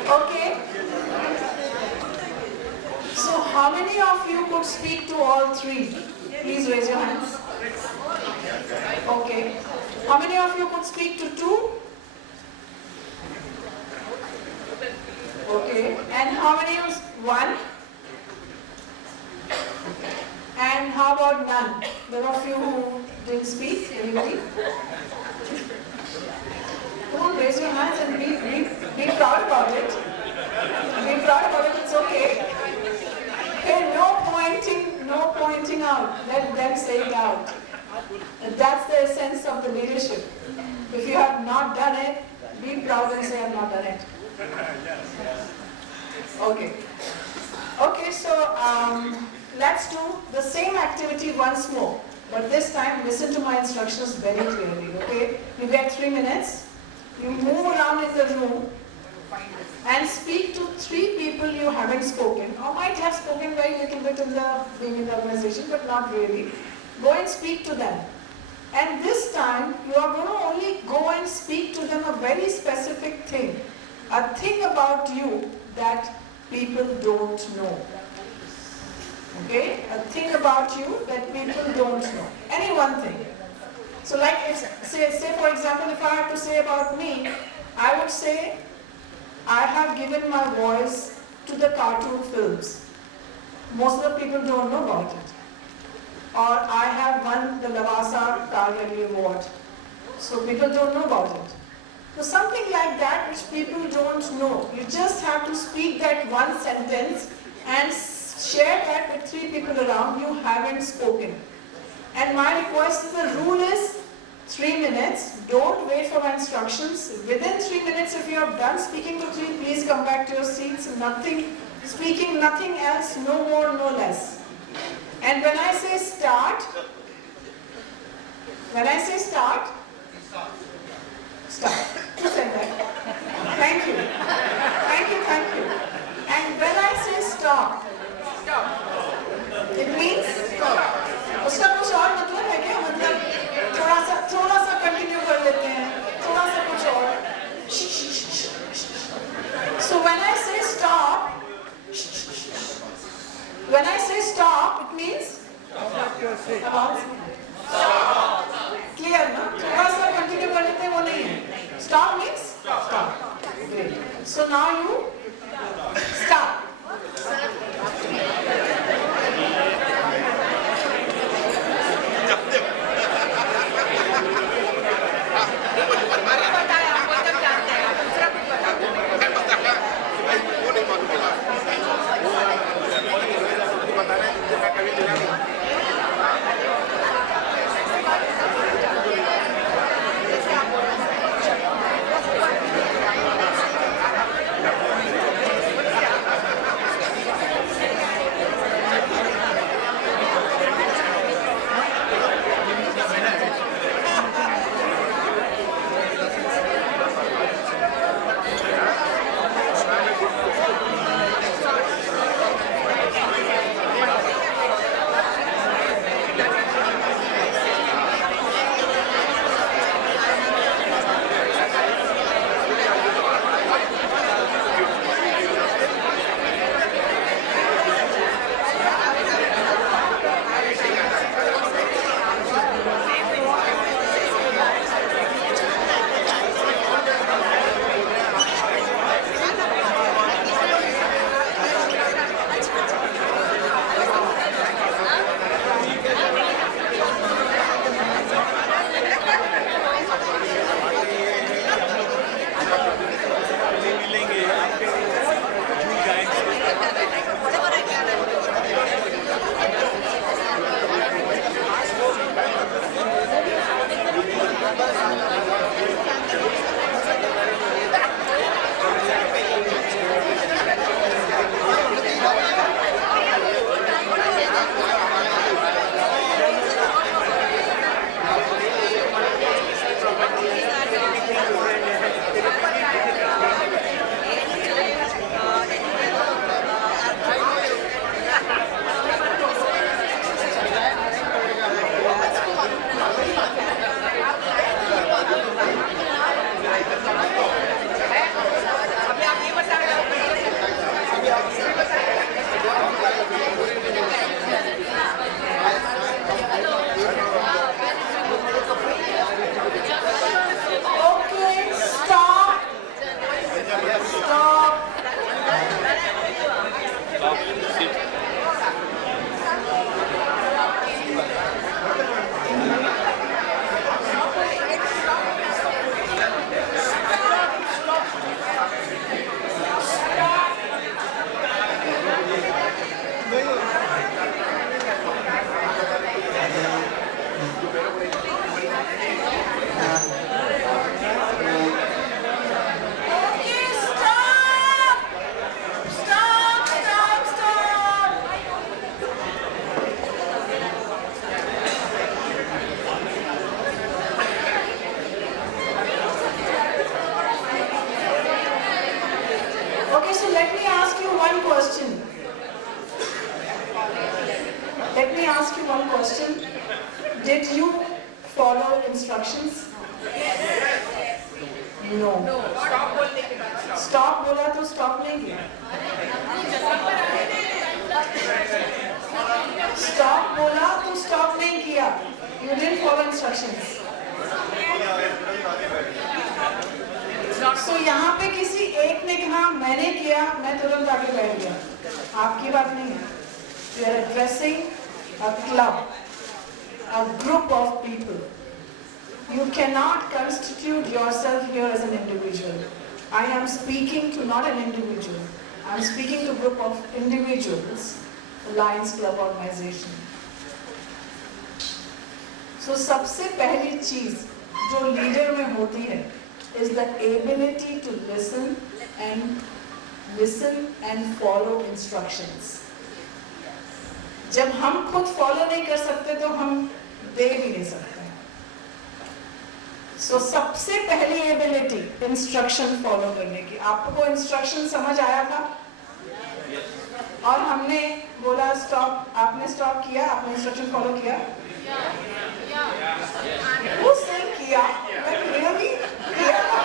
Okay. So how many of you could speak to all 3? Please raise your hands. Okay. How many of you could speak to 2? Okay. And how many was 1? And how about none? There are few who didn't speak. Anybody? Come on, raise your hands and be proud about it. Be proud about it, it's okay. Okay, no pointing out. Let them say it out. And that's the essence of the leadership. If you have not done it, be proud and say, I've not done it. Okay. Okay, so let's do the same activity once more. But this time, listen to my instructions very clearly, okay? You get 3 minutes. You move around in the room and speak to 3 people you haven't spoken, or might have spoken very little bit in being in the organization, but not really. Go and speak to them. And this time, you are going to only go and speak to them a very specific thing. a thing about you that people don't know. Okay? A thing about you that people don't know. Any one thing. So like if, say for example, if I have to say about me, I would say I have given my voice to the cartoon films. Most of the people don't know about it. Or I have won the Lavasa Targari Award. So people don't know about it. So something like that which people don't know. You just have to speak that one sentence and share that with 3 people around you haven't spoken. And my request is, the rule is 3 minutes. Don't wait for my instructions. Within 3 minutes, if you have done speaking to 3, please come back to your seats. Nothing, speaking nothing else, no more, no less. And when I say start, start. Who said that? Thank you. Thank you, thank you. And when I say stop, it means उसका कुछ और मतलब है क्या? मतलब थोड़ा सा continue कर लेते हैं, थोड़ा सा कुछ और. So when I say stop, it means clear ना? थोड़ा सा कंटिन्यू कर लेते हैं, वो नहीं है. Stop means stop. Great. So now you start. Did you follow instructions? No. Stop बोला तो स्टॉप नहीं किया, स्टॉप बोला तो स्टॉप नहीं किया, यू डिडंट फॉलो इंस्ट्रक्शंस। सो यहाँ पे किसी एक ने कहा मैंने किया, मैं तुरंत आगे बैठ गया, आपकी बात नहीं है। We are addressing a club, a group of people. You cannot constitute yourself here as an individual. I am speaking to not an individual. I am speaking to a group of individuals, Lions Club organization. So सबसे पहली चीज जो leader में होती है is the ability to listen and follow instructions. जब हम खुद फॉलो नहीं कर सकते तो हम दे भी नहीं सकते हैं। So सबसे पहली एबिलिटी इंस्ट्रक्शन फॉलो करने की। आपको इंस्ट्रक्शन समझ आया था? और हमने बोला स्टॉप, आपने स्टॉप किया, आपने इंस्ट्रक्शन फॉलो किया? उसने किया, मैं really किया था।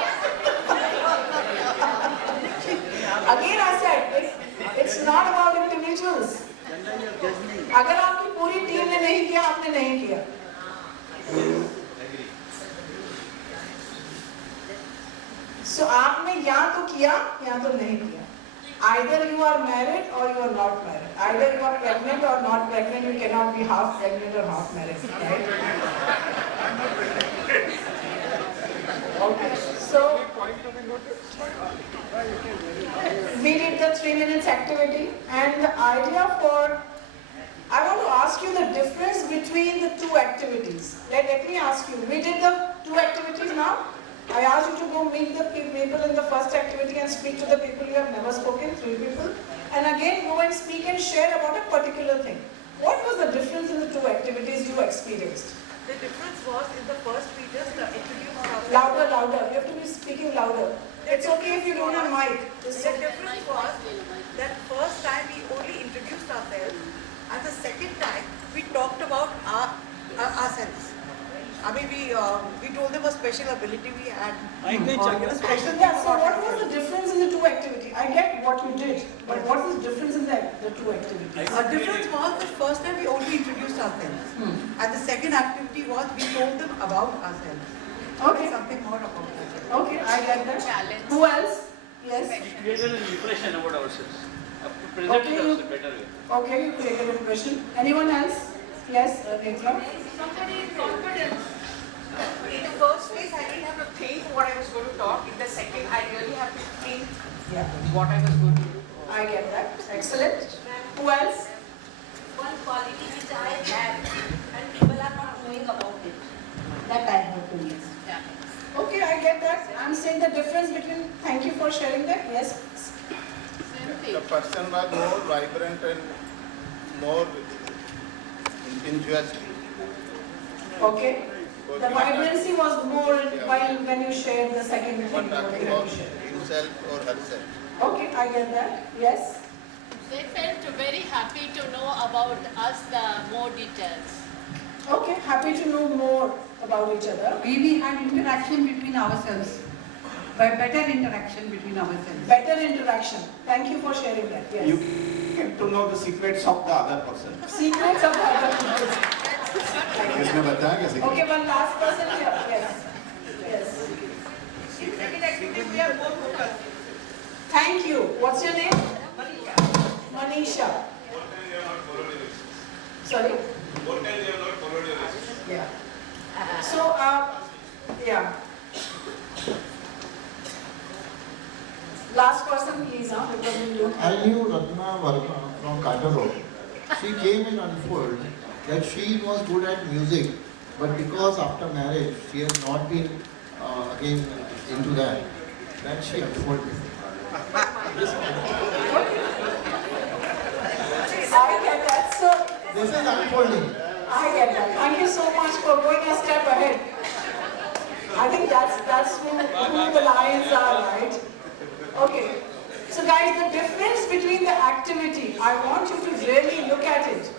Again I said, it's not about individuals. अगर आपकी पूरी टीम ने नहीं किया, आपने नहीं किया। So आपने या तो किया या तो नहीं किया। Either you are married or you are not married. Either you are pregnant or not pregnant. You cannot be half pregnant or half married, right? Okay. So we did the 3 minutes activity, and the idea for, I want to ask you the difference between the two activities. Let me ask you, we did the 2 activities now. I asked you to go meet the people in the first activity and speak to the people you have never spoken, 3 people. And again go and speak and share about a particular thing. What was the difference in the 2 activities you experienced? The difference was in the first we just introduced ourselves. Louder, louder. You have to be speaking louder. It's okay if you don't have mic. The difference was that first time we only introduced ourselves, and the second time we talked about ourselves. I mean, we told them a special ability we had. Yeah, so what was the difference in the 2 activities? I get what you did, but what is the difference in the 2 activities? The difference was that first time we only introduced ourselves. And the second activity was we told them about ourselves. Okay. Something more about ourselves. Okay, I get that. Who else? Yes? We created an impression about ourselves. Present Okay, it you, as a better way. okay, you created an impression. Anyone else? Yes, Netra? Somebody is confident. In the first phase, I didn't have to think what I was going to talk. In the second, I really have to think what I was going to do. I get that. Excellent. Who else? One quality which I have and people are not knowing about it. That I have to use. Okay, I get that. I'm saying the difference between, thank you for sharing that. Yes. The person was more vibrant and more enthusiastic. Okay. The vibrancy was more while when you shared the second thing. But talking about himself or herself. Okay, I get that. Yes. They felt very happy to know about us the more details. Okay, happy to know more about each other. We had interaction between ourselves. Better interaction between ourselves. Better interaction. Thank you for sharing that. Yes. You get to know the secrets of the other person. Secrets of the other people. इसने बताया कैसे? Okay, one last person here. Yes. Yes. In second activity, we are more focused. Thank you. What's your name? Manisha. Sorry? Yeah. So, yeah. Last person, please, because we don't I knew Ratna Varma from Carter Road. She came and unfolded that she was good at music, but because after marriage she has not been again into that. Then she unfolded. I get that. So, This is unfolding. I get that. Thank you so much for going a step ahead. I think that's who the lions are, right? Okay. So guys, the difference between the activity, I want you to really look at it.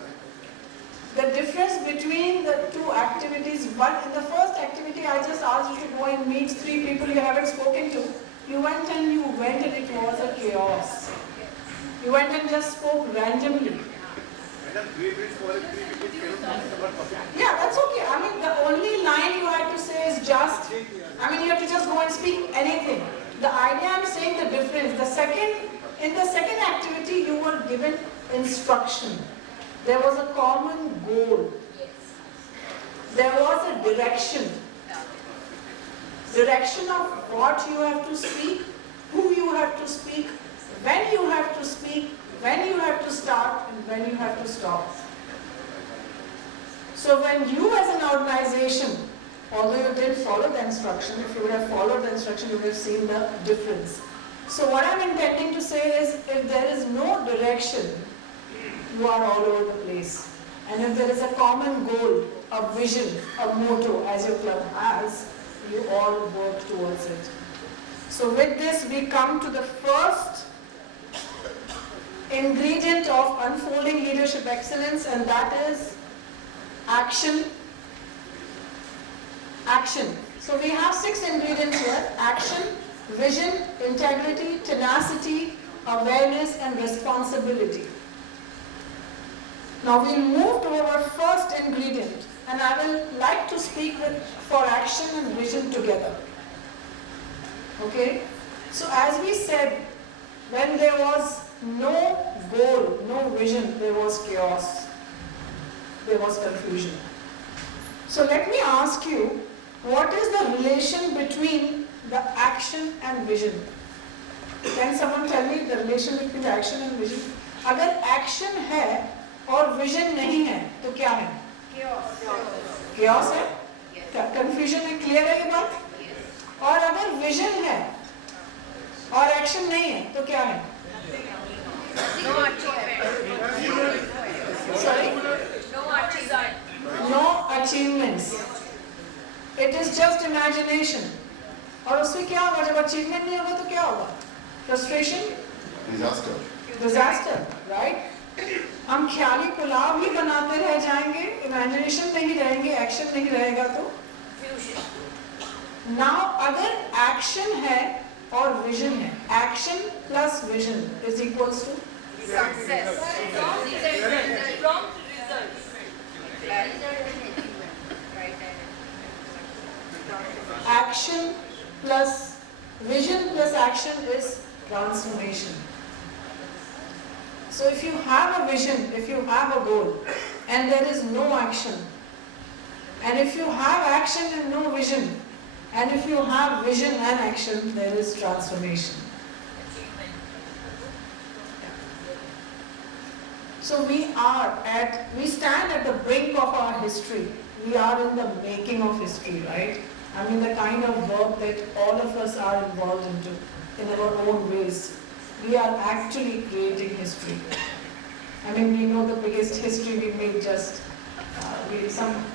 The difference between the 2 activities, one, in the first activity I just asked you to go and meet 3 people you haven't spoken to. You went and was a chaos. You went and just spoke randomly. Yeah, that's okay. I mean, the only line you had to say is just. I mean, you have to just go and speak anything. The idea, I'm saying the difference. In the second activity, you were given instruction. There was a common goal. There was a direction. Direction of what you have to speak, who you have to speak, when you have to speak, when you have to start, and when you have to stop. So when you as an organization, although you did follow the instruction, if you would have followed the instruction, you would have seen the difference. So what I'm intending to say is, if there is no direction, you are all over the place. And if there is a common goal, a vision, a motto, as your club has, you all work towards it. So with this, we come to the first ingredient of unfolding leadership excellence, and that is action. Action. So we have 6 ingredients here: action, vision, integrity, tenacity, awareness, and responsibility. Now we'll move to our first ingredient, and I will like to speak for action and vision together. Okay? So as we said, when there was no goal, no vision, there was chaos. There was confusion. So let me ask you, what is the relation between the action and vision? Can someone tell me the relation between the action and vision? अगर action है और vision नहीं है, तो क्या है? Chaos है? Confusion है? Clear है ये बात? और अगर vision है और action नहीं है, तो क्या है? Sorry? No achievements. It is just imagination. और उसमें क्या होगा? जब achievement नहीं होगा तो क्या होगा? Frustration? Disaster, right? हम ख्याली पुलाव ही बनाते रह जाएंगे, imagination नहीं रहेंगे, action नहीं रहेगा तो? Now अगर action है और vision है, action plus vision is equals to Success. Action plus vision plus action is transformation. So if you have a vision, if you have a goal, and there is no action, and if you have action and no vision, and if you have vision and action, there is transformation. So we stand at the brink of our history. We are in the making of history, right? I mean, the kind of work that all of us are involved into in our own ways. We are actually creating history. I mean, we know the biggest history we made just,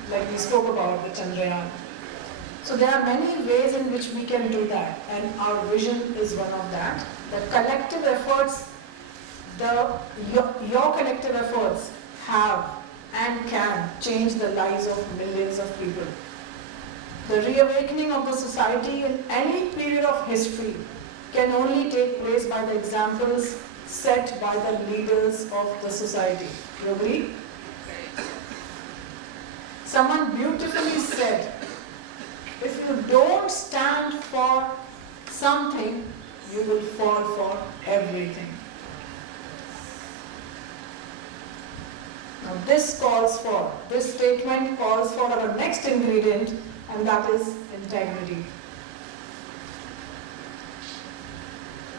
like we spoke about the Chandrayaan. So there are many ways in which we can do that, and our vision is one of that. The collective efforts, your collective efforts have and can change the lives of millions of people. The reawakening of the society in any period of history can only take place by the examples set by the leaders of the society. You agree? Someone beautifully said, if you don't stand for something, you will fall for everything. Now this statement calls for our next ingredient, and that is integrity.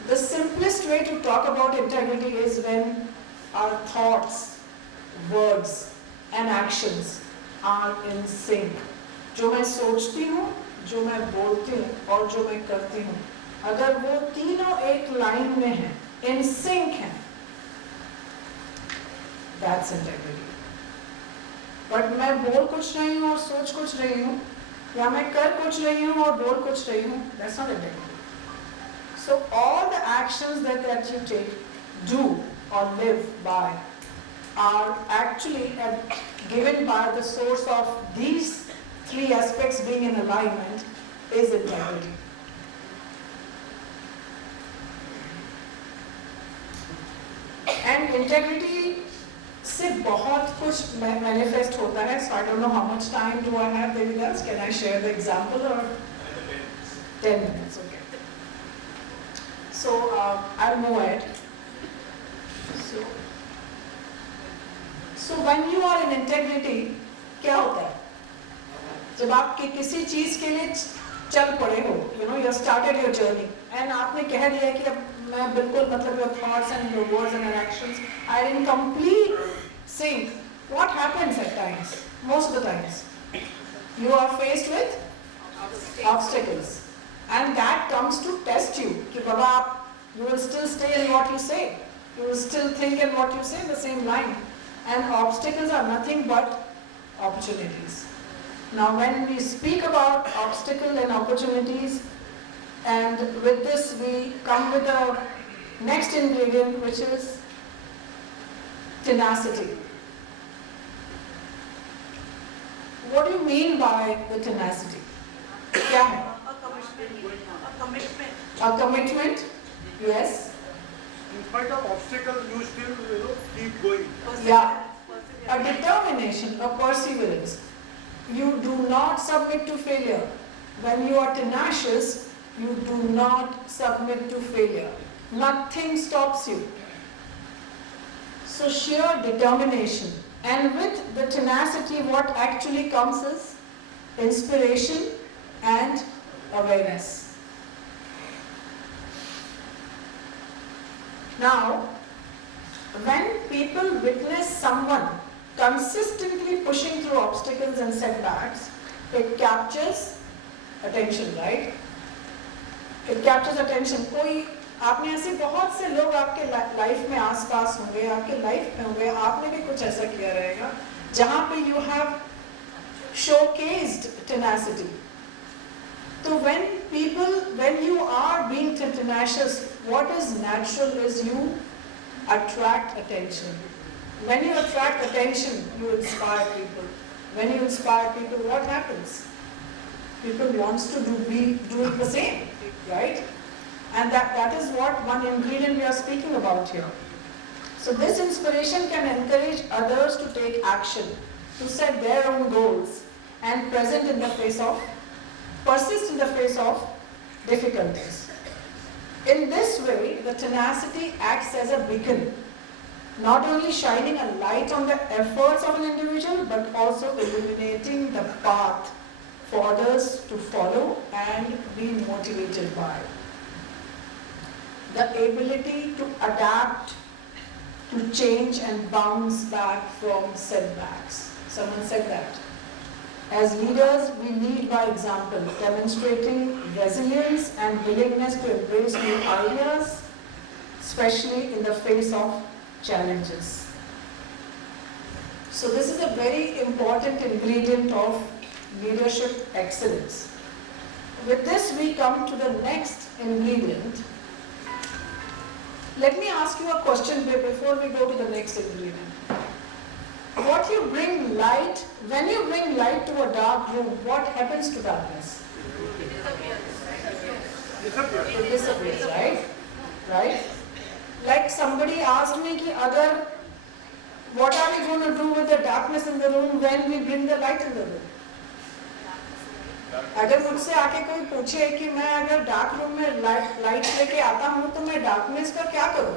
The simplest way to talk about integrity is when our thoughts, words and actions are in sync. जो मैं सोचती हूँ, जो मैं बोलती हूँ और जो मैं करती हूँ, अगर वो तीनों एक लाइन में हैं, in sync हैं, that's integrity. But मैं बोल कुछ रही हूँ और सोच कुछ रही हूँ, या मैं कर कुछ रही हूँ और बोल कुछ रही हूँ, that's not integrity. So all the actions that you take, do or live by are actually given by the source of these 3 aspects being in alignment is integrity. And integrity से बहुत कुछ मैनिफेस्ट होता है. So I don't know how much time do I have, Devidas? Can I share the example or 10 minutes? Okay. So I'll move ahead. So when you are in integrity, क्या होता है? जब आप किसी चीज के लिए चल पड़े हो, you know, you started your journey, and आपने कह दिया कि अब मैं बिल्कुल मतलब your thoughts and your words and your actions are in complete sync. What happens at times? Most of the times, you are faced with obstacles, and that comes to test you. कि बाबा आप, you will still stay in what you say, you will still think in what you say in the same line, and obstacles are nothing but opportunities. Now when we speak about obstacles and opportunities, and with this we come with the next ingredient, which is tenacity. What do you mean by the tenacity? क्या है? A commitment, yes. In spite of obstacle, you still keep going. Yeah. A determination, a perseverance. You do not submit to failure. When you are tenacious, you do not submit to failure. Nothing stops you. So sheer determination. And with the tenacity, what actually comes is inspiration and awareness. Now, when people witness someone consistently pushing through obstacles and setbacks, it captures attention, right? It captures attention. कोई आपने ऐसे बहुत से लोग आपके life में आसपास होंगे, आपके लाइफ में होंगे, आपने भी कुछ ऐसा किया रहेगा जहाँ पे you have showcased tenacity. So when you are being tenacious, what is natural is you attract attention. When you attract attention, you inspire people. When you inspire people, what happens? People wants to be doing the same, right? And that is what one ingredient we are speaking about here. So this inspiration can encourage others to take action, to set their own goals, and persist in the face of difficulties. In this way, the tenacity acts as a beacon, not only shining a light on the efforts of an individual, but also illuminating the path for others to follow and be motivated by. The ability to adapt, to change and bounce back from setbacks. Someone said that. As leaders, we lead by example, demonstrating resilience and willingness to embrace new ideas, especially in the face of challenges. So this is a very important ingredient of leadership excellence. With this, we come to the next ingredient. Let me ask you a question before we go to the next ingredient. What you bring light, when you bring light to a dark room, what happens to darkness? It disappears, right? Right? Like somebody asked me, what are we going to do with the darkness in the room when we bring the light in the room? अगर मुझसे आके कोई पूछे कि मैं अगर dark room में light लेके आता हूँ तो मैं डार्कनेस का क्या करूँ?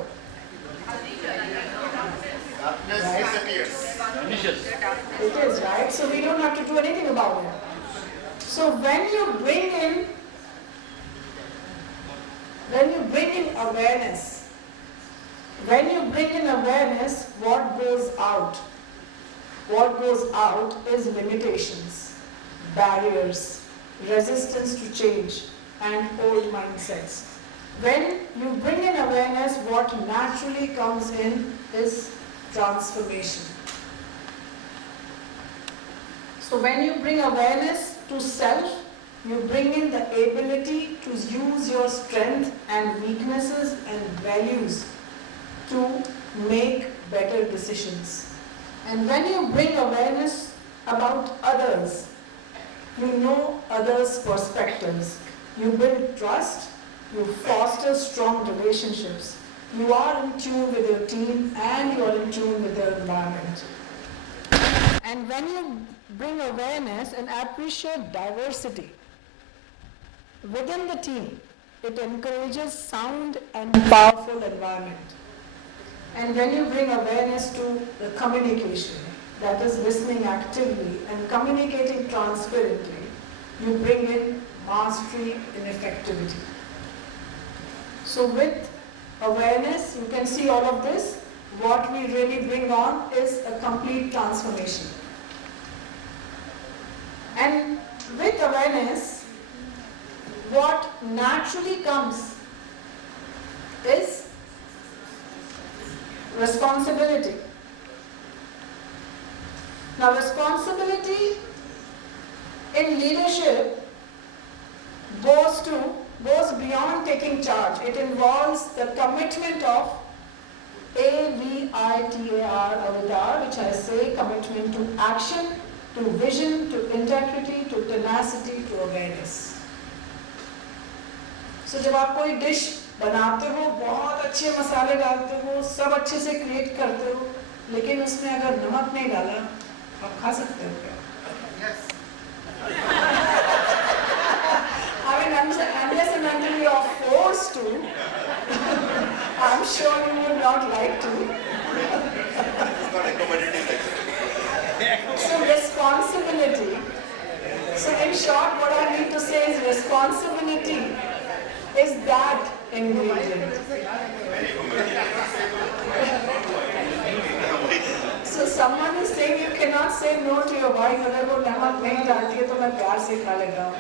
It is, right? So we don't have to do anything about it. So when you bring in awareness, what goes out? What goes out is limitations, barriers, resistance to change, and old mindsets. When you bring in awareness, what naturally comes in is transformation. So when you bring awareness to self, you bring in the ability to use your strength and weaknesses and values to make better decisions. And when you bring awareness about others, you know others' perspectives, you build trust, you foster strong relationships, You are in tune with your team and you are in tune with your environment. And when you bring awareness and appreciate diversity within the team, it encourages sound and powerful environment. And when you bring awareness to the communication, that is listening actively and communicating transparently, you bring in mastery in effectivity. So with awareness, you can see all of this. What we really bring on is a complete transformation. And with awareness, what naturally comes is responsibility. Now, responsibility in leadership goes beyond taking charge. It involves the commitment of AVITAR, avatar, which I say commitment to action, to vision, to integrity, to tenacity, to awareness. So जब आप कोई dish बनाते हो, बहुत अच्छे मसाले डालते हो, सब अच्छे से क्रिएट करते हो, लेकिन उसमें अगर नमक नहीं डाला, आप खा सकते हो क्या? Yes. I mean, unless and until you are forced to, I'm sure you would not like to. It's not accommodative. So responsibility. So in short, what I need to say is responsibility is that ingredient. So someone is saying you cannot say no to your wife अगर वो नमक नहीं डालती है तो मैं प्यार से खा लेता हूँ.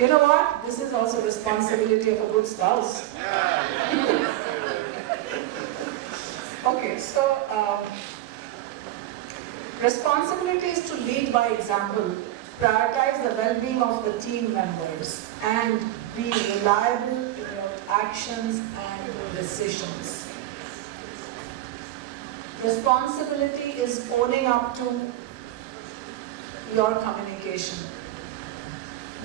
You know what? This is also responsibility of a good spouse. Okay, so responsibility is to lead by example, prioritize the well-being of the team members, and be reliable in your actions and your decisions. Responsibility is owning up to your communication.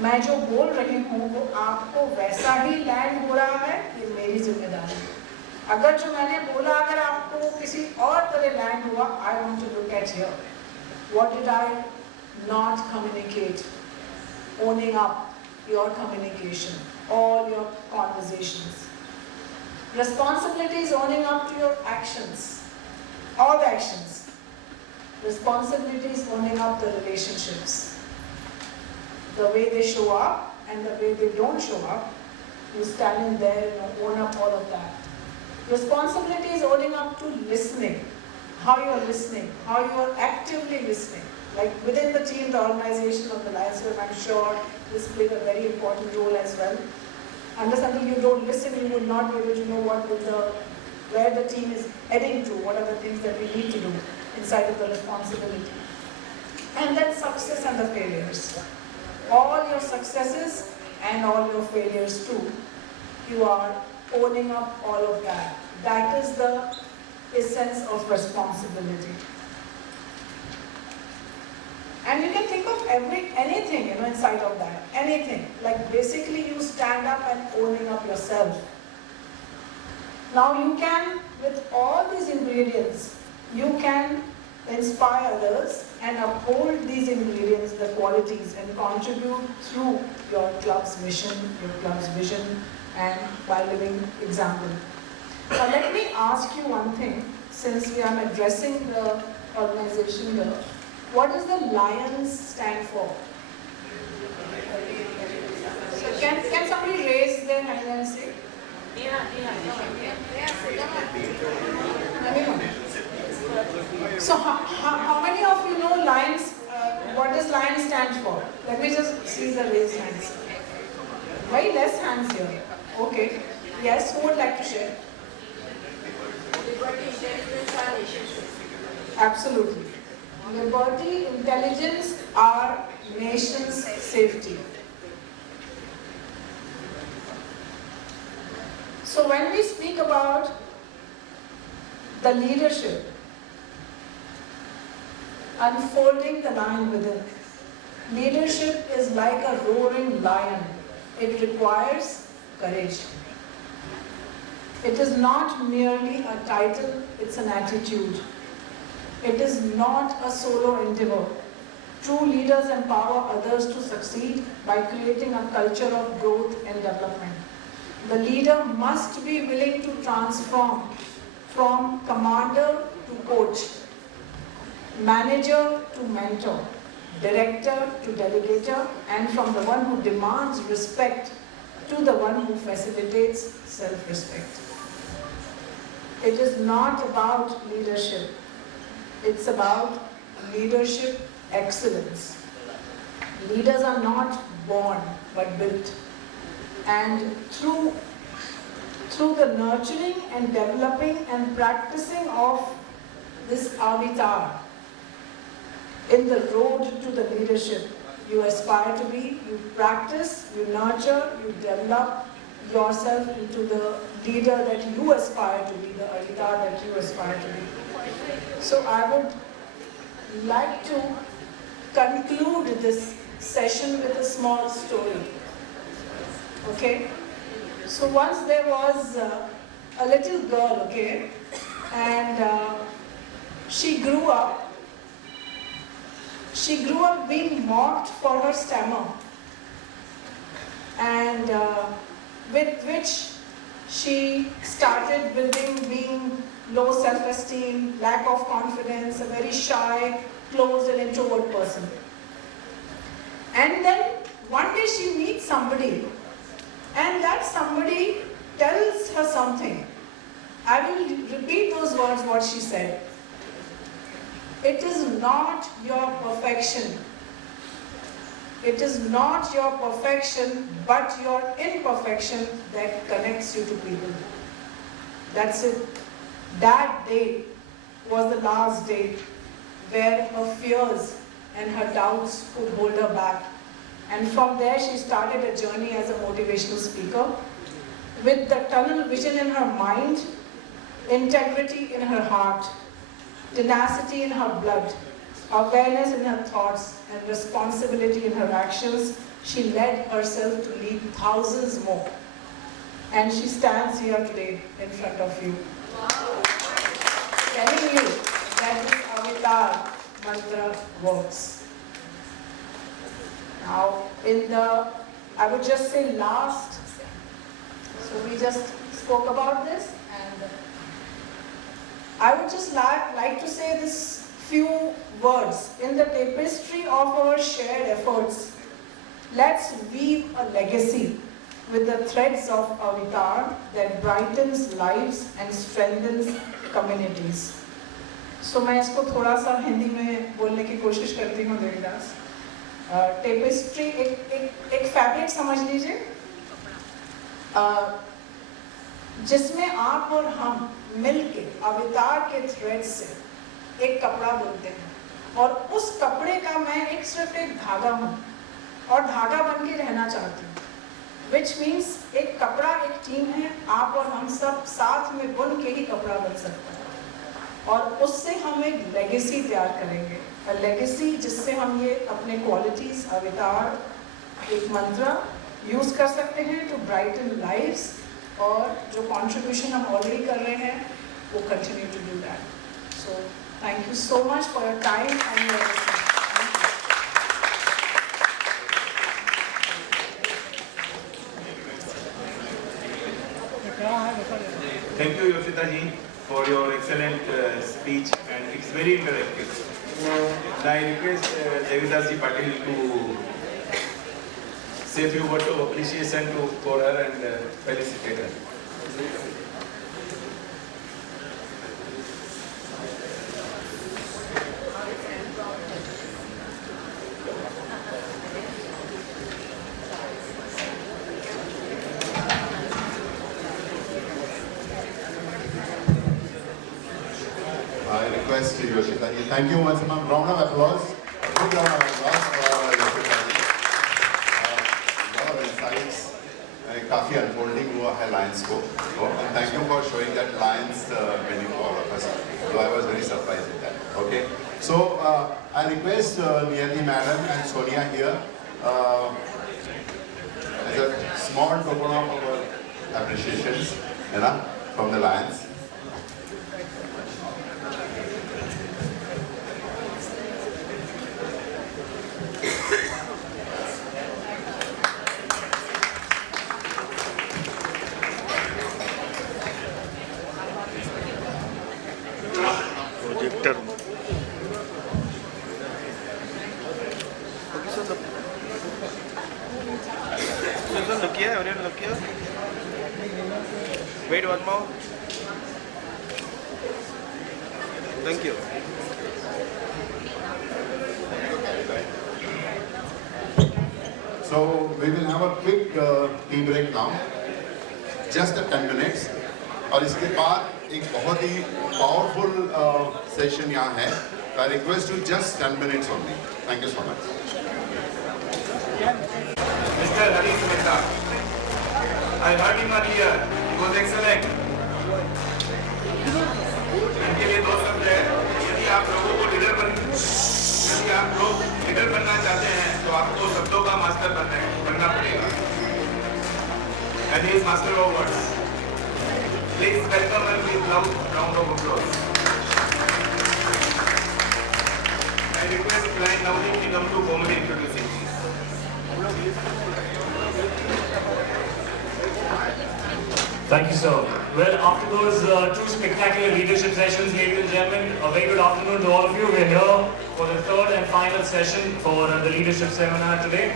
मैं जो बोल रही हूँ वो आपको वैसा ही land हो रहा है, ये मेरी जिम्मेदारी है. अगर जो मैंने बोला अगर आपको किसी और तरह लैंड हुआ, I want to look at here. What did I not communicate? Owning up your communication, all your conversations. Responsibility is owning up to your actions, all the actions. Responsibility is owning up the relationships. The way they show up and the way they don't show up, you stand in there and own up all of that. Responsibility is owning up to listening, how you are listening, how you are actively listening. Like within the team, the organization of the Lions Club, I'm sure this played a very important role as well. Unless until you don't listen, you would not be able to know where the team is heading to, what are the things that we need to do inside of the responsibility. And then success and the failures. All your successes and all your failures too. You are owning up all of that. That is the essence of responsibility. And you can think of anything, inside of that. Anything. Like basically you stand up and owning up yourself. Now you can, with all these ingredients, you can inspire others and uphold these ingredients, the qualities, and contribute through your club's mission, your club's vision, and by living example. Now let me ask you one thing, since we are addressing the organization here. What does the Lions stand for? So can somebody raise their hand and say? So how many of you know Lions, what does Lions stand for? Let me just see the raised hands. Very less hands here. Okay. Yes, who would like to share? Liberty, intelligence, and relationship. Absolutely. Liberty, intelligence are nation's safety. So when we speak about the leadership, unfolding the lion within, leadership is like a roaring lion. It requires courage. It is not merely a title, it's an attitude. It is not a solo endeavor. True leaders empower others to succeed by creating a culture of growth and development. The leader must be willing to transform from commander to coach, manager to mentor, director to delegator, and from the one who demands respect to the one who facilitates self-respect. It is not about leadership. It's about leadership excellence. Leaders are not born but built. And through the nurturing and developing and practicing of this avatar in the road to the leadership you aspire to be, you practice, you nurture, you develop yourself into the leader that you aspire to be, the avatar that you aspire to be. So I would like to conclude this session with a small story. Okay? So once there was a little girl, okay, and she grew up being mocked for her stammer, and with which she started being low self-esteem, lack of confidence, a very shy, closed and introvert person. And then one day she meets somebody, and that somebody tells her something. I will repeat those words, what she said. It is not your perfection. It is not your perfection, but your imperfection that connects you to people. That's it. That day was the last day where her fears and her doubts could hold her back. And from there she started a journey as a motivational speaker with the tunnel vision in her mind, integrity in her heart, tenacity in her blood, awareness in her thoughts, and responsibility in her actions. She led herself to lead thousands more. And she stands here today in front of you, telling you that this avatar mantra works. Now, I would just say last, so we just spoke about this, and I would just like to say this few words. In the tapestry of our shared efforts, let's weave a legacy with the threads of avatar that brightens lives and strengthens communities. So मैं इसको थोड़ा सा हिंदी में बोलने की कोशिश करती हूँ देवदास. टेपेस्ट्री एक फैब्रिक समझ लीजिए, जिसमें आप और हम मिलके अवतार के थ्रेड से एक कपड़ा बुनते हैं, और उस कपड़े का मैं सिर्फ एक धागा हूँ और धागा बन के रहना चाहती हूँ. Which means एक कपड़ा एक टीम है, आप और हम सब साथ में बुन के ही कपड़ा बन सकता है, और उससे हम एक लेगेसी तैयार करेंगे. लेगेसी जिससे हम ये अपने क्वालिटीज, अवतार, एक मंत्र यूज कर सकते हैं टू ब्राइटन लाइव्स, और जो कंट्रीब्यूशन हम ऑलरेडी कर रहे हैं वो continue to do that. So thank you so much for your time and your Thank you, Yoshita ji, for your excellent speech, and it's very interactive. I request Devidas ji Patil to say a few words of appreciation for her and felicitate her. I request Yoshita ji. Thank you once more. Round of applause. Good round of applause for Yoshita ji. lot of insights. काफी unfolding हुआ है Lions को. And thank you for showing that Lions meaning to all of us. So I was very surprised with that. Okay. So I request Niyati madam and Sonia here as a small token of our appreciations, you know, from the Lions. Projector. Susan, look here. Everyone, look here. Wait one more. Thank you. So we will have a quick tea break now, just 10 minutes. और इसके बाद एक बहुत ही powerful session यहाँ है. I request you just 10 minutes only. Thank you so much. Mr. Harish Mehta, I heard him earlier. He was excellent. इनके लिए 2 शब्द है. यदि आप लोगों को लीडर बनना चाहते हैं तो आपको शब्दों का मास्टर बनना पड़ेगा. And he is master of words. Please welcome him with loud round of applause. I request client Navneet to come to formally introduce him. Thank you, sir. Well, after those 2 spectacular leadership sessions, ladies and gentlemen, a very good afternoon to all of you. We're here for the 3rd and final session for the leadership seminar today.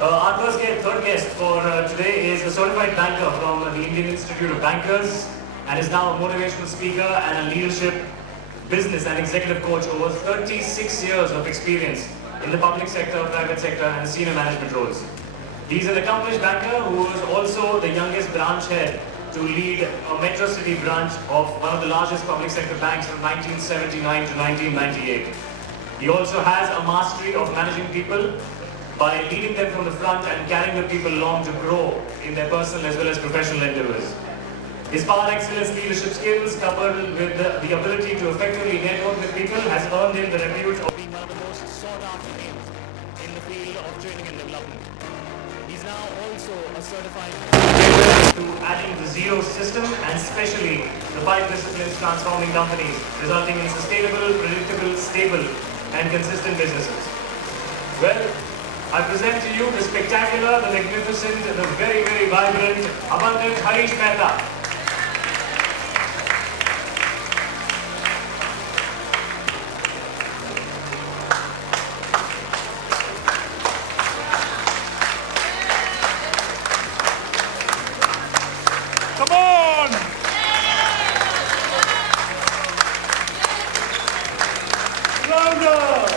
Our third guest for today is a certified banker from the Indian Institute of Bankers and is now a motivational speaker and a leadership, business and executive coach over 36 years of experience in the public sector, private sector and senior management roles. He's an accomplished banker who is also the youngest branch head to lead a metro city branch of one of the largest public sector banks from 1979 to 1998. He also has a mastery of managing people by leading them from the front and carrying the people along to grow in their personal as well as professional endeavors. His power excellence leadership skills coupled with the ability to effectively network with people has earned him the repute of being one of the most sought after names in the field of training and development. He's now also a certified to adding the zero system and especially the 5 disciplines transforming companies, resulting in sustainable, predictable, stable and consistent businesses. Well, I present to you the spectacular, the magnificent, the very, very vibrant, abundant Harish Mehta. Come on! Louder!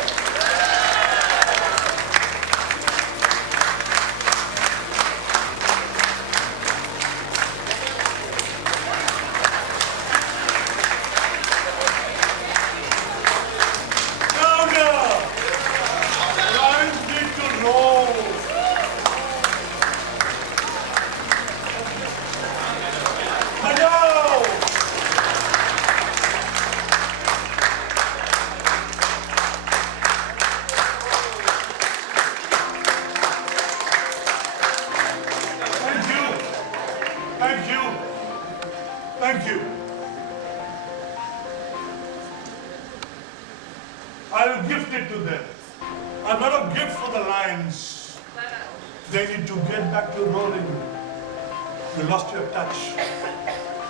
Thank you. I will gift it to them. I'm not a gift for the lions. They need to get back to roaring. You lost your touch.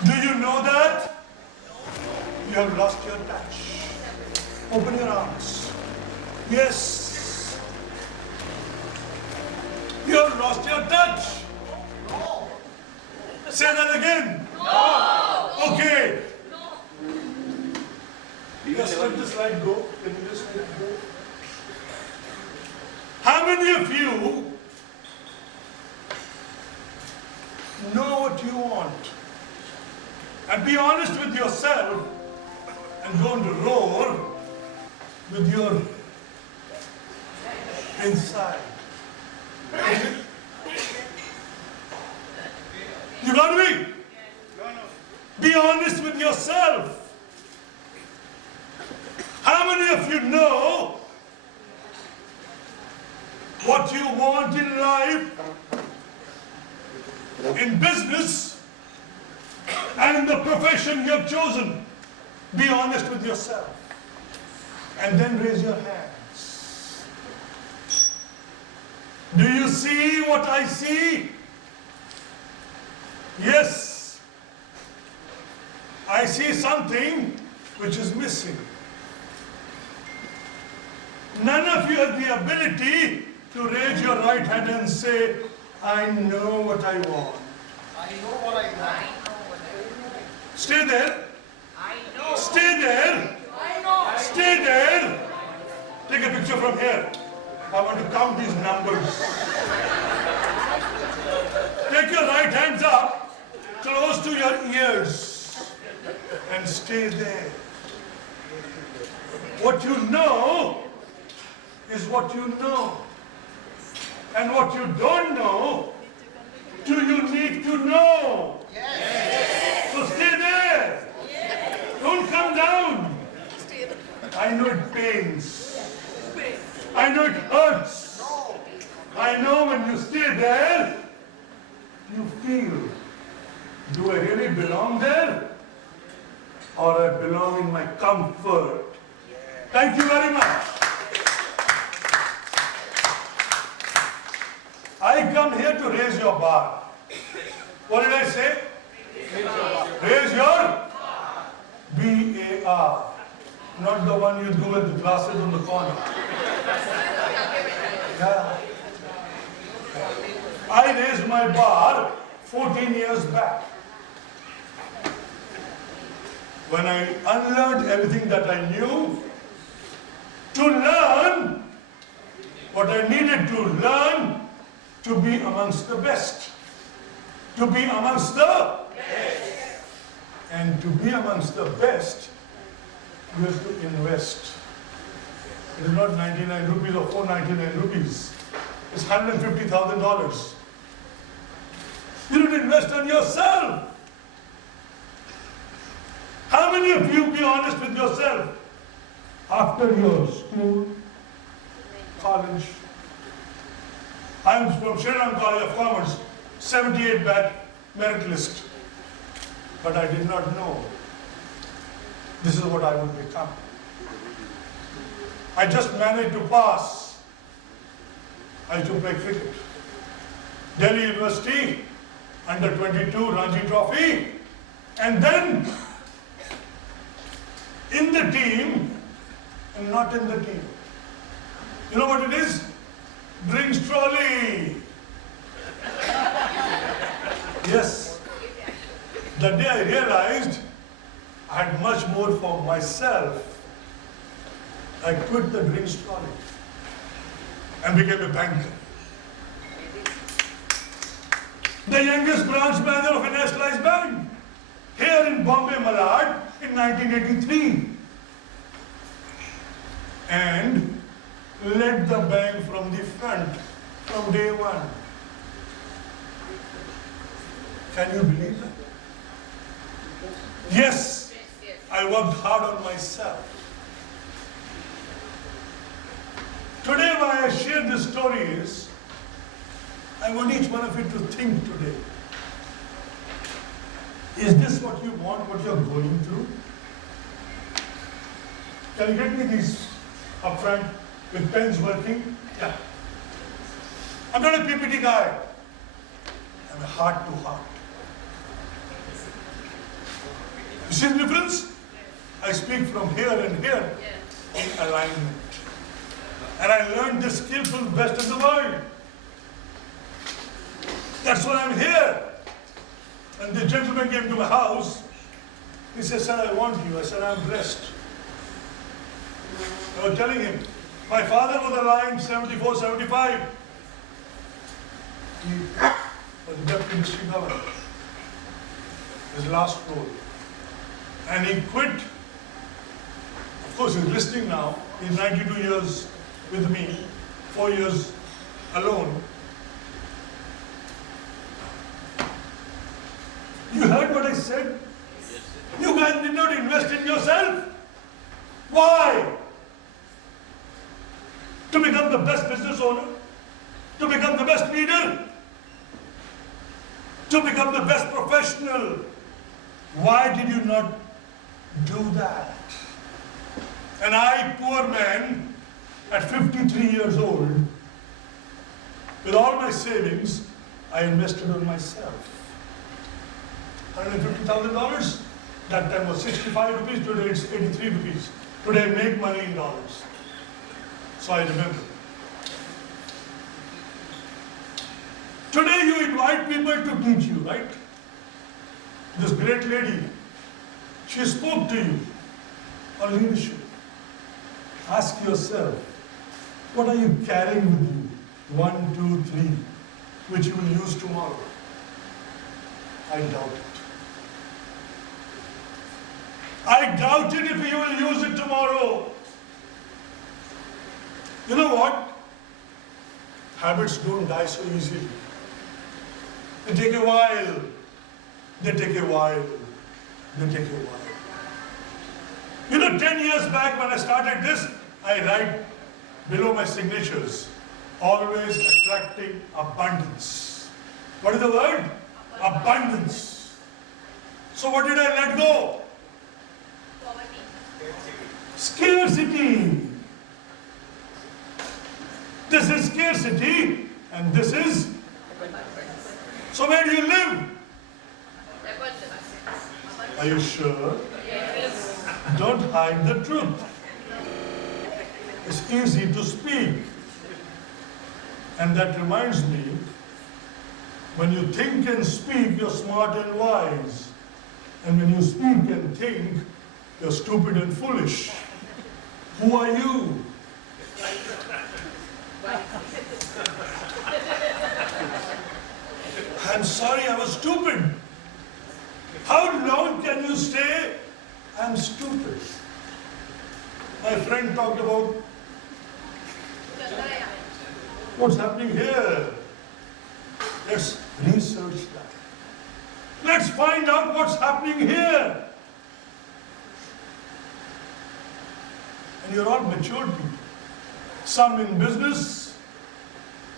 Do you know that? You have lost your touch. Open your arms. Yes. You have lost your touch. No. Say that again. No. Okay. Just let the slide go. Can you just let it go? How many of you know what you want? And be honest with yourself and go and roar with your inside. You got me? Be honest with yourself. How many of you know what you want in life, in business, and the profession you have chosen. Be honest with yourself. And then raise your hands. Do you see what I see? Yes. I see something which is missing. None of you have the ability to raise your right hand and say, I know what I want. I know what I want. Stay there. I know. Stay there. I know. Stay there. Take a picture from here. I want to count these numbers. Take your right hands up, close to your ears, and stay there. What you know is what you know. And what you don't know, do you need to know? Yes. So stay there. Yes. Don't come down. I know it pains. I know it hurts. I know when you stay there, you feel, do I really belong there? Or I belong in my comfort? Thank you very much. I come here to raise your bar. What did I say? Raise your B-A-R. Not the one you do with the glasses on the corner. Yeah. I raised my bar 14 years back. When I unlearned everything that I knew, to learn what I needed to learn to be amongst the best. To be amongst the best. And to be amongst the best, you have to invest. It is not 99 rupees or 499 rupees. It's $150,000. You need to invest on yourself. How many of you, be honest with yourself, after your school, college, I'm from Sri Lanka College of Commerce, 78 batch merit list. But I did not know this is what I would become. I just managed to pass. I used to play cricket. Delhi University, under 22 Ranji Trophy, and then in the team and not in the team. You know what it is? Drinks trolley. Yes. The day I realized I had much more for myself, I quit the drinks trolley and became a banker. The youngest branch manager of a nationalized bank here in Bombay, Malad in 1983. And led the bank from the front from day one. Can you believe that? Yes, I worked hard on myself. Today why I share this story is, I want each one of you to think today. Is this what you want, what you're going through? Can you get me these up front with pens working? Yeah. I'm not a PPT guy. I'm a heart to heart. You see the difference? I speak from here and here in alignment. And I learned this skill from the best in the world. That's why I'm here. And the gentleman came to my house. He said, sir, I want you. I said, I'm blessed. I was telling him, my father was alive 74, 75. He was deputy district governor. His last role. And he quit. Of course, he's listening now. He's 92 years with me, 4 years alone. You heard what I said? Yes. You guys did not invest in yourself. Why? To become the best business owner? To become the best leader? To become the best professional? Why did you not do that? And I, poor man, at 53 years old, with all my savings, I invested on myself. $150,000, that time was 65 rupees, today it's 83 rupees. Today I make money in dollars. So I remember. Today you invite people to teach you, right? This great lady, she spoke to you on leadership. Ask yourself, what are you carrying with you? 1, 2, 3, which you will use tomorrow. I doubt it. I doubt it if you will use it tomorrow. You know what? Habits don't die so easily. They take a while. They take a while. They take a while. You know, 10 years back when I started this, I write below my signatures, always attracting abundance. What is the word? Abundance. So what did I let go? Scarcity. This is scarcity and this is. So where do you live? Are you sure? Yes. Don't hide the truth. It's easy to speak. And that reminds me, when you think and speak, you're smart and wise. And when you speak and think, you're stupid and foolish. Who are you? I'm sorry, I was stupid. How long can you stay? I'm stupid. My friend talked about what's happening here. Let's research that. Let's find out what's happening here. And you're all matured people. Some in business,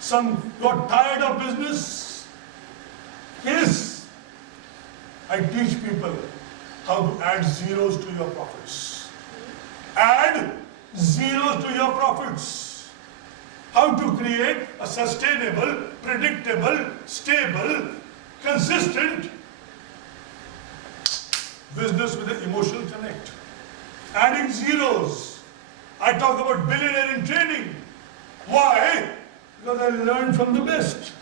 some got tired of business. Yes, I teach people how to add zeros to your profits. Add zeros to your profits. How to create a sustainable, predictable, stable, consistent business with an emotional connect. Adding zeros. I talk about billionaire in training. Why? Because I learned from the best.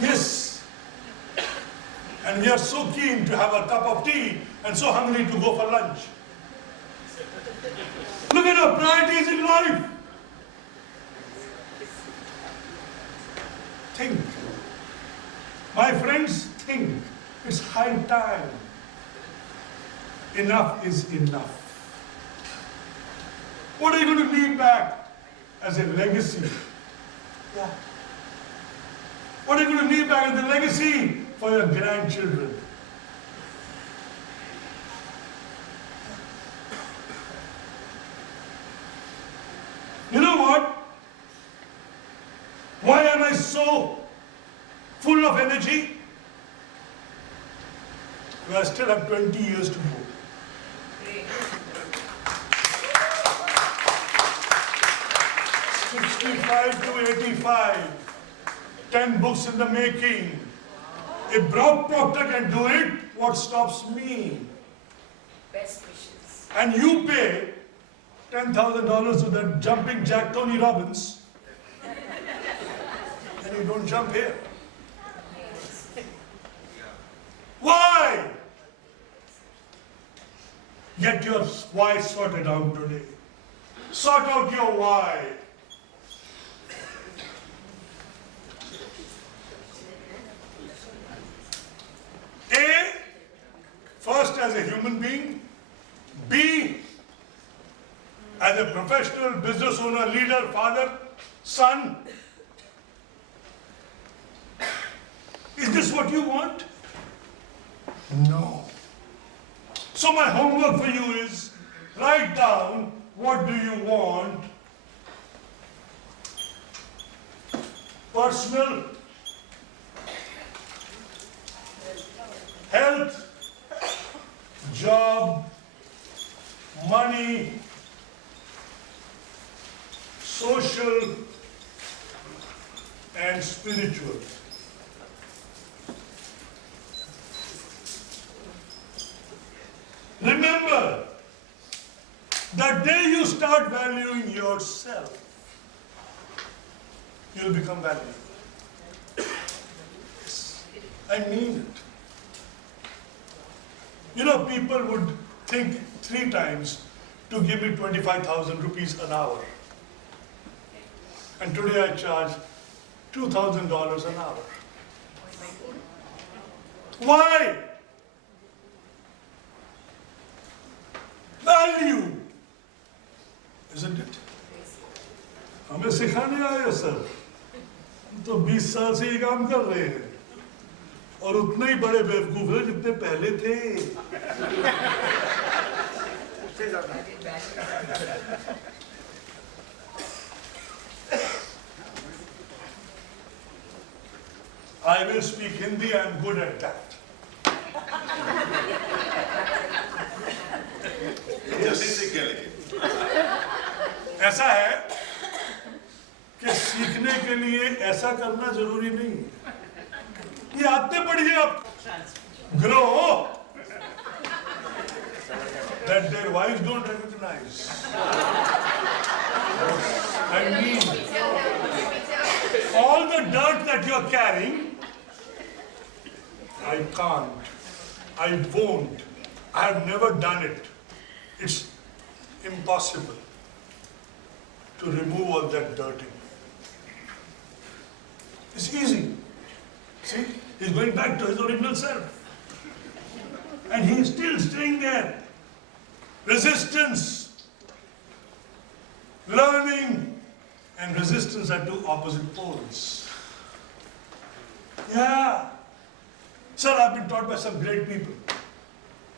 Yes. And we are so keen to have a cup of tea and so hungry to go for lunch. Look at our priorities in life. Think. My friends, think. It's high time. Enough is enough. What are you going to leave back as a legacy? Yeah. What are you going to leave back as a legacy for your grandchildren? You know what? Why am I so full of energy? Because I still have 20 years to go. 65 to 85. 10 books in the making. If Brock Proctor can do it, what stops me? Best wishes. And you pay $10,000 to that jumping Jack Tony Robbins, and you don't jump here. Why? Get your why sorted out today. Sort out your why. A, first as a human being. B, as a professional, business owner, leader, father, son. Is this what you want? No. So my homework for you is, write down what do you want. Personal, health, job, money, social and spiritual. Remember, the day you start valuing yourself, you'll become valuable. Yes, I mean it. You know, people would think 3 times to give me 25,000 rupees an hour. And today I charge $2,000 an hour. Why? Value, isn't it? हमें सिखाने आए हो sir, हम तो 20 साल से ये काम कर रहे हैं और उतने ही बड़े बेवकूफ हैं जितने पहले थे। I will speak Hindi, I am good at that. जल्दी सीख गए लेकिन। ऐसा है कि सीखने के लिए ऐसा करना जरूरी नहीं है। ये आते पढ़िए आप। Grow that their wives don't recognize. I mean, all the dirt that you're carrying, I can't, I won't, I have never done it. It's impossible to remove all that dirty. It's easy. See, he's going back to his original self. And he's still staying there. Resistance, learning, and resistance are 2 opposite poles. Yeah. Sir, I've been taught by some great people.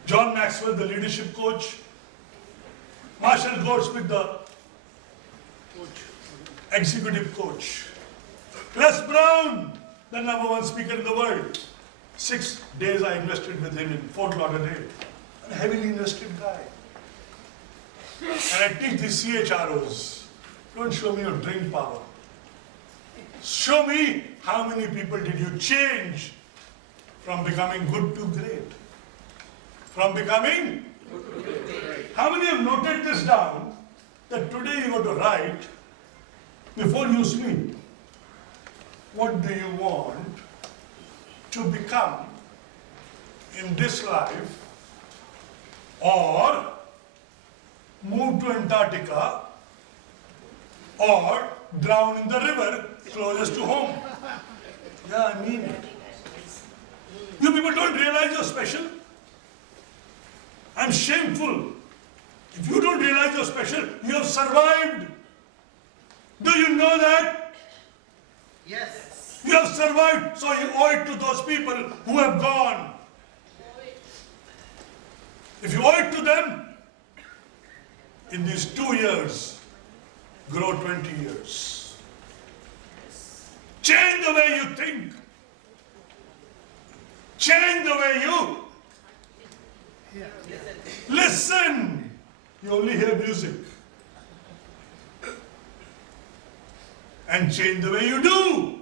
John Maxwell, the leadership coach. Marshall Goldsmith, the executive coach. Les Brown, the #1 speaker in the world. 6 days I invested with him in Fort Lauderdale. A heavily invested guy. And I teach the CHROs. Don't show me your drink power. Show me how many people did you change from becoming good to great. From becoming good to great. How many have noted this down? That today you got to write before you sleep. What do you want to become in this life, or move to Antarctica, or drown in the river closest to home? Yeah, I mean it. You people don't realize you're special. I'm shameful. If you don't realize you're special, you have survived. Do you know that? Yes. You have survived, so you owe it to those people who have gone. If you owe it to them, in these 2 years, grow 20 years. Change the way you think. Change the way you listen. You only hear music. And change the way you do.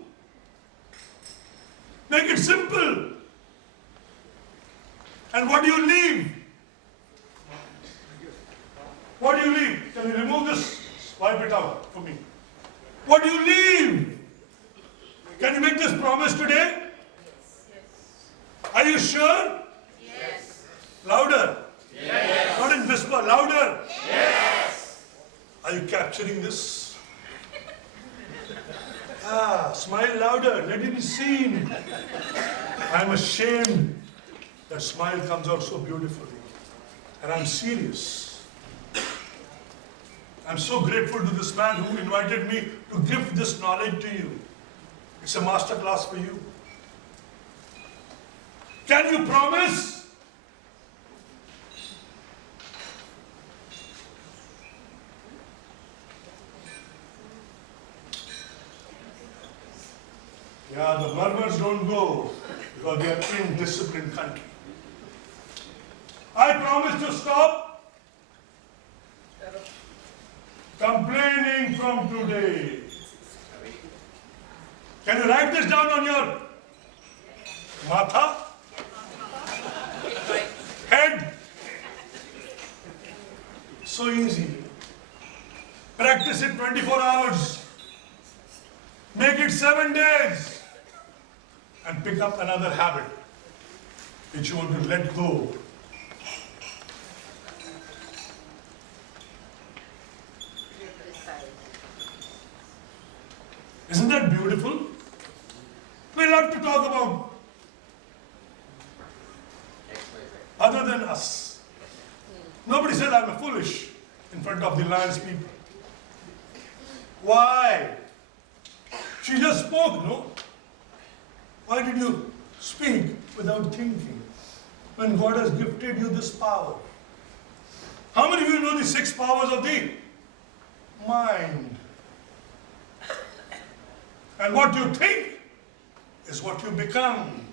Make it simple. And what do you leave? What do you leave? Can you remove this? Wipe it out for me. What do you leave? Can you make this promise today? Are you sure? Yes. Louder. Yes. Not in whisper, louder. Yes. Are you capturing this? Smile louder, let it be seen. I'm ashamed that smile comes out so beautifully. And I'm serious. I'm so grateful to this man who invited me to give this knowledge to you. It's a master class for you. Can you promise? Yeah, the Burmans don't go because they are indisciplined country. I promise to stop complaining from today. Can you write this down on your matha? Head? So easy. Practice it 24 hours. Make it 7 days. And pick up another habit which you want to let go. Isn't that beautiful? We love to talk about other than us. Nobody said I'm foolish in front of the Lions people. Why? She just spoke, no? Why did you speak without thinking when God has gifted you this power? How many of you know the 6 powers of the mind? And what you think is what you become.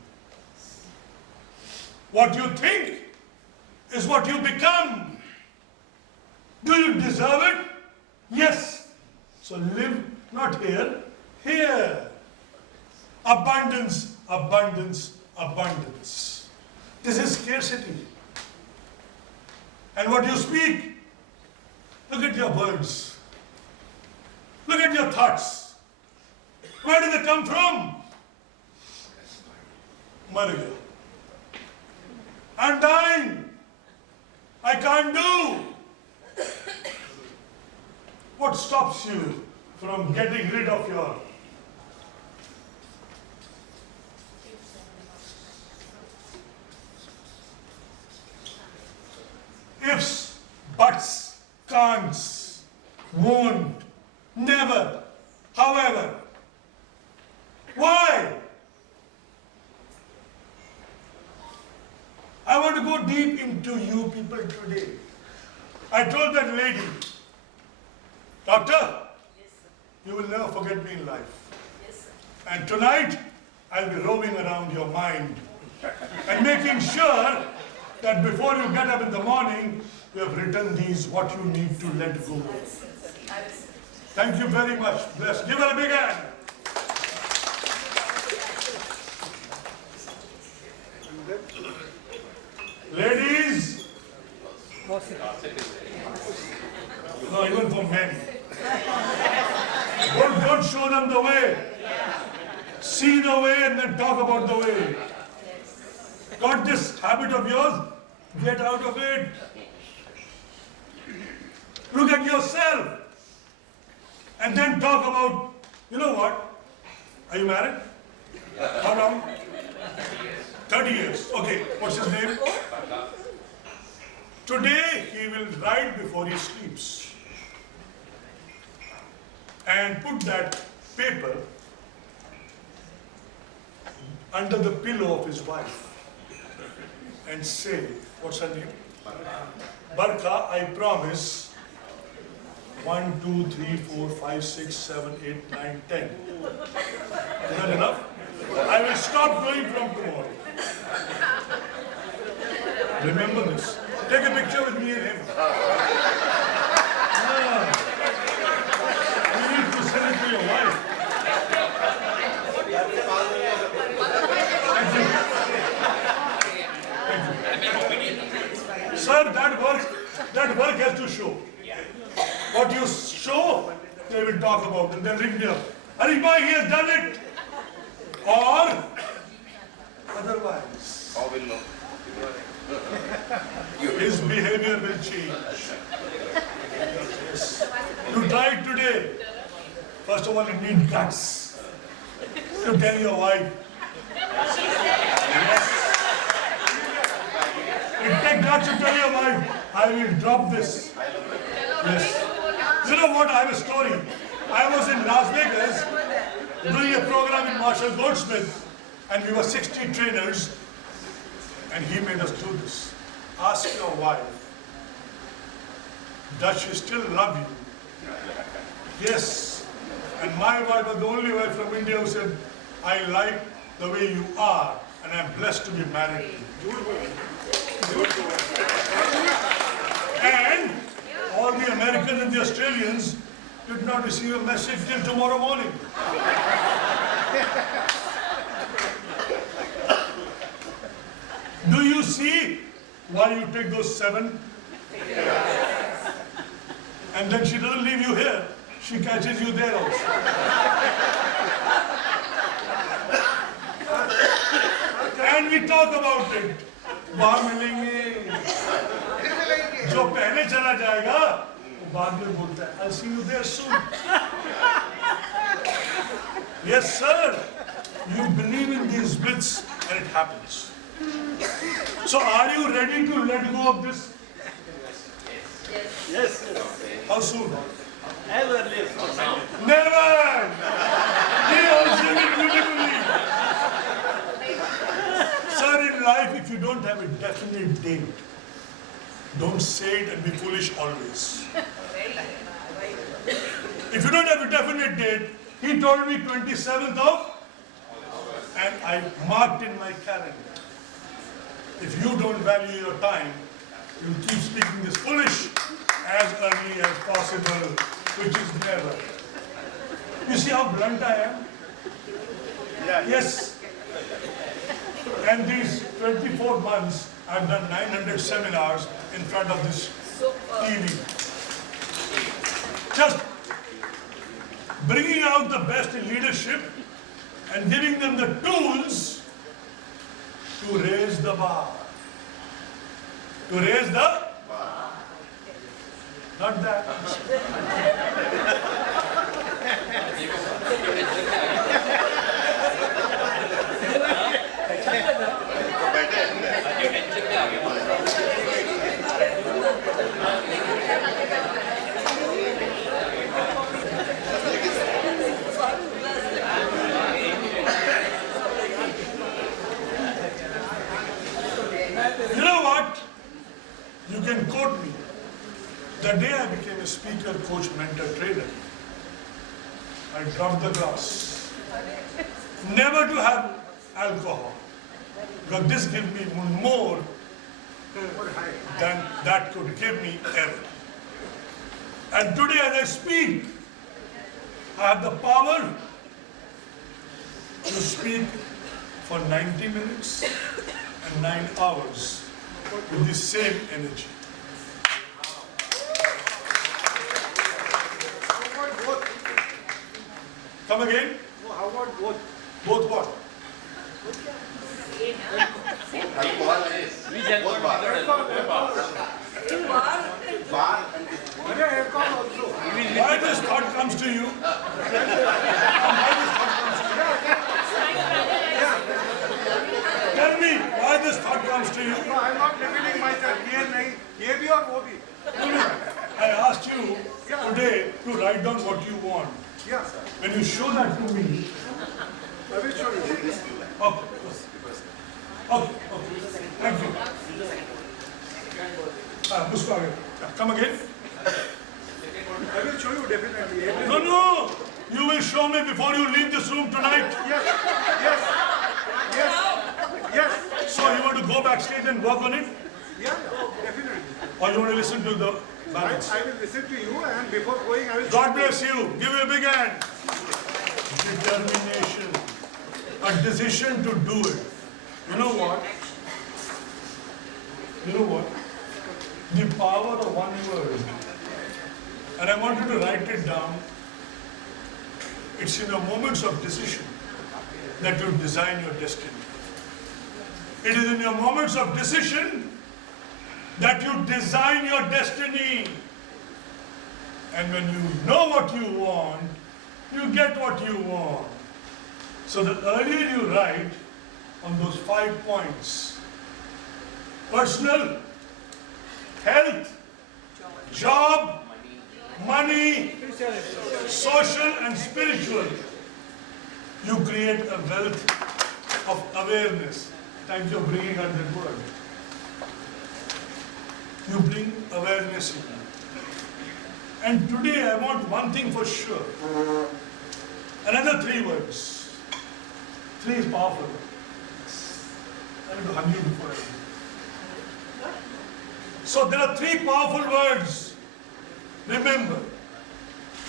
What you think is what you become. Do you deserve it? Yes. So live not here, here. Abundance, abundance, abundance. This is scarcity. And what you speak, look at your words. Look at your thoughts. Where do they come from? Mar gaya. I'm dying. I can't do. What stops you from getting rid of your ifs, buts, can'ts, won't, never, however? Why? I want to go deep into you people today. I told that lady, Doctor, you will never forget me in life. And tonight, I'll be roaming around your mind and making sure that before you get up in the morning, you have written these, what you need to let go of. Thank you very much. Bless. Give her a big hand. Ladies, no, even for men. Don't show them the way. See the way and then talk about the way. Got this habit of yours? Get out of it. Look at yourself. And then talk about, you know what? Are you married? How long? 30 years. Okay, what's his name? Today he will write before he sleeps. And put that paper under the pillow of his wife. And say, what's her name? Barka, I promise 1, 2, 3, 4, 5, 6, 7, 8, 9, 10. Is that enough? I will stop going from tomorrow. Remember this. Take a picture with me and him. You need to send it to your wife. Thank you. Sir, that work has to show. What you show, they will talk about and then ring me up. Harishbhai, he has done it. Or otherwise. How will know? His behavior will change. Yes. You try it today. First of all, you need guts. You tell your wife. Yes. It takes guts to tell your wife, I will drop this. Yes. You know what? I have a story. I was in Las Vegas doing a program in Marshall Goldsmith, and we were 60 trainers, and he made us do this. Ask your wife, does she still love you? Yes. And my wife was the only wife from India who said, I like the way you are, and I'm blessed to be married to you. Australians did not receive a message till tomorrow morning. Do you see why you take those 7? And then she doesn't leave you here, she catches you there also. And we talk about it. वहाँ मिलेंगे, जो पहले चला जाएगा, वो बाद में बोलता है, I'll see you there soon. Yes, sir. You believe in these bits and it happens. So are you ready to let go of this? Yes. How soon? As early as possible. Never! They answered it beautifully. Sir, in life, if you don't have a definite date, don't say it and be foolish always. If you don't have a definite date, he told me 27th of, and I marked in my calendar. If you don't value your time, you'll keep speaking this foolish as early as possible, which is never. You see how blunt I am? Yes. And these 24 months, I've done 900 seminars in front of this TV. Just bringing out the best in leadership and giving them the tools to raise the bar. To raise the bar. Not that. You know what? You can quote me. The day I became a speaker, coach, mentor, trainer, I dropped the glass. Never to have alcohol. Because this gives me more than that could give me ever. And today as I speak, I have the power to speak for 90 minutes and 9 hours with the same energy. Come again? How about both? Both what? Why this thought comes to you? Tell me why this thought comes to you. No, I'm not limiting myself. ये भी और वो भी. I asked you today to write down what you want. Yeah. When you show that to me, I will show you. okay. Okay. Thank you. Musko again. Come again. I will show you definitely. No. You will show me before you leave this room tonight. Yes. So you want to go backstage and work on it? Yeah, definitely. Or you want to listen to the balance? I will listen to you, and before going, I will. God bless you. Give me a big hand. Determination. A decision to do it. You know what? The power of one word. And I want you to write it down. It's in your moments of decision that you design your destiny. It is in your moments of decision that you design your destiny. And when you know what you want, you get what you want. So the earlier you write on those 5 points, personal, health, job, money, social and spiritual, you create a wealth of awareness. Thank you for bringing out that word. You bring awareness in. And today I want one thing for sure. Another 3 words. 3 is powerful. I will do 100 before I do. So there are 3 powerful words. Remember,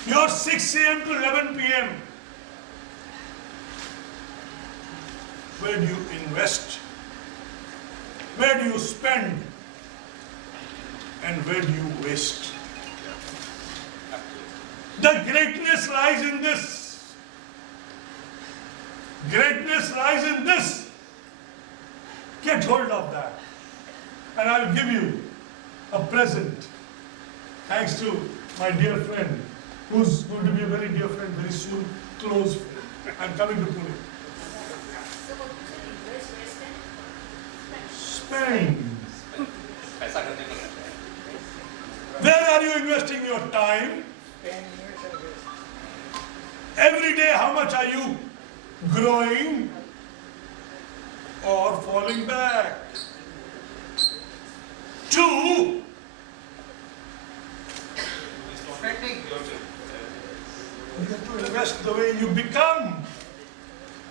Your 6 a.m. to 11 p.m. Where do you invest? Where do you spend? And where do you waste? The greatness lies in this. Greatness lies in this. Get hold of that. And I'll give you a present. Thanks to my dear friend, who's going to be a very dear friend very soon, close friend. I'm coming to Pune. Spend. Where are you investing your time? Every day, how much are you growing or falling back? 2, you have to invest the way you become.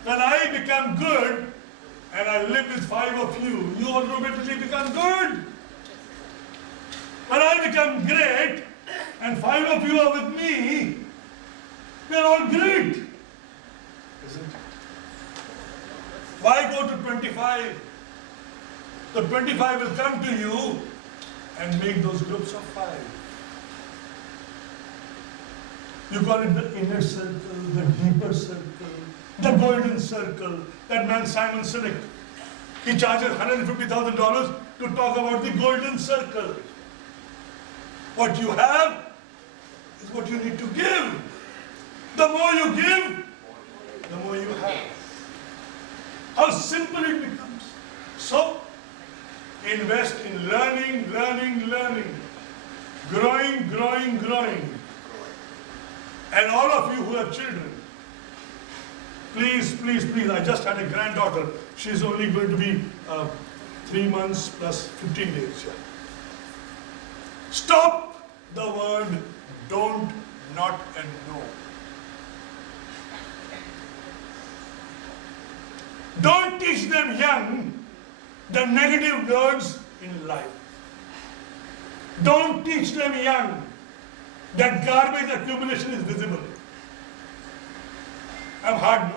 When I become good and I live with 5 of you, you automatically become good. When I become great and 5 of you are with me, we are all great. Isn't it? Why go to 25? The 25 will come to you and make those groups of 5. You call it the inner circle, the deeper circle, the golden circle. That man Simon Sinek, he charges $150,000 to talk about the golden circle. What you have is what you need to give. The more you give, the more you have. How simple it becomes. So, invest in learning, learning, learning. Growing, growing, growing. And all of you who have children, please, please, please, I just had a granddaughter. She's only going to be 3 months plus 15 days. Yeah. Stop the word don't, not, and no. Don't teach them young the negative words in life. Don't teach them young that garbage accumulation is visible. I'm hard, no?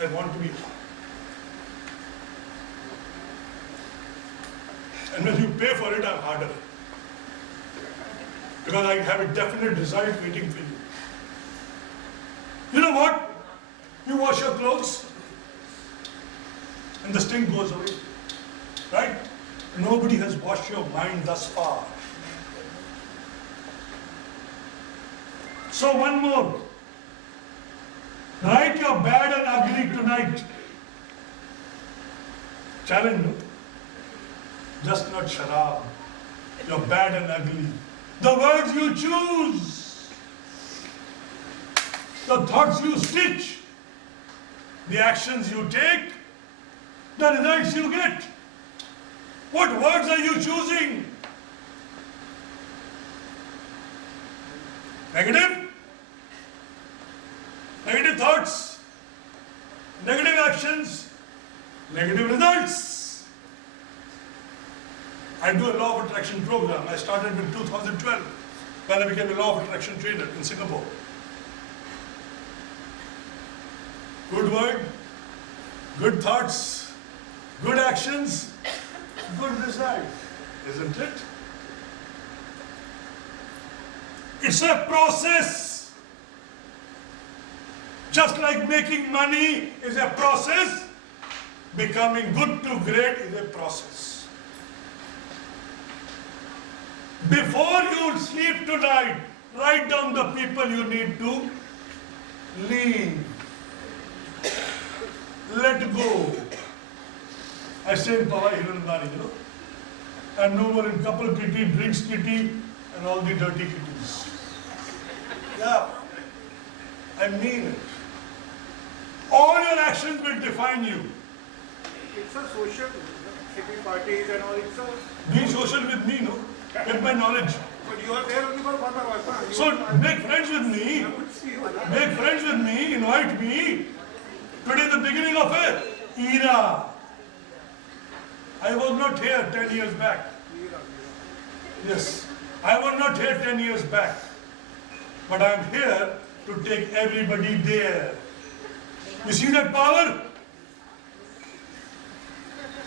I want to be hard. And when you pay for it, I'm harder. Because I have a definite result waiting for you. You know what? You wash your clothes and the stink goes away. Right? Nobody has washed your mind thus far. So one more. Write your bad and ugly tonight. Challenge, no? Just not sharab. Your bad and ugly. The words you choose. The thoughts you stitch. The actions you take. The results you get. What words are you choosing? Negative? Negative thoughts, negative actions, negative results. I do a law of attraction program. I started in 2012 when I became a law of attraction trainer in Singapore. Good word, good thoughts, good actions, good result, isn't it? It's a process. Just like making money is a process, becoming good to great is a process. Before you sleep tonight, write down the people you need to leave. Let go. I say in Pawai Hirandani, you know. I'm no more in couple kitty, drinks kitty, and all the dirty kitties. Yeah, I mean it. All your actions will define you. It's a social, city parties and all, it's a... Be social with me, no? Get my knowledge. But you are there only for 1 hour. So make friends with me. Make friends with me, invite me. Today is the beginning of an era. I was not here 10 years back. Yes, I was not here 10 years back. but I am here to take everybody there. You see that power?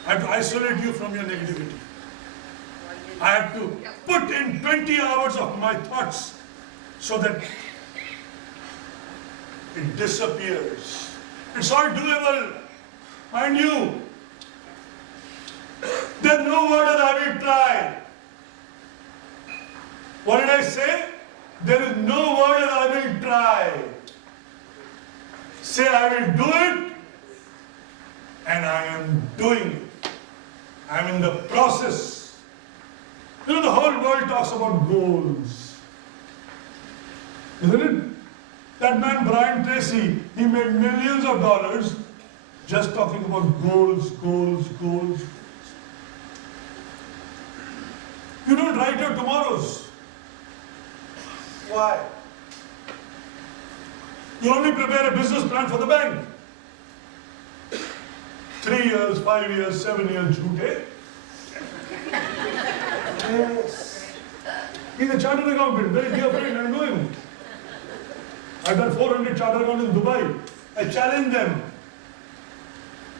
I have to isolate you from your negativity. I have to put in 20 hours of my thoughts so that it disappears. It's all doable. Mind you, there's no word that I will try. What did I say? There is no word that I will try. Say I will do it, and I am doing it. I am in the process. You know, the whole world talks about goals. Isn't it? That man, Brian Tracy, he made millions of dollars just talking about goals, goals, goals. You don't write your tomorrows. Why? You only prepare a business plan for the bank. 3 years, 5 years, 7 years, jhoote. Yes. He's a chartered accountant, very dear friend, I know him. I've done 400 chartered accountants in Dubai. I challenge them.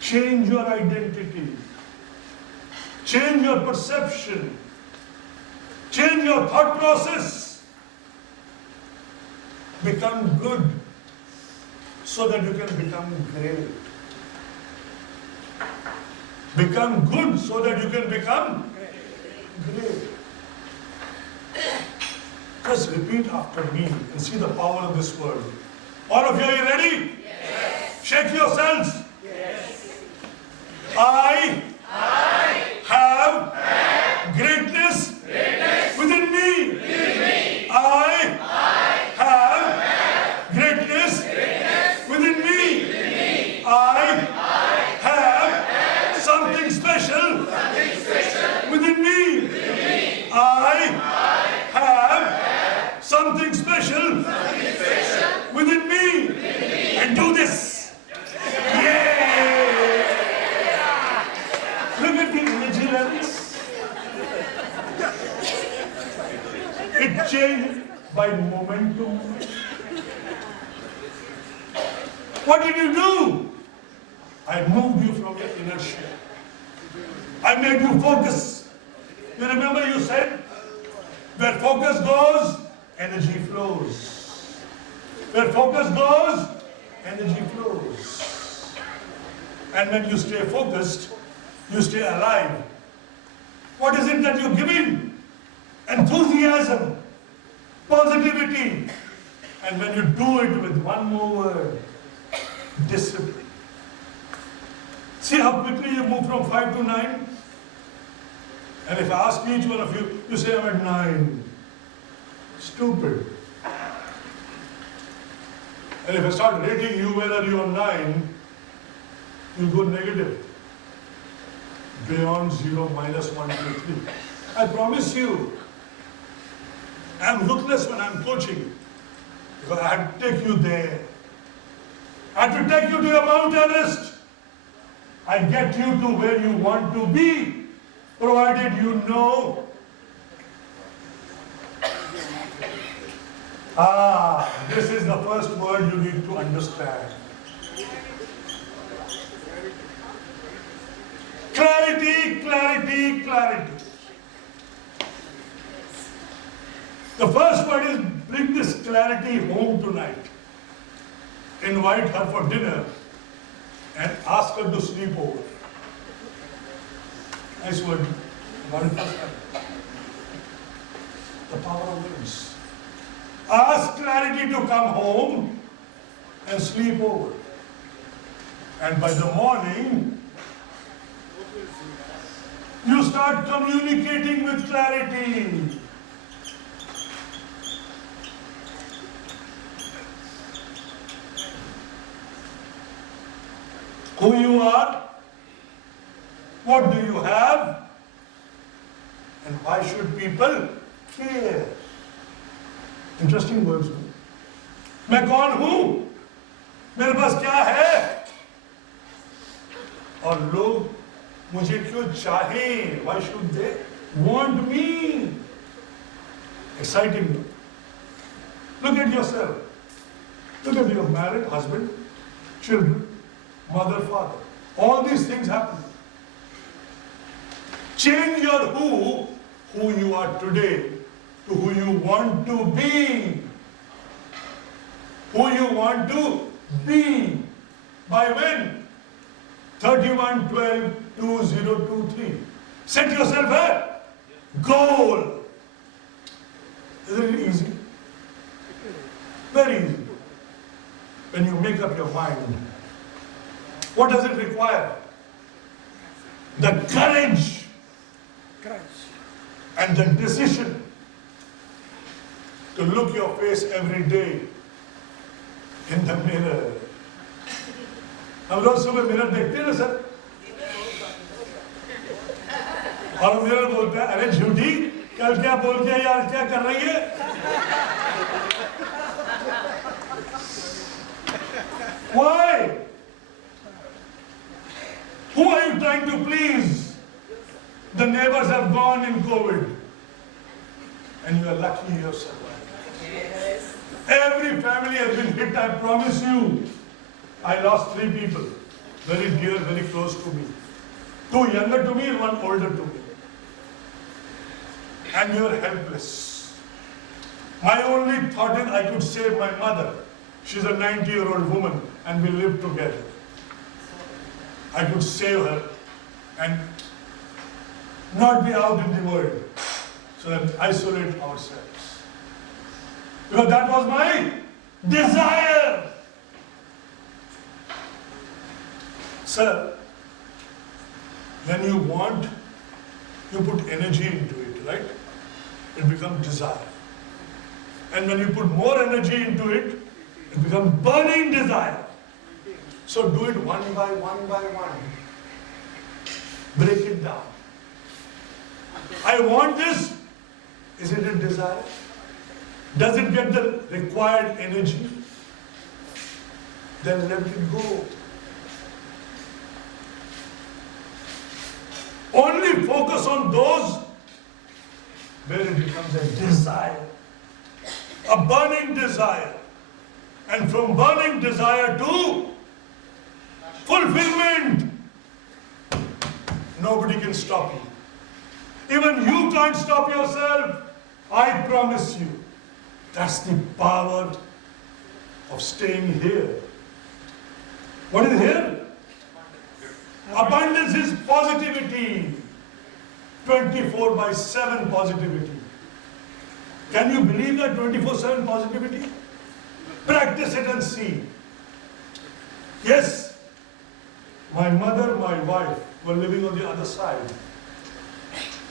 Change your identity. Change your perception. Change your thought process. Become good so that you can become great. Become good so that you can become great. Just repeat after me and see the power of this word. All of you, are you ready? Yes. Shake yourselves. Yes. I have greatness within me. I have greatness within me. I have something special within me. I have something special within me. And do this. Yeah! Look at the energy levels. It changed by momentum. What did you do? I moved you from your inertia. I made you focus. You remember you said, where focus goes, energy flows. Where focus goes, energy flows. And when you stay focused, you stay alive. What is it that you're giving? Enthusiasm, positivity. And when you do it with one more word, discipline. See how quickly you move from 5 to 9? And if I ask each one of you, you say I'm at 9. Stupid. And if I start rating you whether you're 9, you'll go negative. Beyond 0, minus 1, 2, 3. I promise you, I'm ruthless when I'm coaching. Because I have to take you there. I have to take you to your Mount Everest. I get you to where you want to be, provided you know. This is the first word you need to understand. Clarity, clarity, clarity. The first word is bring this clarity home tonight. Invite her for dinner and ask her to sleep over. Nice word. Got it first time. The power of words. Ask clarity to come home and sleep over. And by the morning, you start communicating with clarity. Who you are, what do you have, and why should people care? Interesting words. मैं कौन हूँ, मेरे पास क्या है, और लोग मुझे क्यों चाहें? Why should they want me? Exciting. Look at yourself. Look at your married husband, children, mother, father. All these things happen. Change your who you are today, to who you want to be. Who you want to be. By when? 31/12/2023. Set yourself a goal. Isn't it easy? Very easy. When you make up your mind, what does it require? The courage and the decision to look your face every day in the mirror. हम रोज सुबह mirror देखते हैं ना sir, और mirror बोलता है अरे झूठी कल क्या बोल के आई, आज क्या कर रही है? Why? Who are you trying to please? The neighbors have gone in COVID, and you are lucky you have survived. Yes. Every family has been hit, I promise you. I lost 3 people, very dear, very close to me. 2 younger to me and 1 older to me. And we were helpless. My only thought is I could save my mother. She's a 90-year-old woman and we live together. I could save her and not be out in the world, so that isolate ourselves. Because that was my desire. Sir, when you want, you put energy into it, right? It becomes desire. And when you put more energy into it, it becomes burning desire. So do it one by one by one. Break it down. I want this. Is it a desire? Does it get the required energy? Then let it go. Only focus on those where it becomes a desire, a burning desire. And from burning desire to fulfillment, nobody can stop you. Even you can't stop yourself. I promise you. That's the power of staying here. What is here? Abundance is positivity. 24/7 positivity. Can you believe that 24/7 positivity? Practice it and see. Yes, my mother, my wife were living on the other side.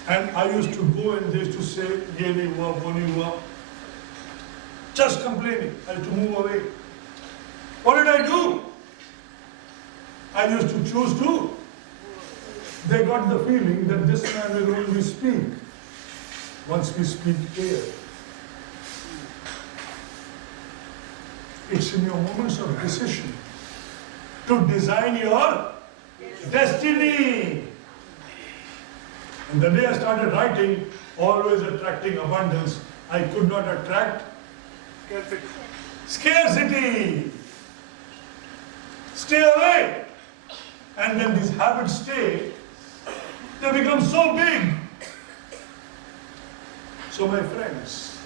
And I used to go and they used to say, ye nahi hua, wo nahi hua. Just complaining. I had to move away. What did I do? I used to choose to. They got the feeling that this man will only speak once we speak here. It's in your moments of decision to design your destiny. And the day I started writing, always attracting abundance, I could not attract scarcity. Stay away. And when these habits stay, they become so big. So my friends,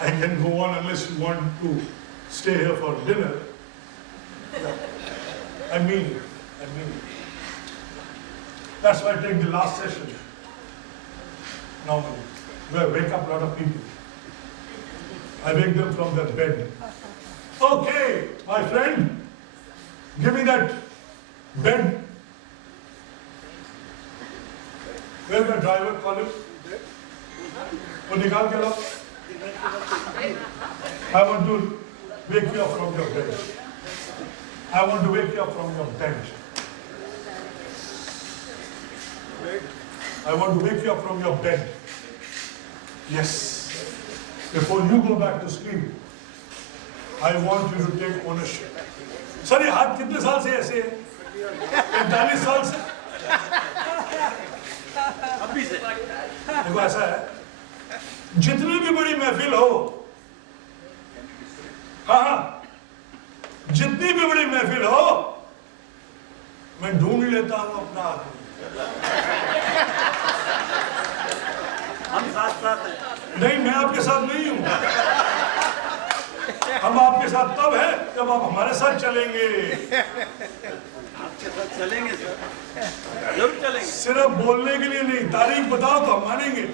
I can go on unless you want to stay here for dinner. I mean it. That's why I take the last session normally, where I wake up a lot of people. I wake them from their bed. Okay, my friend, give me that bed. Where's my driver? Call him. वो निकाल के लाओ. I want to wake you up from your bed. I want to wake you up from your bed. I want to wake you up from your bed. Yes. Before you go back to sleep, I want you to take ownership. Sir ये हाथ कितने साल से ऐसे है? 45 साल से? अभी से। देखो ऐसा है, जितनी भी बड़ी महफिल हो, हाँ, जितनी भी बड़ी महफिल हो, मैं ढूंढ लेता हूँ अपना आदमी। हम साथ साथ हैं। नहीं, मैं आपके साथ नहीं हूँ। हम आपके साथ तब है जब आप हमारे साथ चलेंगे। आपके साथ चलेंगे सर, जरूर चलेंगे। सिर्फ बोलने के लिए नहीं, तारीख बताओ तो हम मानेंगे।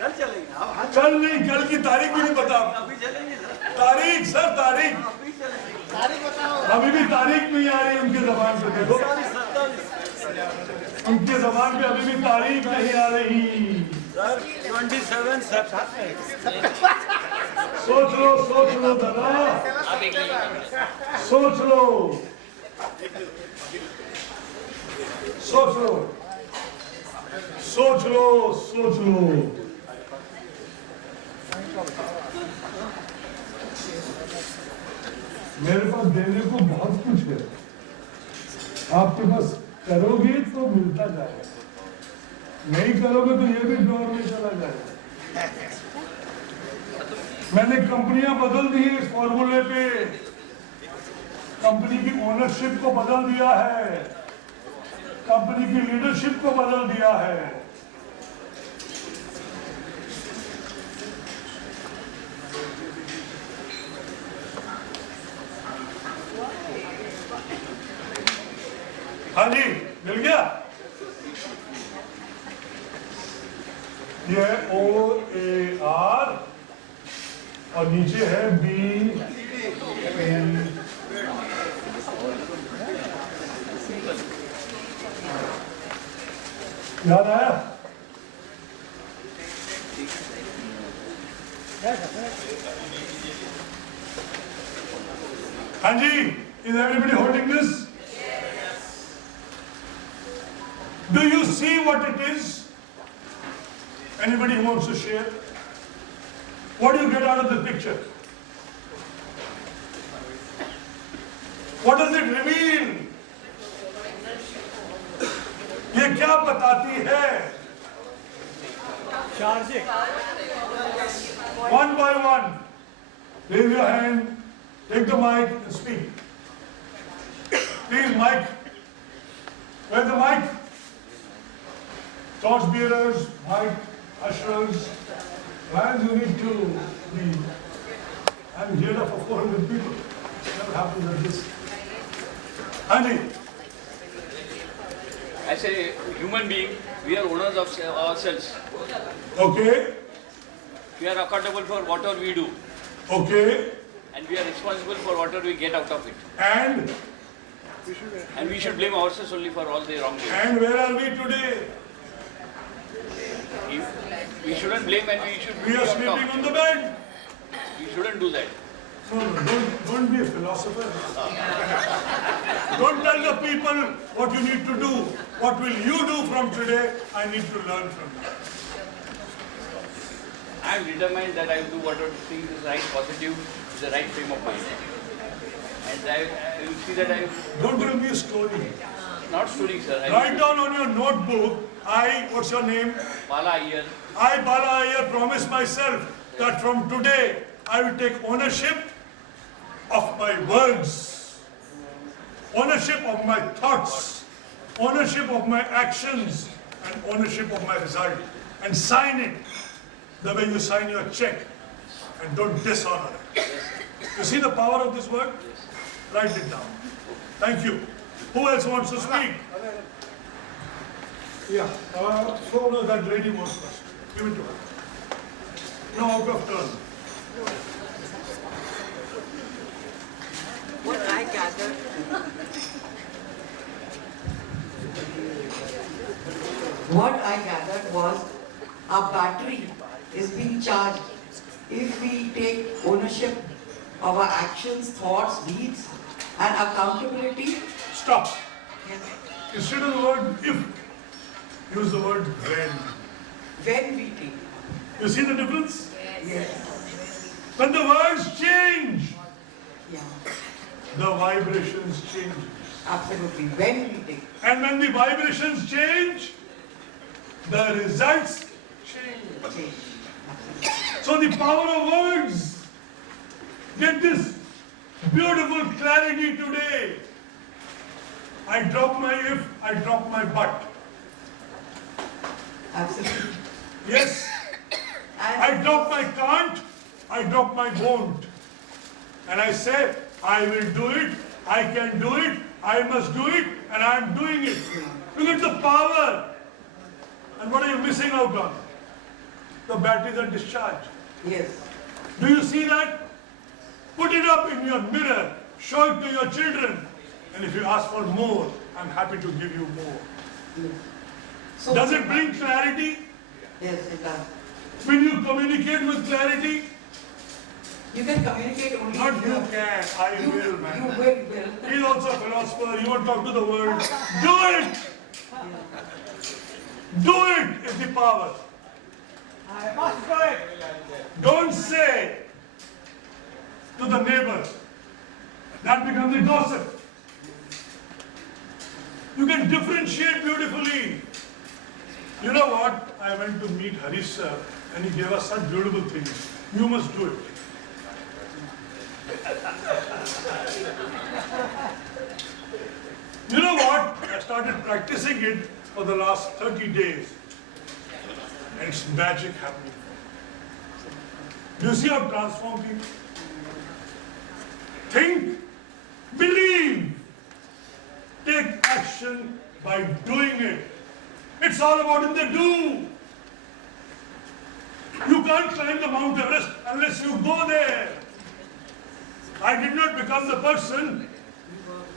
कल चलेंगे। कल नहीं, कल की तारीख भी नहीं पता। अभी चलेंगे सर। तारीख सर, तारीख। अभी चलेंगे। तारीख बताओ। अभी भी तारीख नहीं आ रही उनके जबान पे, देखो। उनके जबान पे अभी भी तारीख नहीं आ रही। Sir 27 sir. सोच लो दादा, सोच लो, सोच लो, सोच लो, सोच लो। मेरे पास देने को बहुत कुछ है, आपके पास करोगे तो मिलता जाएगा, नहीं करोगे तो ये भी ड्रॉर में चला जाएगा। मैंने कंपनियां बदल दी है इस फॉर्मूले पे, कंपनी की ओनरशिप को बदल दिया है, कंपनी की लीडरशिप को बदल दिया है। हाँ जी, मिल गया। ये OAR और नीचे है BN। याद आया? हाँ जी, is everybody holding this? Do you see what it is? Anybody who wants to share? What do you get out of the picture? What does it reveal? ये क्या बताती है? Charging. One by one, raise your hand, take the mic and speak. Please, mic. Where's the mic? Torch bearers, mic, ushers. Lions, you need to be. I'm geared up for 400 people. Never happens like this. Andy. As a human being, we are owners of ourselves. Okay. We are accountable for whatever we do. Okay. And we are responsible for whatever we get out of it. And we should blame ourselves only for all the wrongdoing. And where are we today? We shouldn't blame and we should. We are sleeping on the bed. We shouldn't do that. No, don't be a philosopher. Don't tell the people what you need to do. What will you do from today? I need to learn from you. I am determined that I will do whatever thing is right, positive, with the right frame of mind. And I will see that I... Don't tell me a story. Not story, sir. Write down on your notebook, what's your name? Bala Iyer. I, Bala Iyer, promise myself that from today I will take ownership of my words, ownership of my thoughts, ownership of my actions, and ownership of my result. And sign it the way you sign your check, and don't dishonor it. You see the power of this word? Write it down. Thank you. Who else wants to speak? Yeah, so no, that lady wants first. Give it to her. No, out of turn. What I gathered, was our battery is being charged if we take ownership of our actions, thoughts, deeds, and accountability. Stop. Instead of the word if, use the word when. When we take. You see the difference? Yes. When the words change, Yeah. the vibrations change. Absolutely. When we take. And when the vibrations change, the results change. So the power of words, get this, Beautiful clarity today. I drop my if, I drop my but. Absolutely. Yes. I drop my can't, I drop my won't. And I say, I will do it, I can do it, I must do it, and I am doing it. Look at the power. And what are you missing out on? The batteries are discharged. Yes. Do you see that? Put it up in your mirror, show it to your children. And if you ask for more, I'm happy to give you more. Yes. So does it bring clarity? Yes, it does. Will you communicate with clarity? You can communicate only. Not you can, I will, man. You will. He's also a philosopher, he won't talk to the world. Do it! Do it is the power. I must do it. Don't say to the neighbor. That becomes a gossip. You can differentiate beautifully. You know what? I went to meet Harish sir and he gave us such beautiful things. You must do it. You know what? I started practicing it for the last 30 days. And it's magic happening. Do you see how transformed people? Think, believe, take action by doing it. It's all about in the do. You can't climb the Mount Everest unless you go there. I did not become the person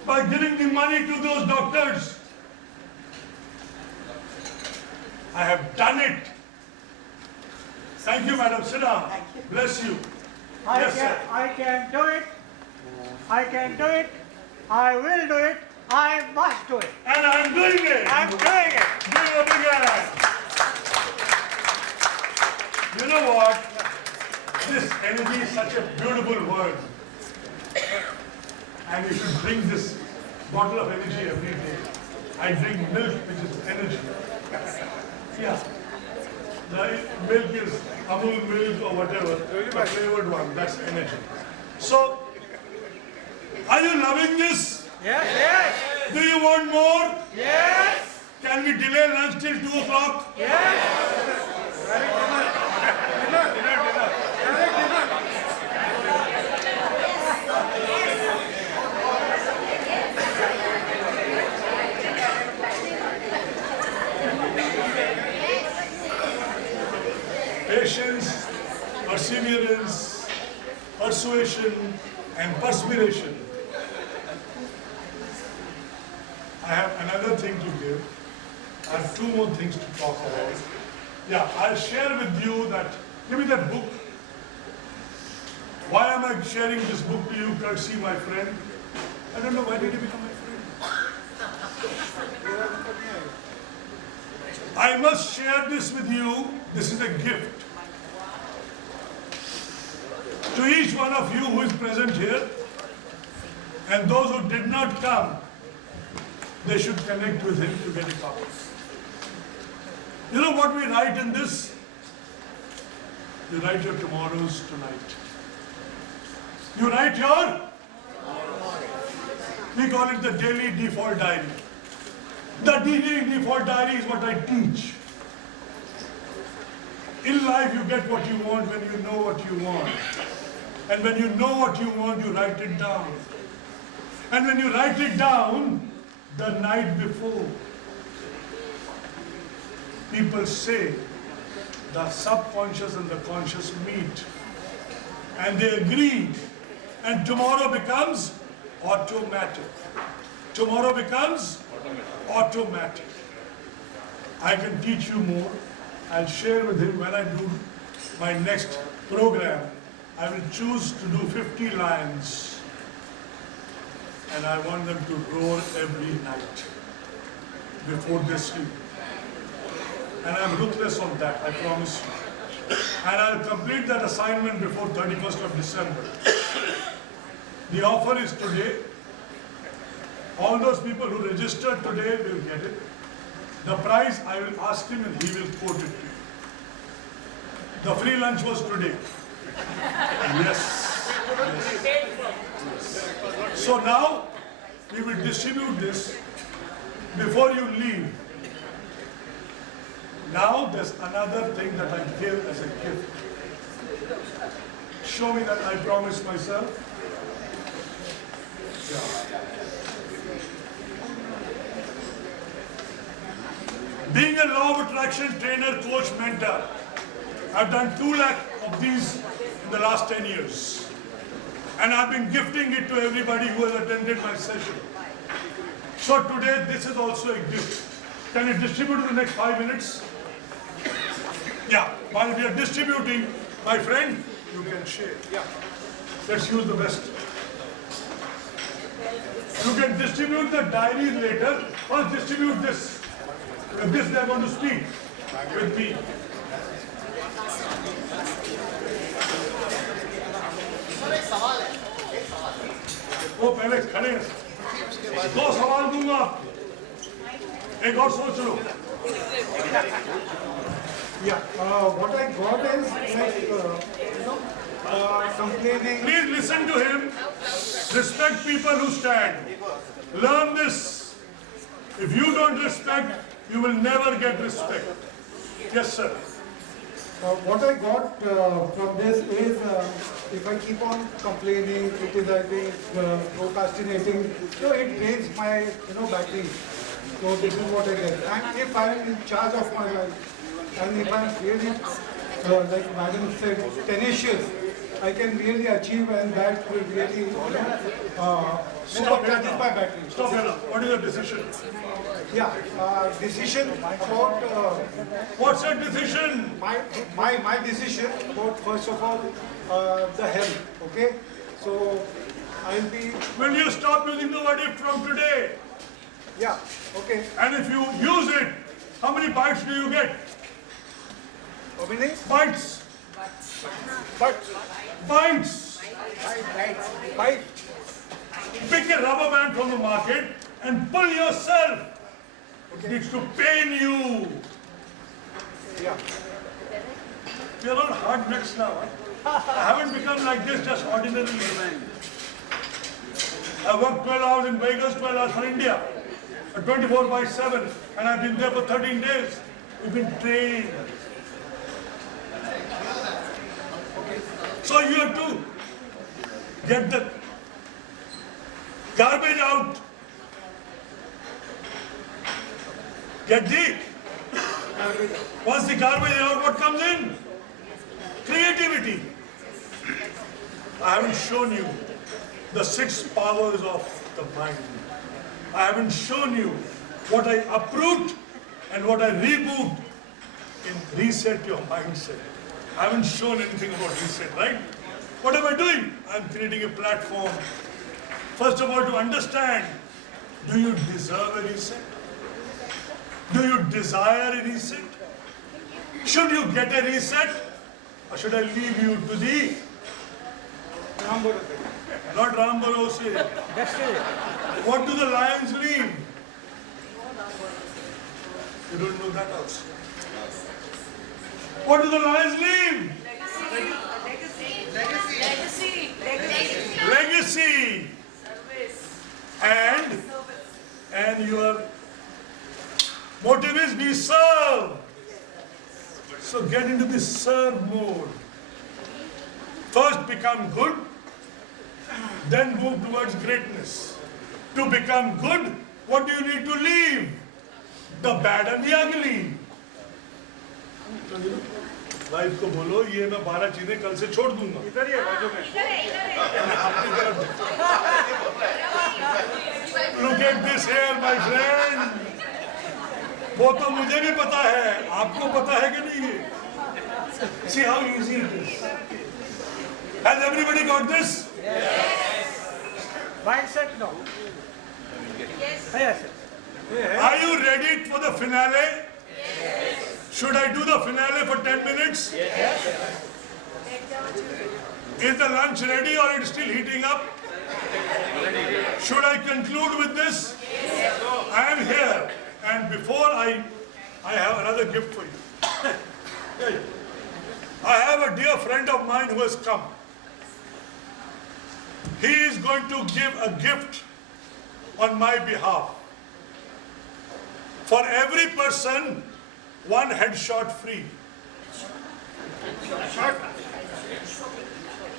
by giving the money to those doctors. I have done it. Thank you, madam. Sit down. Bless you. Yes, sir. I can do it. I can do it. I will do it. I must do it. And I'm doing it. I'm doing it. Give a big hand. You know what? This energy is such a beautiful word. And you should drink this bottle of energy every day. I drink milk, which is energy. Yeah. The milk is Amul milk or whatever, the flavored one, that's energy. So, are you loving this? Yes, yes. Do you want more? Yes. Can we delay lunch till 2 o'clock? Yes. Patience, perseverance, persuasion, and perspiration. I have another thing to give. I have 2 more things to talk about. Yeah, I'll share with you that. Give me that book. Why am I sharing this book to you, courtesy my friend? I don't know, why did he become my friend? I must share this with you. This is a gift. To each one of you who is present here, and those who did not come, they should connect with him to get a copy. You know what we write in this? You write your tomorrows tonight. You write your? We call it the daily default diary. The daily default diary is what I teach. In life you get what you want when you know what you want. And when you know what you want, you write it down. And when you write it down, the night before, people say the subconscious and the conscious meet. And they agree. And tomorrow becomes automatic. Tomorrow becomes automatic. I can teach you more. I'll share with him when I do my next program. I will choose to do 50 lines. And I want them to roar every night before they sleep. And I'm ruthless on that, I promise you. And I'll complete that assignment before 31st of December. The offer is today. All those people who registered today will get it. The price, I will ask him and he will quote it to you. The free lunch was today. Yes. Yes. So now we will distribute this before you leave. Now there's another thing that I give as a gift. Show me that I promised myself. Being a law of attraction trainer, coach, mentor, I've done 2 lakh of these in the last 10 years. And I've been gifting it to everybody who has attended my session. So today, this is also a gift. Can you distribute in the next 5 minutes? Yeah, while we are distributing, my friend, you can share. Yeah. Let's use the best. You can distribute the diaries later. First distribute this. With this they are going to speak with me. वो पहले खड़े हैं 2 सवाल दूंगा आपको एक और सोच लो Yeah, what I got is like, complaining. Please listen to him. Respect people who stand. Learn this. If you don't respect, you will never get respect. Yes, sir. What I got from this is if I keep on complaining, criticizing, procrastinating, so it drains my battery. So this is what I get. And if I am in charge of my life, and if I am really, like Madam said, tenacious, I can really achieve, and that will really supercharges my battery. Stop here. What is your decision? Yeah, decision about. What's your decision? My decision about, first of all, the health. Okay, so I'll be. Will you stop using the word if from today? Yeah. Okay. And if you use it, how many bites do you get? How many? Bites. Bites. Bites. Bites. Pick a rubber band from the market and pull yourself. It needs to pain you. Yeah. We are all hard nuts now. Huh? I haven't become like this just ordinarily. I worked 12 hours in Vegas, 12 hours for India. 24/7, and I've been there for 13 days. We've been trained. So you have to get the garbage out. Get the once the garbage is out, what comes in? Creativity. I haven't shown you the 6 powers of the mind. I haven't shown you what I uproot and what I reboot in reset your mindset. I haven't shown anything about reset, right? What am I doing? I'm creating a platform. First of all, to understand, do you deserve a reset? Do you desire a reset? Should you get a reset? Or should I leave you to the not Ram Bharose. What do the lions leave? You don't know that also. What do the lions leave? Legacy. And your motive is we serve. So get into the serve mode. First become good, then move towards greatness. To become good, what do you need to leave? The bad and the ugly. Wife को बोलो ये मैं 12 चीजें कल से छोड़ दूंगा इधर ही है बाजू में अपनी तरफ Look at this here, my friend. वो तो मुझे भी पता है, आपको पता है कि नहीं ये? See how easy it is. Has everybody got this? Yes. Mindset, no. Yes. Yes. Are you ready for the finale? Yes. Should I do the finale for 10 minutes? Yes. Is the lunch ready or it's still heating up? Should I conclude with this? Yes. I am here, and before I have another gift for you. I have a dear friend of mine who has come. he is going to give a gift on my behalf. For every person, one headshot free.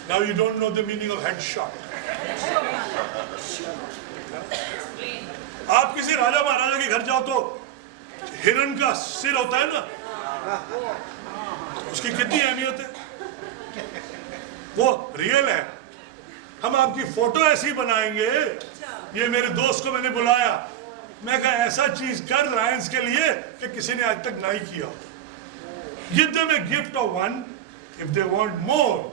Now you don't know the meaning of headshot. आप किसी राजा महाराजा के घर जाओ तो हिरण का सिर होता है ना, उसकी कितनी अहमियत है, वो रियल है। हम आपकी फोटो ऐसी बनाएंगे, ये मेरे दोस्त को मैंने बुलाया, मैं कहा ऐसा चीज कर लायंस के लिए कि किसी ने आज तक नहीं किया। Give them a gift of one. If they want more,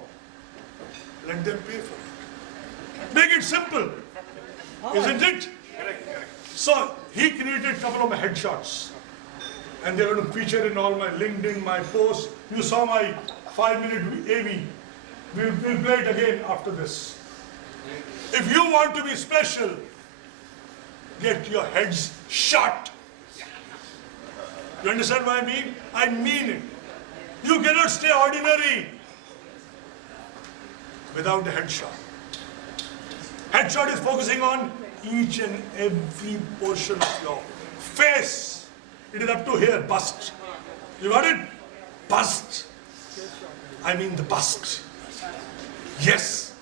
let them pay for it. Make it simple, isn't it? So he created a couple of headshots, and they're going to feature in all my LinkedIn, my posts. You saw my 5-minute AV. We'll play it again after this. If you want to be special, get your heads shot. You understand what I mean? I mean it. You cannot stay ordinary without the headshot. Headshot is focusing on each and every portion of your face. It is up to here, bust. You got it? Bust. I mean the bust. Yes.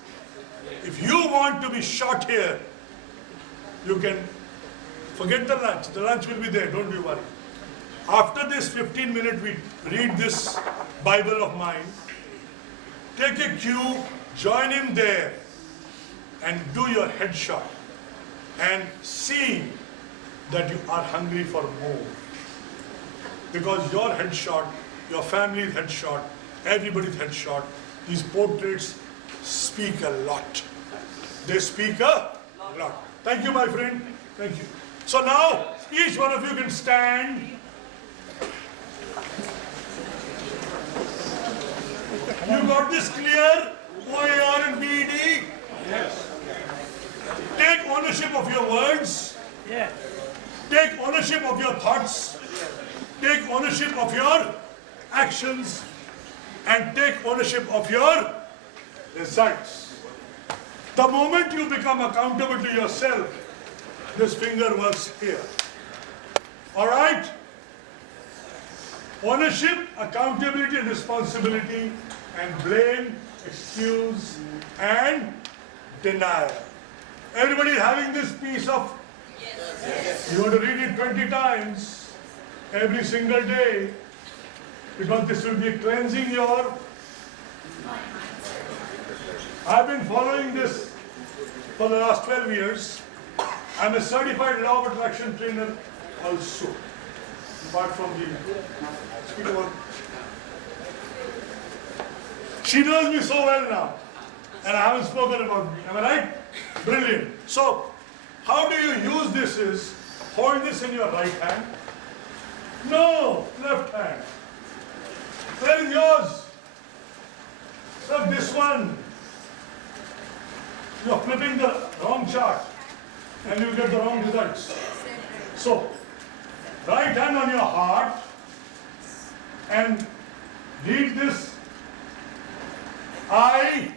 If you want to be shot here, you can forget the lunch. The lunch will be there, don't be worried. After this 15-minute, we read this Bible of mine. Take a cue, join him there, and do your headshot. And see that you are hungry for more. Because your headshot, your family's headshot, everybody's headshot, these portraits speak a lot. They speak a lot. Thank you, my friend. Thank you. So now, each one of you can stand. You got this clear? OAR and BD? Yes. Take ownership of your words. Yes. Take ownership of your thoughts. Take ownership of your actions. And take ownership of your results. The moment you become accountable to yourself, this finger works here. All right? Ownership, accountability, and responsibility, and blame, excuse, and denial. Everybody is having this piece of... Yes. You want to read it 20 times every single day, because this will be cleansing your... I've been following this for the last 12 years. I'm a certified law of attraction trainer also, apart from the... Speak about... She knows me so well now, and I haven't spoken about me. Am I right? Brilliant. So, how do you use this is, hold this in your right hand. No, left hand. Where is yours? Look, this one. You're flipping the wrong chart, and you get the wrong results. So, right hand on your heart, and read this. I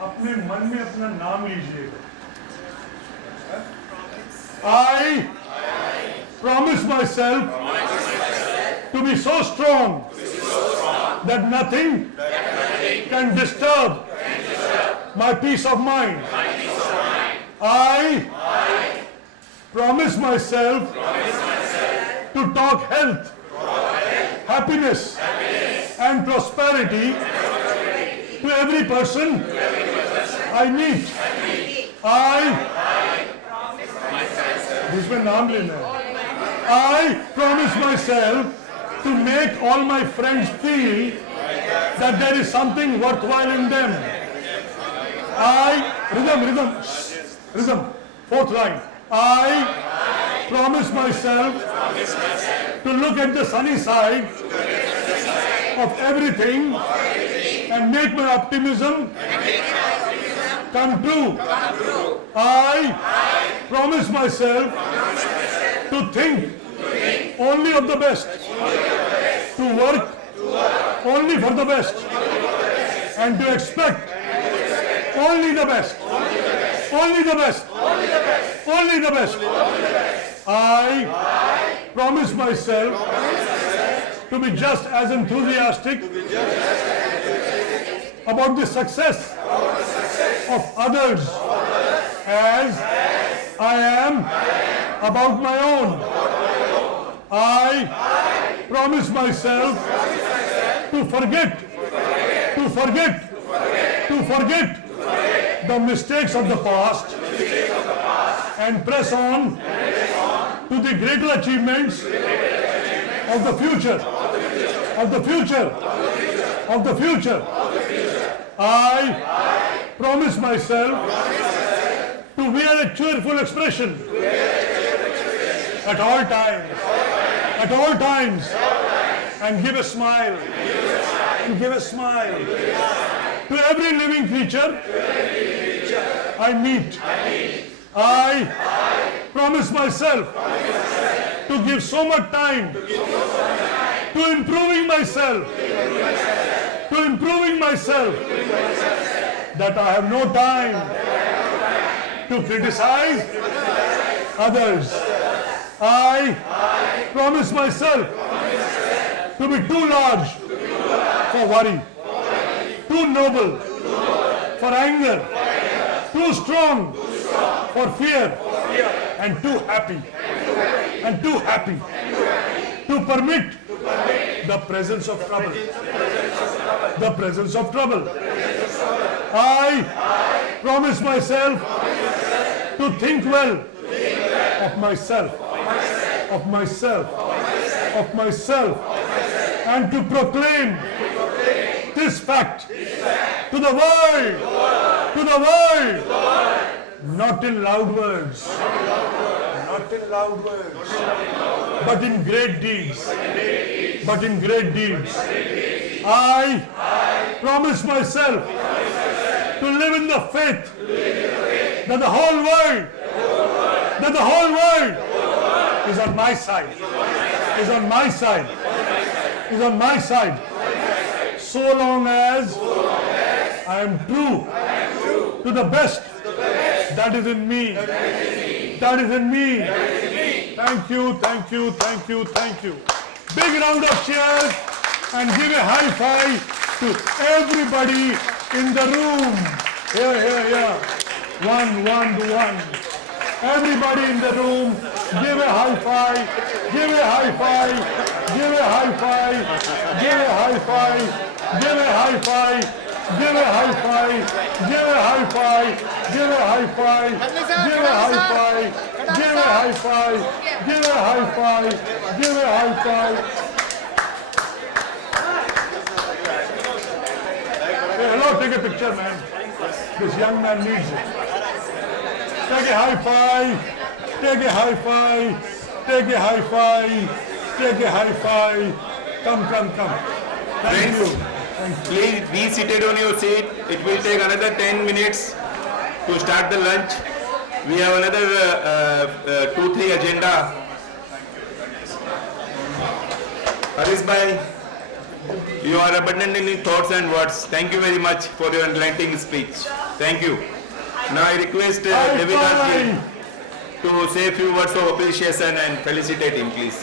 अपने मन में अपना नाम लीजिएगा. I promise myself to be so strong that nothing can disturb my peace of mind. I promise myself to talk health, happiness, and prosperity to every person I meet. जिसमें नाम लेना है. I promise myself to make all my friends feel that there is something worthwhile in them. Rhythm, fourth line. I promise myself to look at the sunny side of everything and make my optimism come true. I promise myself to think only of the best, to work only for the best, and to expect Only the best. Only the best. Only the best. I promise myself to be just as enthusiastic about the success of others as I am about my own. I promise myself to forget the mistakes of the past and press on to the greater achievements of the future. I promise myself to wear a cheerful expression at all times, and give a smile to every living creature I meet. I promise myself to give so much time to improving myself that I have no time to criticize others. I promise myself to be too large for worry, too noble for anger, too strong for fear, and too happy to permit the presence of trouble. I promise myself to think well of myself, and to proclaim this fact to the world, not in loud words, but in great deeds. I promise myself to live in the faith that the whole world is on my side, so long as I am true to the best that is in me. Thank you. Big round of cheers and give a high five to everybody in the room. Here. One. Everybody in the room, give a high five. Hey, hello, take a picture, man. This young man needs it. Take a high five. Come. Thank you. Please be seated on your seat. It will take another 10 minutes to start the lunch. We have another 2-3 agenda. Harish bhai, you are abundant in thoughts and words. Thank you very much for your enlightening speech. Thank you. Now I request Devidas to say a few words of appreciation and felicitate him, please.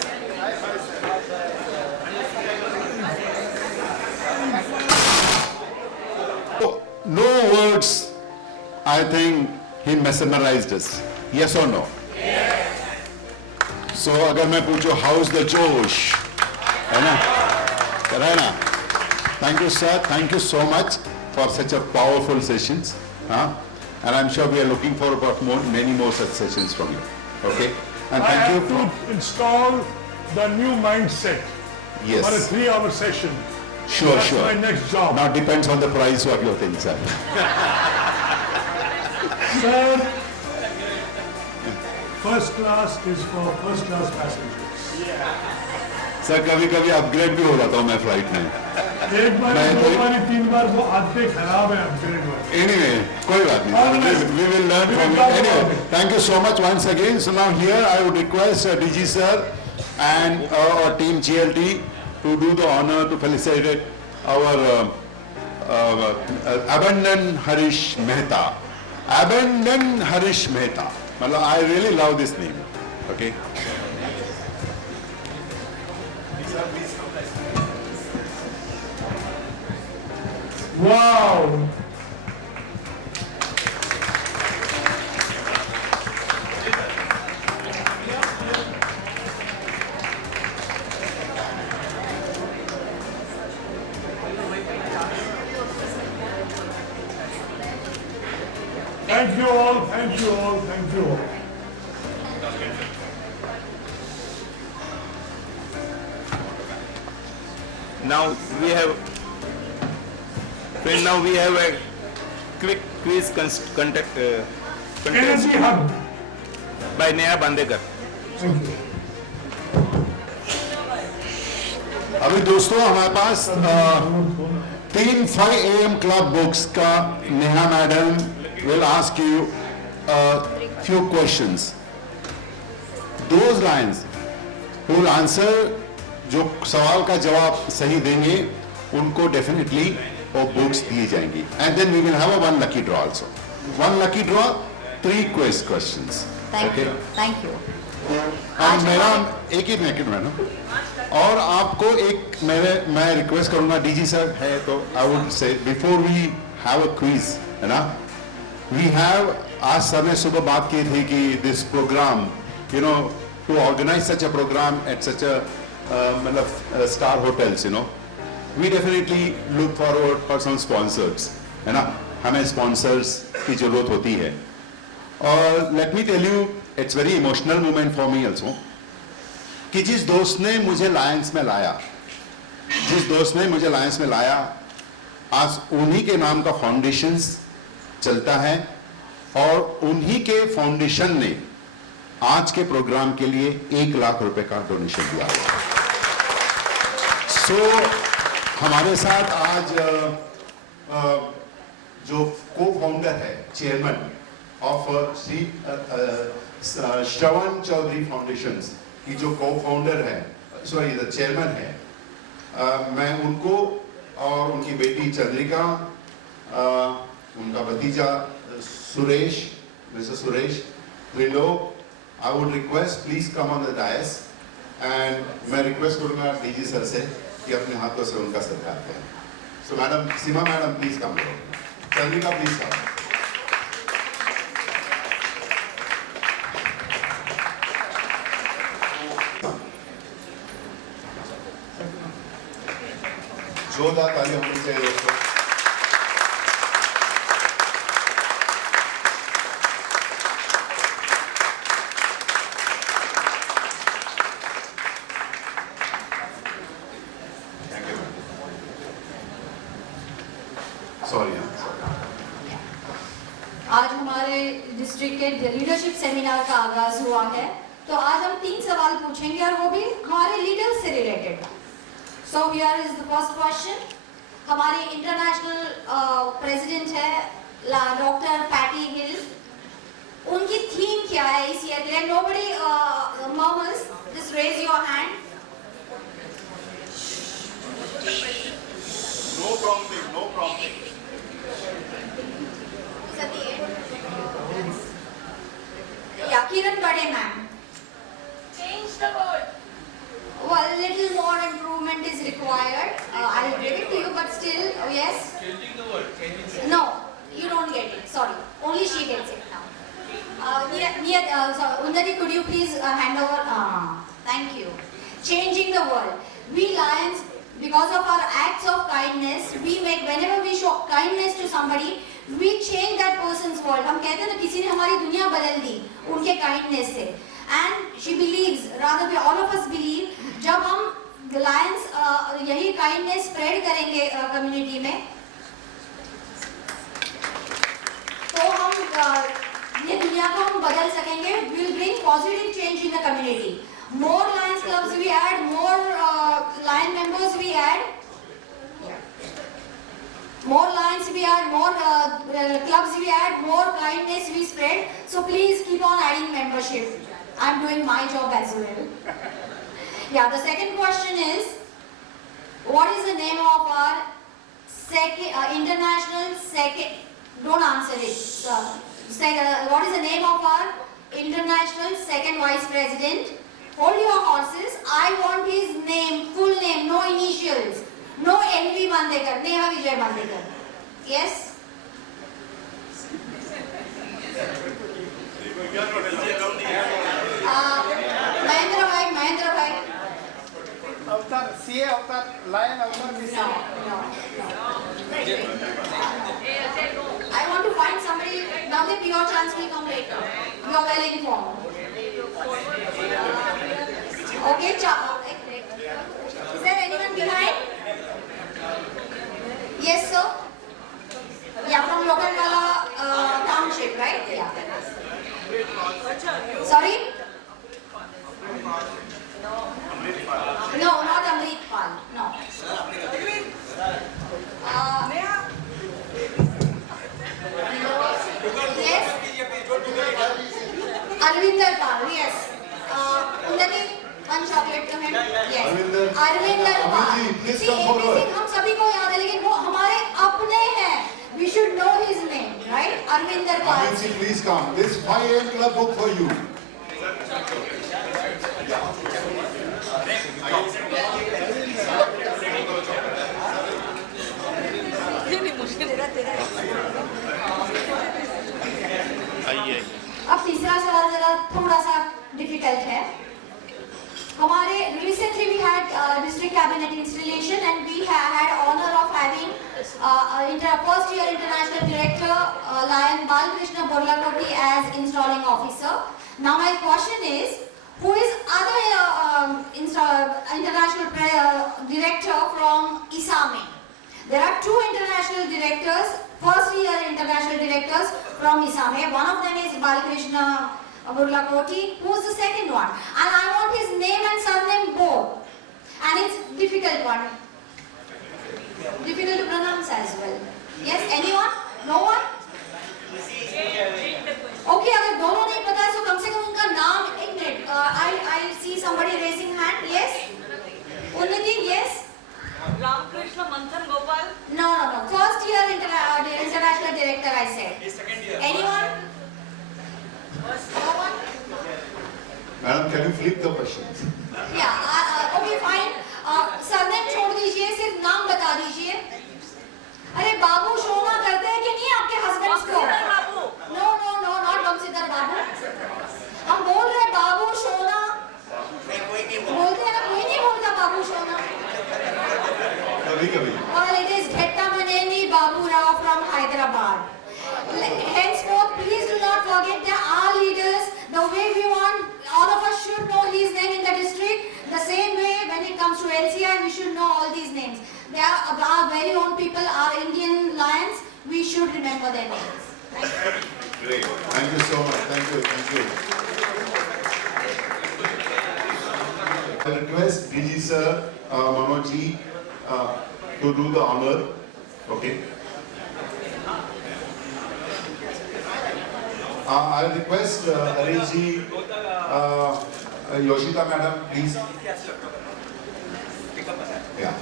No words, I think he mesmerized us. Yes or no? Yes. So अगर मैं पूछूं how's the जोश, है ना? Thank you, sir. Thank you so much for such a powerful sessions. And I'm sure we are looking forward for many more such sessions from you. Okay? And I thank you have to install the new mindset Yes. for a 3-hour session. Sure. That's my next job. Now depends on the price of your things, sir. Sir, first class is for first class passengers. Sir कभी-कभी upgrade भी हो जाता हूँ मैं flight में. एक बार, 2 बार, 3 बार वो आते खराब है अपग्रेड वाले. Anyway, कोई बात नहीं. We will learn from it. Anyway, thank you so much once again. So now here I would request DG sir and our team GLT to do the honor to felicitate our Abandon Harish Mehta. Abandon Harish Mehta. मतलब I really love this name. Okay. Wow. Thank you all, thank you all, thank you all. Now we have a quick quiz contest Energy hub. by Neha Bandekar. Thank you. अभी दोस्तों हमारे पास 3 5 AM club books का Neha madam will ask you a few questions. Those lines who will answer, जो सवाल का जवाब सही देंगे उनको डेफिनेटली वो बुक्स दी जाएंगी. And then we will have a one lucky draw also. One lucky draw, 3 quiz questions. Thank you. Thank you. और मेरा एक ही मिनट मैडम, और आपको एक मैं रिक्वेस्ट करूंगा, डीजी सर है तो I would say before we have a quiz, है ना, वी हैव, आज सर ने सुबह बात की थी कि this program, you know, to organise such a program at such a मतलब star hotels, you know, we definitely look forward for some sponsors, है ना, हमें स्पॉन्सर्स की जरूरत होती है. और let me tell you, it's very emotional moment for me also, कि जिस दोस्त ने मुझे लायंस में लाया, आज उन्हीं के नाम का फाउंडेशंस चलता है और उन्हीं के फाउंडेशन ने आज के प्रोग्राम के लिए 1 लाख रुपए का डोनेशन दिया है. सो हमारे साथ आज जो को फाउंडर है, chairman of Shri Shravan Chaudhary foundations की जो को फाउंडर है, सॉरी द चेयरमैन है, मैं उनको और उनकी बेटी चंद्रिका, उनका भतीजा Suresh, mister Suresh Trilok, I would request please come on the dais, and मैं रिक्वेस्ट करूंगा डीजी सर से कि अपने हाथों से उनका सत्कार करें. So madam, Seema madam please come, Chandrika please come. जोरदार ताली होनी चाहिए दोस्तों. सॉरी. आज हमारे डिस्ट्रिक्ट के लीडरशिप सेमिनार का आगाज हुआ है, तो आज हम 3 सवाल पूछेंगे और वो भी हमारे लीडर्स से related. So here is the first question. हमारे इंटरनेशनल प्रेसिडेंट है डॉक्टर पैटी हिल. उनकी थीम क्या है इस ईयर के लिए? Nobody murmurs, just raise your hand. No prompting, no prompting. Yeah, Kiran Bade ma'am. Change the world. Well, little more improvement is required. I'll give it to you, but still, yes. Changing the world. No, you don't get it. Sorry, only she gets it now. Unnati, could you please hand over? Thank you. Changing the world. We Lions, because of our acts of kindness, we make, whenever we show kindness to somebody, we change that person's world. हम कहते हैं ना, किसी ने हमारी दुनिया बदल दी उनके kindness से. And she believes, rather we all of us believe, जब हम Lions यही kindness spread करेंगे community में, तो हम ये दुनिया को हम बदल सकेंगे. We will bring positive change in the community. More Lions clubs we add, more Lion members we add. More Lions we add, more clubs we add, more kindness we spread. So please keep on adding membership. I'm doing my job as well. Yeah, the second question is, what is the name of our international second. Don't answer it. What is the name of our international second vice president? Hold your horses. I want his name, full name, no initials. No NV Bandekar, Neha Vijay Bandekar. Yes? Mahendra Bhai. Avatar, CA Avatar, Lion Avatar. No. I want to find somebody. Now the your chance will come later. You are well informed. Okay, is there anyone behind? Yes, sir. Yeah, from Lokandwala township, right? Yeah. Sorry? No, not Amrit Pal. No. Yes? Arvinder Pal, yes. Unnati, one chocolate to him. Yes. Arvinder Pal. please See, come forward. everything हम सभी को याद है, लेकिन वो हमारे अपने हैं. We should know his name, right? Arvinder Pal. Amin ji, please come. This 5 AM club book for you. अब तीसरा सवाल जरा थोड़ा सा डिफिकल्ट है. हमारे recently we had district cabinet installation and we had honor of having first year international director Lion Balkrishna Borlakoti as installing officer. Now my question is, who is other international director from ISAME? There are two international directors, first year international directors from ISAME. One of them is Balkrishna Borlakoti. Who is the second one? And I want his name and surname both. And it's difficult one. Difficult to pronounce as well. Yes, anyone? No one? Okay, अगर दोनों नहीं पता है तो कम से कम उनका नाम एक minute. I see somebody raising hand. Yes? Unnati, yes? Ramkrishna Manthan Gopal. No. First year international director I said. Second year. Anyone? No one? Madam, can you flip the questions? Yeah. Okay, fine. Surname छोड़ दीजिए, सिर्फ नाम बता दीजिए. अरे बाबू शोमा करते हैं कि नहीं आपके हस्बैंड्स को? No, not वंशीधर बाबू. हम बोल रहे हैं बाबू शोना. बोलते हैं ना, कोई नहीं बोलता बाबू शोना. कभी. Well, it is Ghettamaneni Babu Rao from Hyderabad. Henceforth, please do not forget that our leaders, the way we want, all of us should know his name in the district. The same way, when it comes to LCI, we should know all these names. They are our very own people, our Indian lions. We should remember their names. Great. Thank you so much. Thank you. I request DG sir, Manoj ji, to do the honor. Okay. I request Arij ji, Yoshita madam, please. Yeah.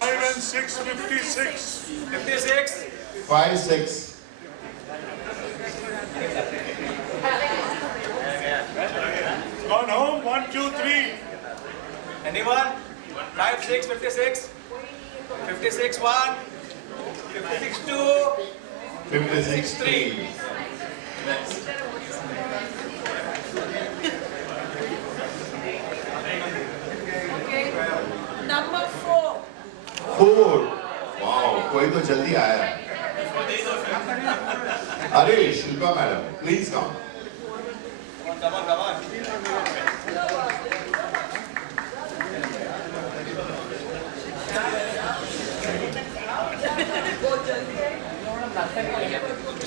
5 and 6, 56. 5, 6. Gone home, 1, 2, 3. Anyone? 5, 6, 56. 56, 1. 56, 2. 56, 3. Number 4. 4. Wow, कोई तो जल्दी आया. अरे Shilpa madam, please come. Come on.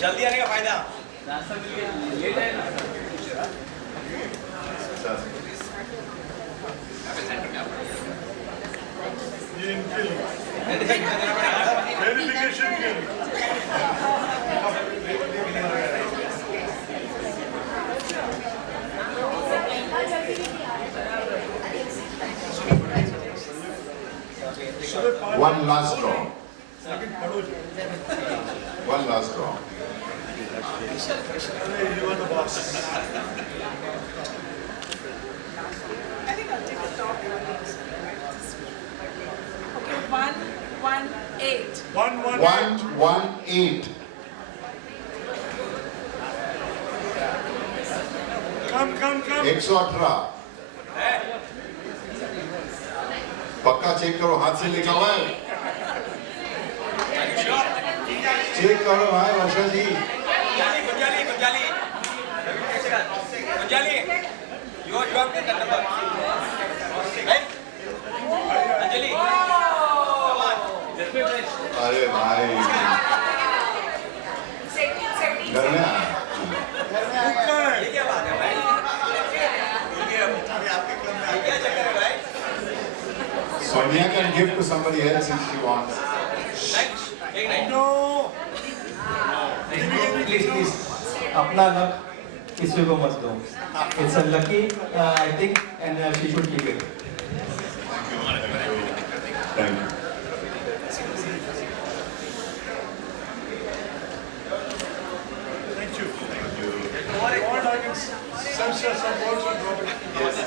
जल्दी आने का फायदा. Late है ना. Verification kill. One last draw. One last draw. You are the boss. I think I'll take the top one. Okay, 118. 118. Come. 118. पक्का चेक करो, हाथ से लिखा हुआ है। चेक करो भाई वर्षा जी। अरे भाई घर में आया। Sonia can give to somebody else if she wants. No. Please. अपना luck किसी को मत दो. It's a lucky, I think, and she should keep it. Thank you. Thank you. All I can sense your support for Robert. Yes.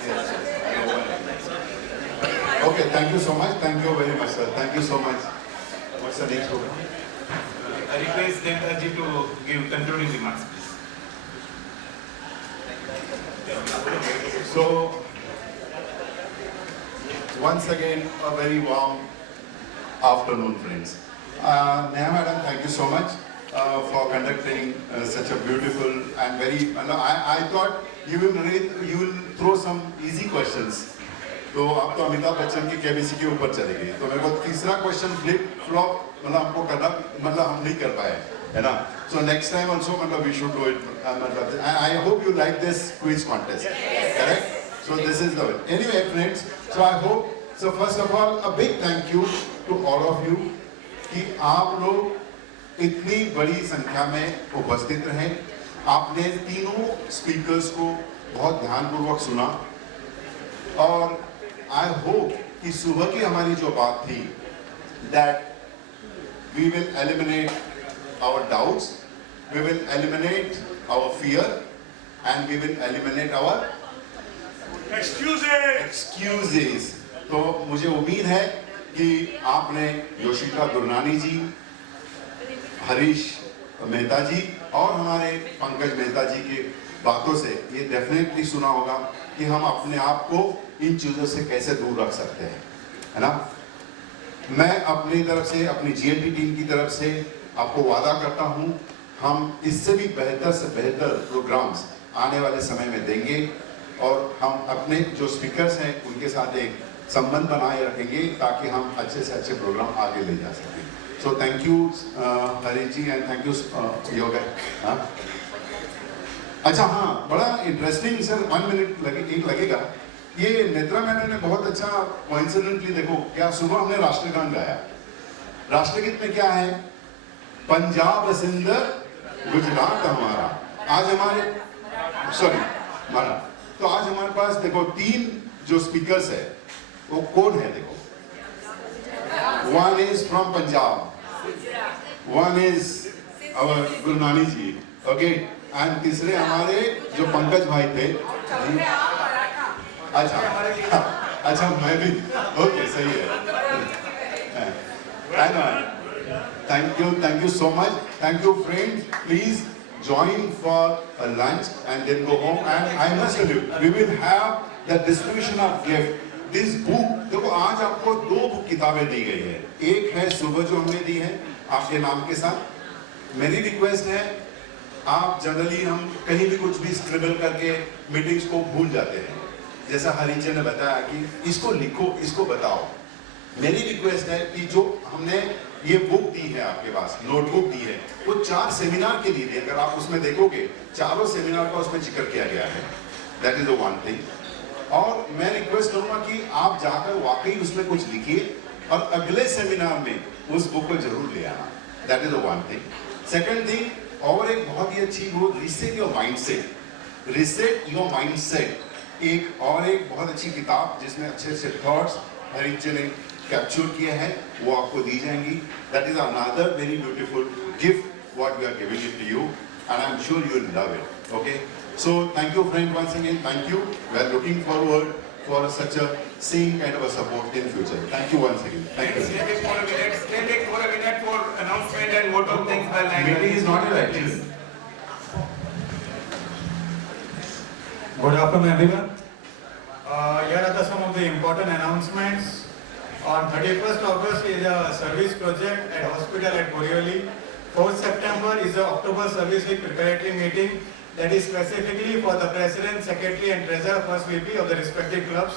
Okay, thank you so much. Thank you very much, sir. Thank you so much. What's the next program? I request Devdaji to give concluding remarks, please. So, once again, a very warm afternoon, friends. Neha madam, thank you so much for conducting such a beautiful and very. I thought you will throw some easy questions. तो आप तो अमिताभ बच्चन की KBC के ऊपर चले गए, तो मेरे को तीसरा क्वेश्चन फ्लिप फ्लॉप मतलब हमको करना मतलब हम नहीं कर पाए, है ना? So next time also मतलब we should do it. I hope you like this quiz contest, correct? So this is the way. Anyway, friends, so I hope. So first of all, a big thank you to all of you कि आप लोग इतनी बड़ी संख्या में उपस्थित रहे, आपने तीनों स्पीकर्स को बहुत ध्यानपूर्वक सुना और I hope कि सुबह की हमारी जो बात थी that we will eliminate our doubts, we will eliminate our fear and we will eliminate our excuses. तो मुझे उम्मीद है कि आपने योशिका दुर्नानी जी, हरीश मेहता जी और हमारे पंकज मेहता जी के बातों से ये डेफिनेटली सुना होगा कि हम अपने आप को इन चीज़ों से कैसे दूर रख सकते हैं, है ना? मैं अपनी तरफ से, अपनी GLT टीम की तरफ से आपको वादा करता हूं, हम इससे भी बेहतर से बेहतर प्रोग्राम्स आने वाले समय में देंगे और हम अपने जो स्पीकर्स हैं उनके साथ एक संबंध बनाए रखेंगे ताकि हम अच्छे से अच्छे प्रोग्राम आगे ले जा सकें. So thank you Harish ji and thank you Yoga. अच्छा हाँ, बड़ा इंटरेस्टिंग सर, 1 मिनट लगेगा. ये नेत्रा मैडम ने बहुत अच्छा कोइंसिडेंटली, देखो क्या सुबह हमने राष्ट्रगान गाया. राष्ट्रगीत में क्या है? पंजाब सिंध गुजरात हमारा. आज हमारे हमारा तो आज हमारे पास देखो 3 जो स्पीकर्स है वो कौन है? देखो, one is from Punjab, one is our Gurnani ji, okay, and तीसरे हमारे जो पंकज भाई थे. अच्छा मैं भी, ओके, सही है. Thank you so much. Thank you, friends. Please join for a lunch and then go home. And I must tell you, we will have the distribution of gift. This book, देखो आज आपको 2 book किताबें दी गई है. एक है सुबह जो हमने दी है आपके नाम के साथ. मेरी रिक्वेस्ट है, आप जनरली हम कहीं भी कुछ भी स्क्रिबल करके मीटिंग्स को भूल जाते हैं. जैसा हरीश जी ने बताया कि इसको लिखो, इसको बताओ. मेरी रिक्वेस्ट है कि जो हमने ये बुक दी है आपके पास, नोटबुक दी है, वो 4 सेमिनार के लिए दी. अगर आप उसमें देखोगे 4 सेमिनार का उसमें जिक्र किया गया है. That is the one thing. और मैं रिक्वेस्ट करूंगा कि आप जाकर वाकई उसमें कुछ लिखिए और अगले सेमिनार में उस बुक को जरूर ले आना. That is the one thing. Second thing, और एक बहुत ही अच्छी वो reset your mindset. Reset your mindset एक बहुत अच्छी किताब जिसमें अच्छे अच्छे थॉट्स हरीश जी ने कैप्चर किए हैं वो आपको दी जाएंगी. That is another very beautiful gift what we are giving it to you, and I'm sure you will love it. Okay. So thank you friend once again. Thank you. We are looking forward for such a same kind of a support in future. Thank you once again. Thank you. Let's take for a minute for announcement and vote of thanks by line. Meeting is not yet actually. Good afternoon, everyone. Here are some of the important announcements. On 31st August is a service project at hospital at Borivali. 4th September is the October Service Week preparatory meeting that is specifically for the President, Secretary and Treasurer, First VP of the respective clubs.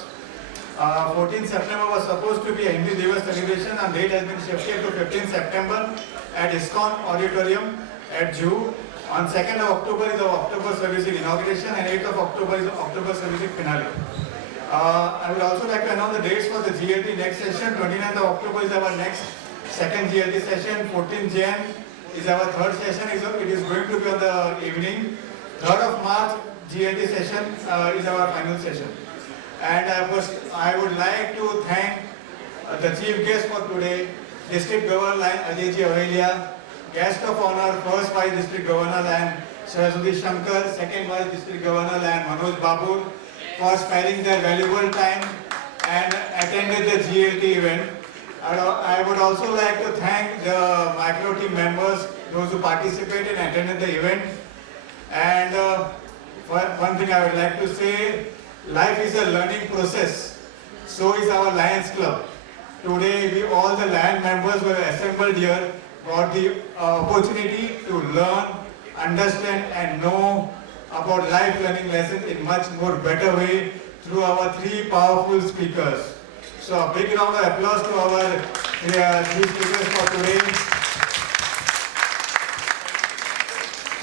14th September was supposed to be a Hindi Divas celebration and date has been shifted to 15th September at ISKCON Auditorium at Juhu. On 2nd of October is the October Service Week inauguration and 8th of October is the October Service Week finale. I would also like to announce the dates for the GLT next session. 29th of October is our next second GLT session. 14th Jan is our third session. It is going to be on the evening. 3rd of March GLT session is our final session. And I would like to thank the chief guest for today, District Governor Ajayji Avelia, Guest of Honor, First Vice District Governor and Saraswati Shankar, Second Vice District Governor and Manoj Babur for sparing their valuable time and attended the GLT event. I would also like to thank the micro team members, those who participated and attended the event. And one thing I would like to say, life is a learning process. So is our Lions Club. Today, all the Lion members were assembled here, got the opportunity to learn, understand and know about life learning lessons in much more better way through our three powerful speakers. So a big round of applause to our three speakers for today.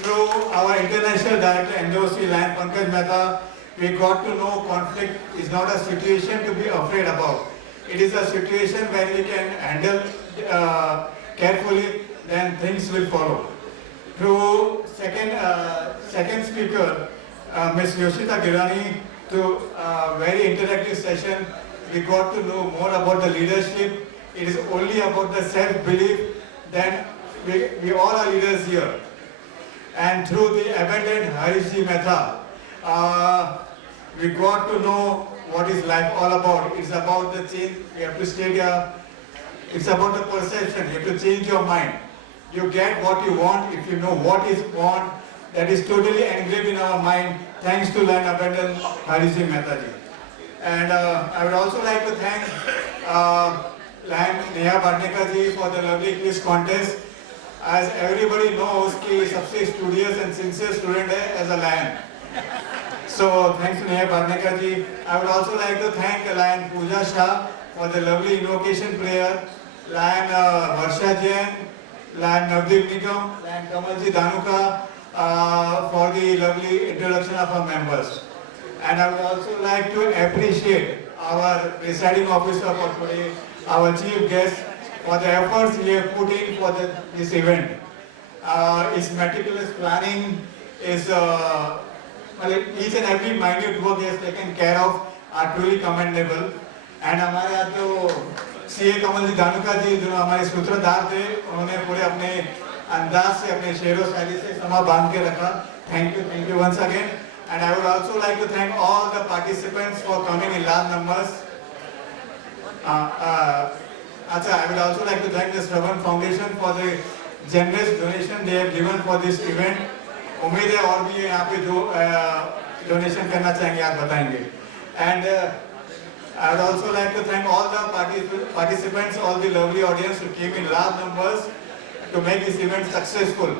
Through our International Director NOC Lion Pankaj Mehta, we got to know conflict is not a situation to be afraid about. It is a situation where we can handle carefully, then things will follow. Through second speaker, Ms. Yoshita Girani, through a very interactive session, we got to know more about the leadership. It is only about the self-belief, then we all are leaders here. And through the abandoned Harishji Mehta, we got to know what is life all about. It's about the change, we have to stay here. It's about the perception, you have to change your mind. You get what you want if you know what is want. That is totally engraved in our mind thanks to Lion Abandoned Harishji Mehta ji. And I would also like to thank Lion Neha Bhatnekar ji for the lovely quiz contest. As everybody knows, he is सबसे studious and sincere student as a Lion. So thanks to Neha Bhatnekar ji. I would also like to thank Lion Pooja Shah for the lovely invocation prayer. Lion Varsha Jain, Lion Navdeep Nigam, Lion Kamalji Dhanuka for the lovely introduction of our members. And I would also like to appreciate our presiding officer for today, our chief guest, for the efforts he has put in for this event. His meticulous planning is, each and every minute work he has taken care of are truly commendable. And हमारे यहाँ तो CA कमल जी धानुका जी जो हमारे सूत्रधार थे, उन्होंने पूरे अपने अंदाज से अपने शेरों शैली से समा बांध के रखा. Thank you once again. And I would also like to thank all the participants for coming in large numbers. I would also like to thank the Shravan Foundation for the generous donation they have given for this event. उम्मीद है और भी यहाँ पे जो donation करना चाहेंगे आप बताएंगे. And I would also like to thank all the participants, all the lovely audience who came in large numbers to make this event successful.